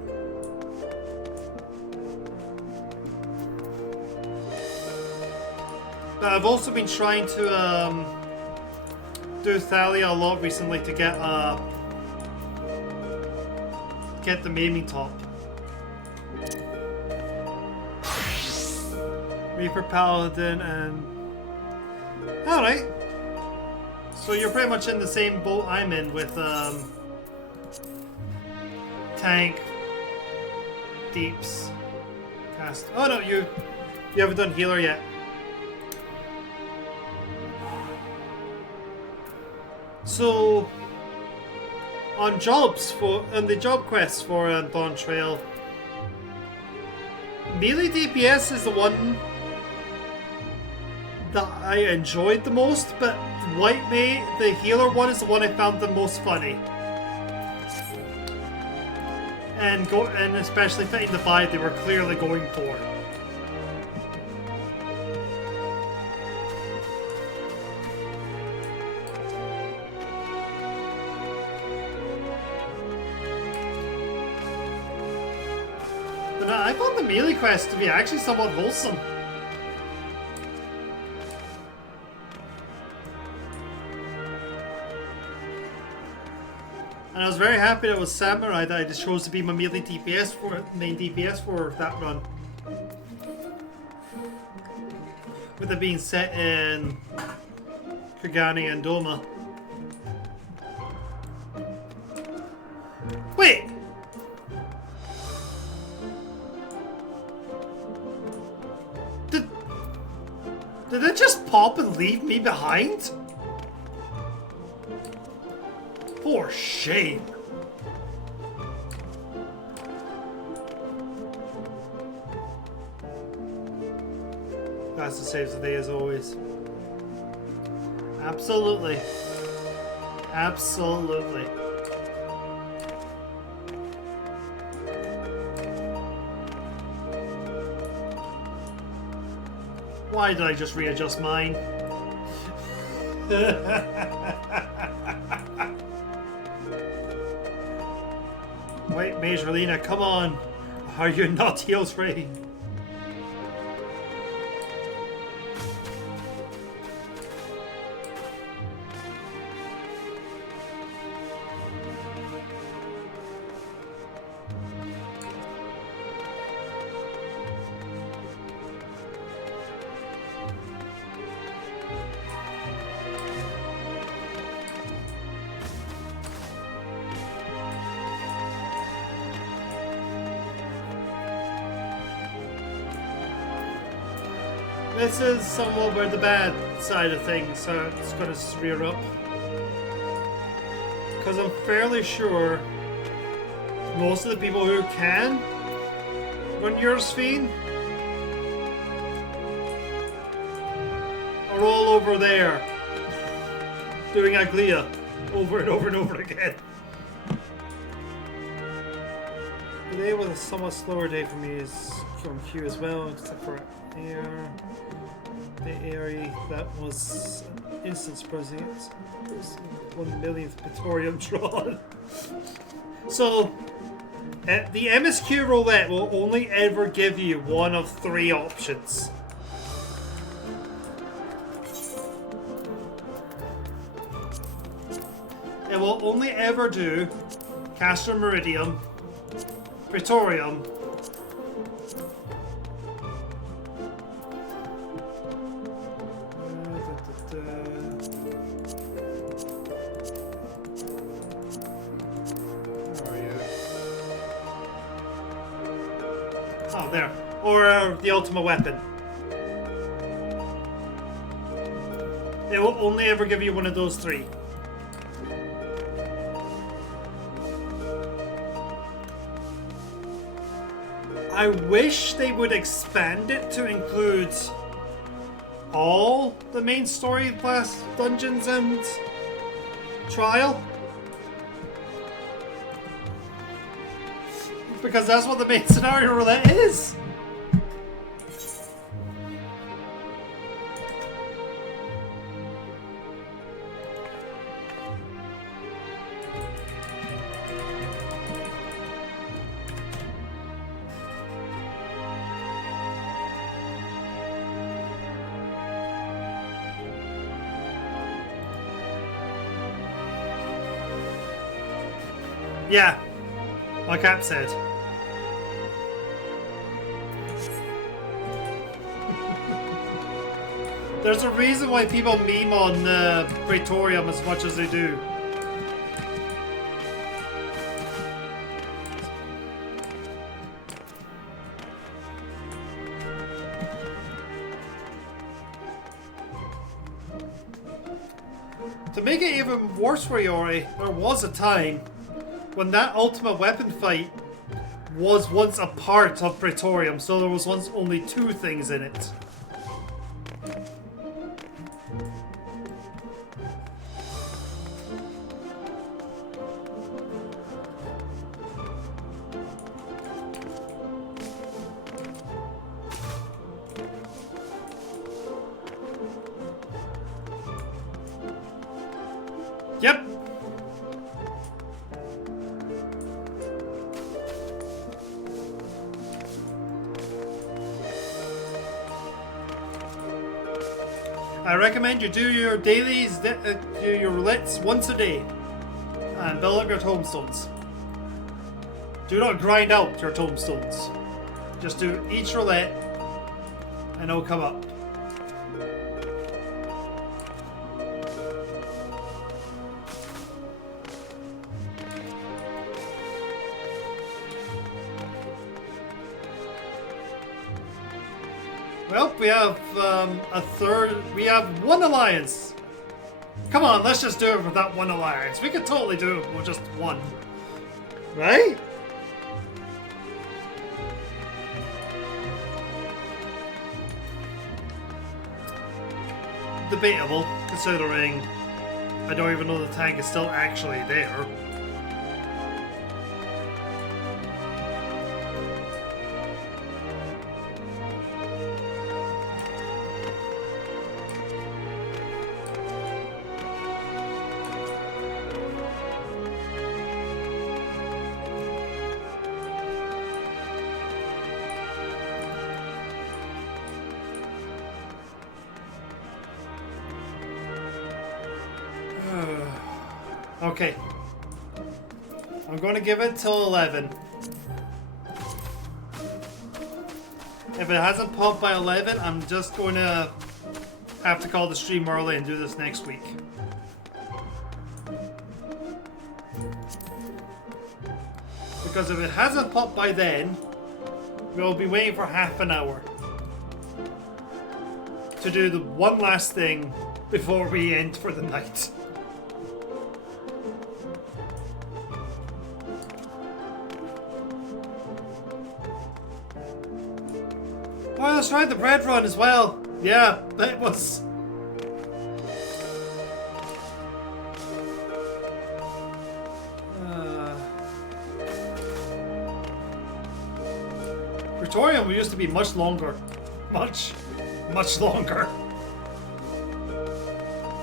But I've also been trying to do Thalia a lot recently to get the maiming top. Reaper Paladin and... Alright. So you're pretty much in the same boat I'm in with tank, deeps, cast. Oh no, you haven't done healer yet. So on the job quests for Dawn Trail, melee DPS is the one that I enjoyed the most, but the healer one is the one I found the most funny. And especially fitting the vibe they were clearly going for. But I found the melee quest to be actually somewhat wholesome. And I was very happy that it was Samurai that I just chose to be my melee DPS for main DPS for that run. With it being set in Kugani and Doma. Wait! Did it just pop and leave me behind? For shame. That's the saves the day as always. Absolutely. Absolutely. Why did I just readjust mine? Wait, Major Lena, come on. Are you not heal trained? This is somewhat where the bad side of things, so it's going to rear up. Because I'm fairly sure most of the people who can run Eurosphene are all over there doing Aglia over and over and over again. Today was a somewhat slower day for me on Q as well, except for air. The area that was instance present 1 millionth Praetorium drawn. So the MSQ roulette will only ever give you one of 3 options. It will only ever do Castor Meridium, Praetorium, there. Or the ultimate weapon. It will only ever give you one of those 3. I wish they would expand it to include all the main story plus dungeons and trial. Because that's what the main scenario roulette is. Yeah, like Cap said. There's a reason why people meme on Praetorium as much as they do. To make it even worse for Yori, there was a time when that ultimate weapon fight was once a part of Praetorium, so there was once only 2 things in it. Yep. I recommend you do your dailies, do your roulettes once a day. and build up your tombstones. Do not grind out your tombstones. Just do each roulette and it'll come up. Well, we have we have one alliance. Come on, let's just do it with that one alliance. We could totally do it with just one. Right? Debatable, considering I don't even know the tank is still actually there. Okay. I'm going to give it till 11. If it hasn't popped by 11, I'm just going to have to call the stream early and do this next week. Because if it hasn't popped by then, we'll be waiting for half an hour to do the one last thing before we end for the night. Oh, that's right, the bread run as well. Yeah, that was... Praetorium used to be much longer. Much longer.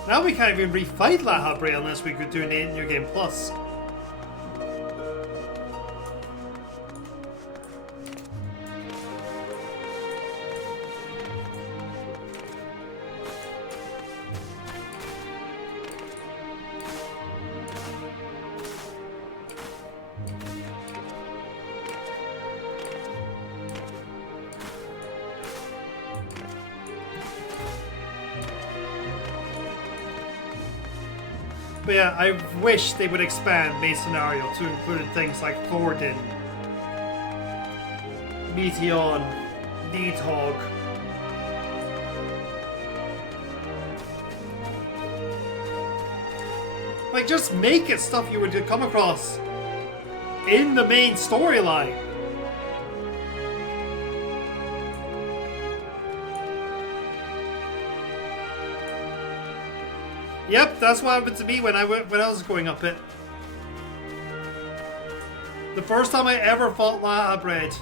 Now we can't even refight La Habrea unless we could do an 8 New Game Plus. But yeah, I wish they would expand main scenario to include things like Thornton, Meteon, Needhog. Like, just make it stuff you would come across in the main storyline. Yep, that's what happened to me when I was going up it. The first time I ever fought La Habrea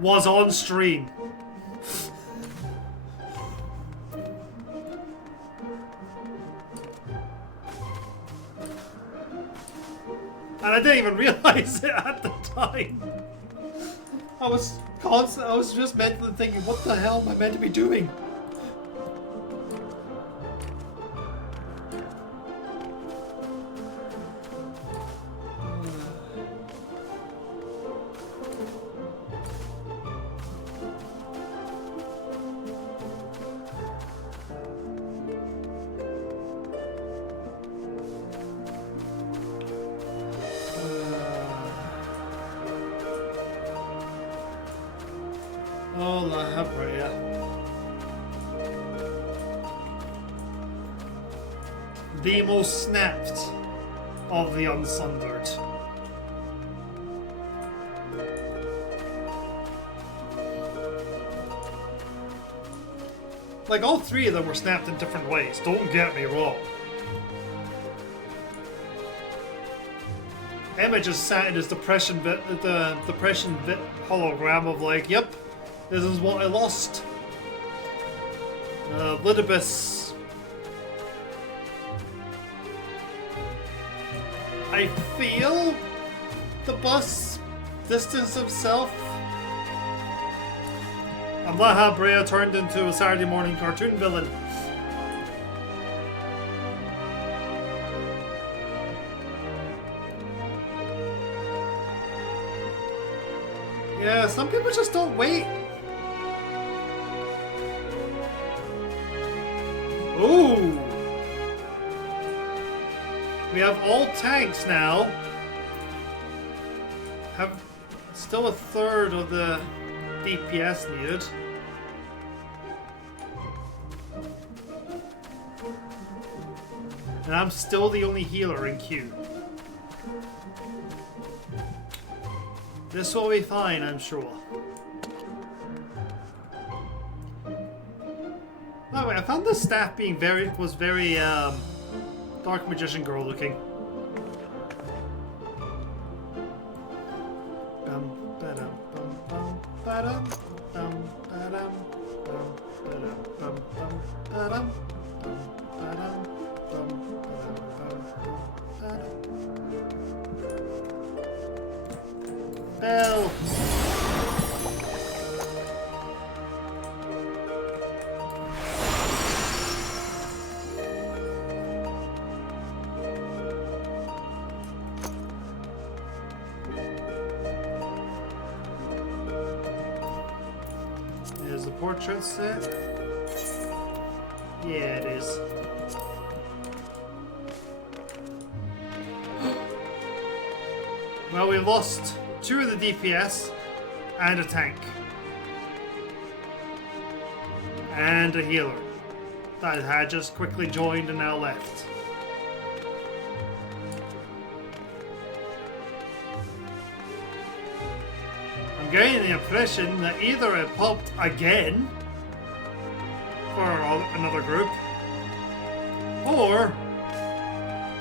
was on stream. And I didn't even realize it at the time. I was just mentally thinking, what the hell am I meant to be doing? Oh, La Habrea. The most snapped of the Unsundered. Like, all three of them were snapped in different ways, don't get me wrong. Emma just sat in his depression hologram of like, yep, this is what I lost. Lidibus. I feel the bus distanced himself. And La Habrea turned into a Saturday morning cartoon villain. Yeah, some people just don't wait. Ooh! We have all tanks now. Have still a third of the DPS needed. And I'm still the only healer in queue. This will be fine, I'm sure. By the way, I found the staff being very Dark Magician Girl looking. Bell. Is the portrait set? Yeah, it is. Well, we lost 2 of the DPS and a tank. And a healer that had just quickly joined and now left. I'm getting the impression that either it popped again for another group, or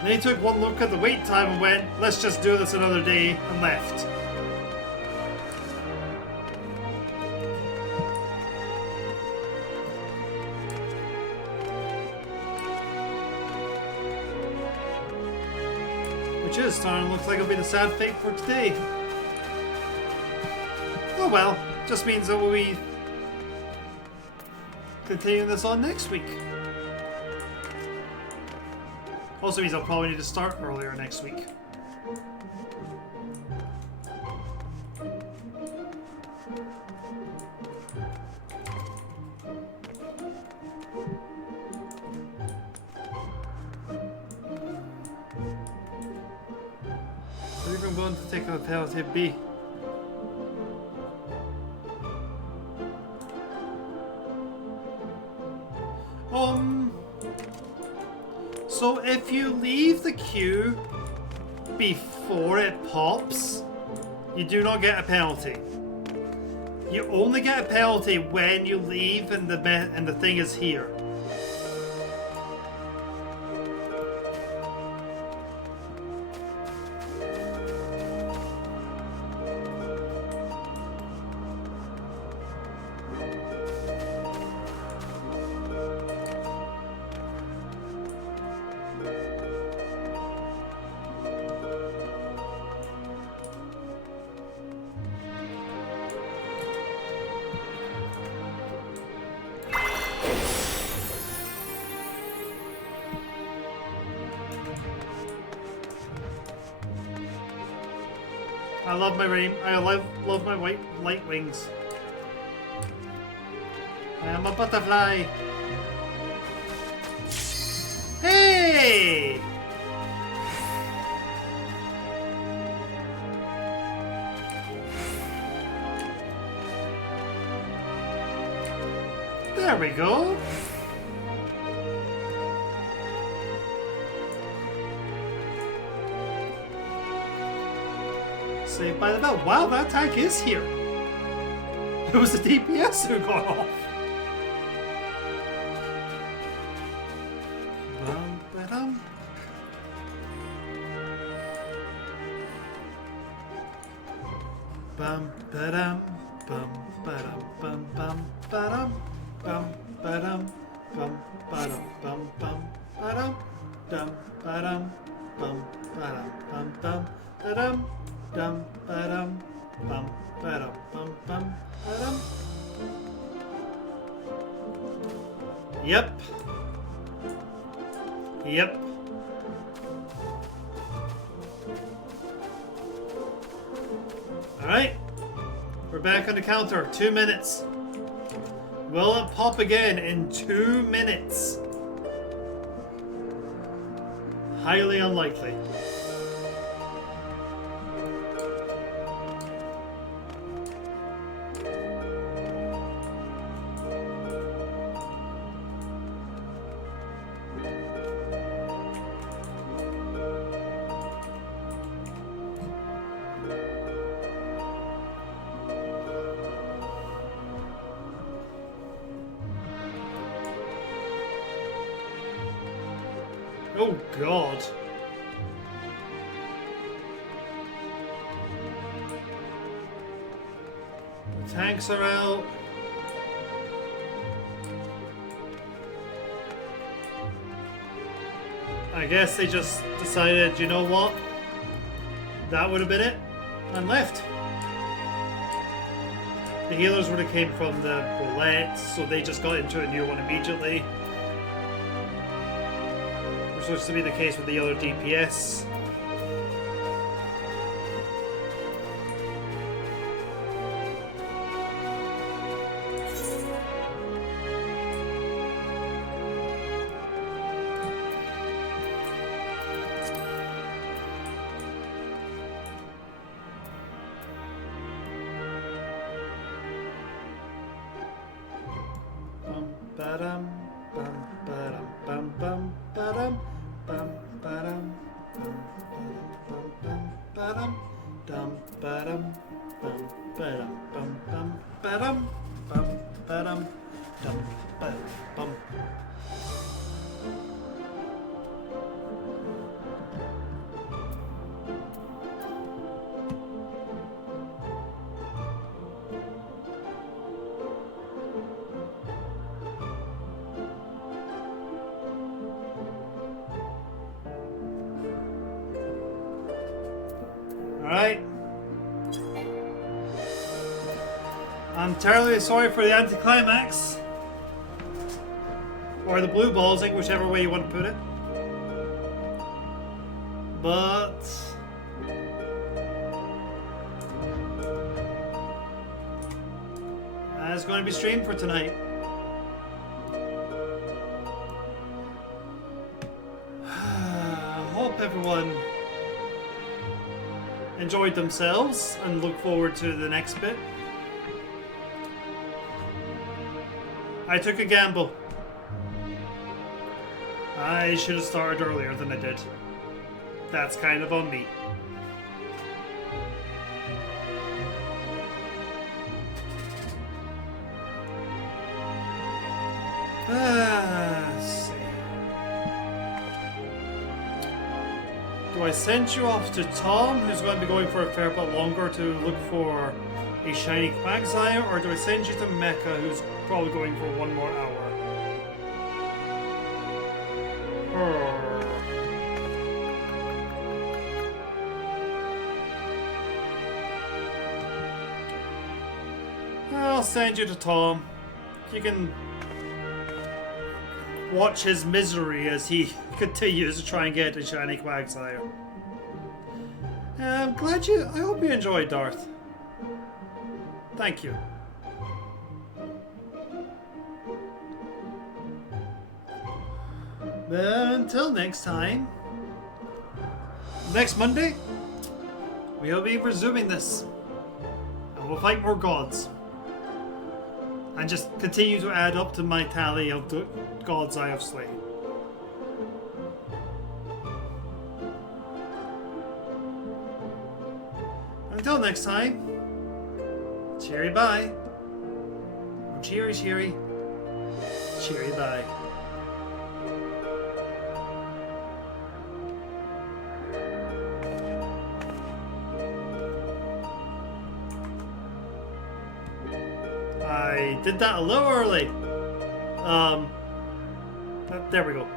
they took one look at the wait time and went, let's just do this another day, and left. Which is starting to look like it'll be the sad fate for today. Oh well, just means that we'll be continuing this on next week. Also means I'll probably need to start earlier next week. I'm even going to take a penalty B. So if you leave the queue before it pops, you do not get a penalty. You only get a penalty when you leave and the thing is here. I love my rain. I love my white light wings. I am a butterfly. Hey! There we go. Saved by the bell. Wow, that tank is here. It was the DPS who got off. Bum, ba-dum. Bum, ba-dum. Bum, ba-dum. Bum, bum, ba-dum. Bum, ba-dum. Bum, ba-dum. Bum, bum, ba-dum. Dum, ba-dum. Bum, ba-dum. Bum, bum, ba-dum. Dum ba-dum bum ba-dum bum bum ba-dum. Yep. Yep. Alright. We're back on the counter. 2 minutes. Will it pop again in 2 minutes? Highly unlikely. Oh God. The tanks are out. I guess they just decided, you know what? That would have been it. And left. The healers would have came from the roulette, so they just got into a new one immediately. Which looks to be the case with the other DPS. Ba-dum, bum, ba-dum, bum, bum, ba-dum, bum, ba-dum, bum, bum, ba-dum, dum, ba-dum, bum, ba-dum, bum, bum, ba-dum, bum, ba-dum, dum, ba-dum, bum. Alright. I'm terribly sorry for the anticlimax. Or the blue balls, I think, whichever way you want to put it. But that's going to be streamed for tonight. I hope everyone enjoyed themselves and look forward to the next bit. I took a gamble. I should have started earlier than I did. That's kind of on me. Let's see. Do I send you off to Tom, who's going to be going for a fair bit longer to look for a shiny Quagsire, or do I send you to Mecha, who's probably going for 1 more hour? I'll send you to Tom. You can watch his misery as he continues to try and get a shiny Quagsire. I hope you enjoyed, Darth. Thank you. But until next time, next Monday, we'll be resuming this. And we'll fight more gods. And just continue to add up to my tally of the gods I have slain. Until next time, cheery bye. Cheery, cheery. Cheery bye. I did that a little early. There we go.